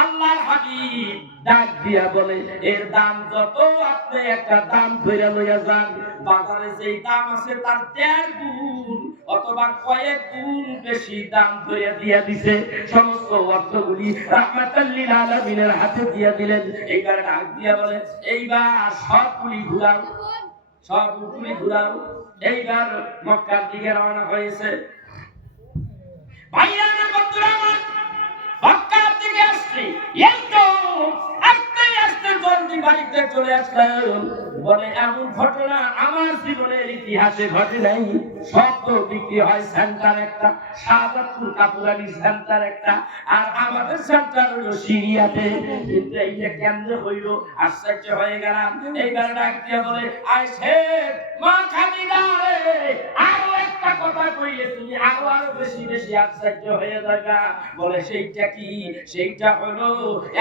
আল্লাহর হাবিব ডাক দিয়া বলে, এর দাম যত আপনি একটা দাম ধরে লইয়া যান, বাজারে যেই দাম আছে তার 1.5 গুণ অথবা কয়েক গুণ বেশি দাম ধরে দিয়া দিছে। সমস্ত অর্থগুলি রাহমাতাল লিল আলামিনের হাতে দিয়া দিলেন। এইবার ডাক দিয়া বলে, এইবার সবগুলি ঘুরাও। এইবার মক্কার দিকে রওনা হয়েছে। ভাইরা আমার, বন্ধুরা আমার, মক্কার দিকে আসছে, এই তো আস্তে আস্তে জলদি বাড়িতে চলে আসলাম। বলে, এমন ঘটনা আমার জীবনের ইতিহাসে ঘটে নাই। সব তো বিক্রি হয় সেন্টার একটা, শাহজাদপুর কাপুরানি সেন্টার একটা, আর আমাদের সেন্টার হলো সিরিয়াতে। কিন্তু এইটা কেন্দ্র হইল, আশ্চর্য হয়ে গেলাম। এইবার ডাক দিয়া বলে, আইছে মা খাদিজা রে, আরো একটা কথা কইলে তুমি আরো বেশি বেশি আশ্চর্য হয়ে যাবে। বলে, সেইটা কি? সেইটা হলো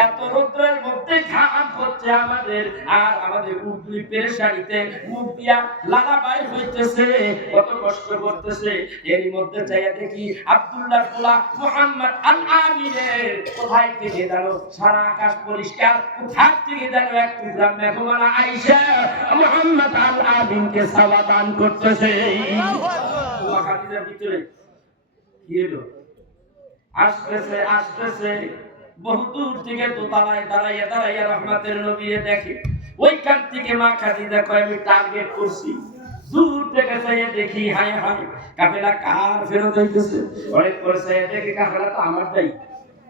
এত রৌদ্রের মধ্যে ঘাম হচ্ছে আমাদের, আর আমাদের উঠলি পেরেশানিতে মুখ দিয়া লালা বাইর হইতেছে, কত কষ্ট করতেছে। এর মধ্যে চাইয়া দেখি আব্দুল্লাহর পোলা মুহাম্মদ আল-আমিনের কোথায় থেকে জানো সারা আকাশ পরিষ্কার, কোথায় থেকে জানো এক টুকরা মেঘমালা আয়েশা মুহাম্মদ আল-আমিনকে সাওয়া দান করতেছে। খাদিজার ভিতরে কি হলো? আসতেছে বহু দূর থেকে দোতলায় দাঁড়াইয়া দাঁড়াইয়া রহমতের নবীরে দেখে। ওইখান থেকে মা খাদিজা কয় আমি টার্গেট করছি। দূর থেকে চাইয়া দেখি, হায় হায় কাফেলা কার ফেরত হইতেছে। অনেক পরে চাইয়া দেখি কাফেলা তো আমারটাই,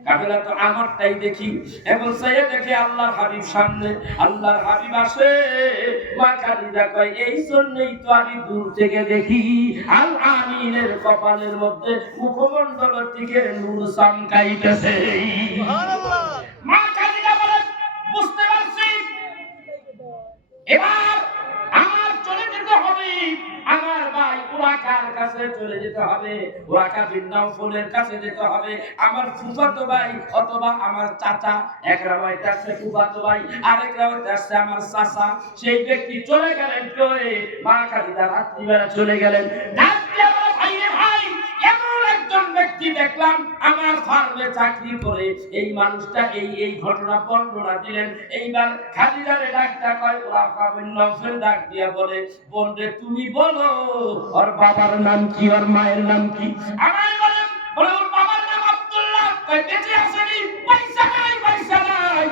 কাফেলা তো আমারটাই দেখি। এবং চাইয়া দেখি আল্লাহর হাবিব সামনে, আল্লাহর হাবিব আসে। মা খাদিজা কয় এই জন্যই তো আমি দূর থেকে দেখি আল আমিনের কপালের মধ্যে মুখমণ্ডল থেকে নূর চমকাইতেছে। সুবহানাল্লাহ। মা খাদিজা বলে বুঝতে পারছি এবার আমার চলে যেতে হবে, আমার ভাই উরাকার কাছে চলে যেতে হবে, উরাকা বিন নাওফলের কাছে যেতে হবে। আমার ফুফাতো ভাই অথবা আমার চাচা, এক রাওয়ায়াতে আছে ফুফাতো ভাই, আরেক রাওয়ায়াতে আছে আমার চাচা, সেই ব্যক্তি চলে গেলেন। কই মা খাদিজা রাত্রিবেলা চলে গেলেন। ডাক দিয়ে বলে ভাই রে ভাই, এমন একজন ব্যক্তি দেখলাম আমার ফার্মে চাকরি করে, এই মানুষটা এই এই ঘটনা বর্ণনা দিলেন। এইবার খাদিজারে ডাকটা কয় উরাকা বিন নাওফল ডাক দিয়া বলে বোন রে তুমি বলো ওর বাবার নাম কি, ওর মায়ের নাম কি? আমায় বলে ওর বাবার নাম আব্দুল্লাহ। কয় বেঁচে আছে নি? পয়সা নাই, পয়সা নাই।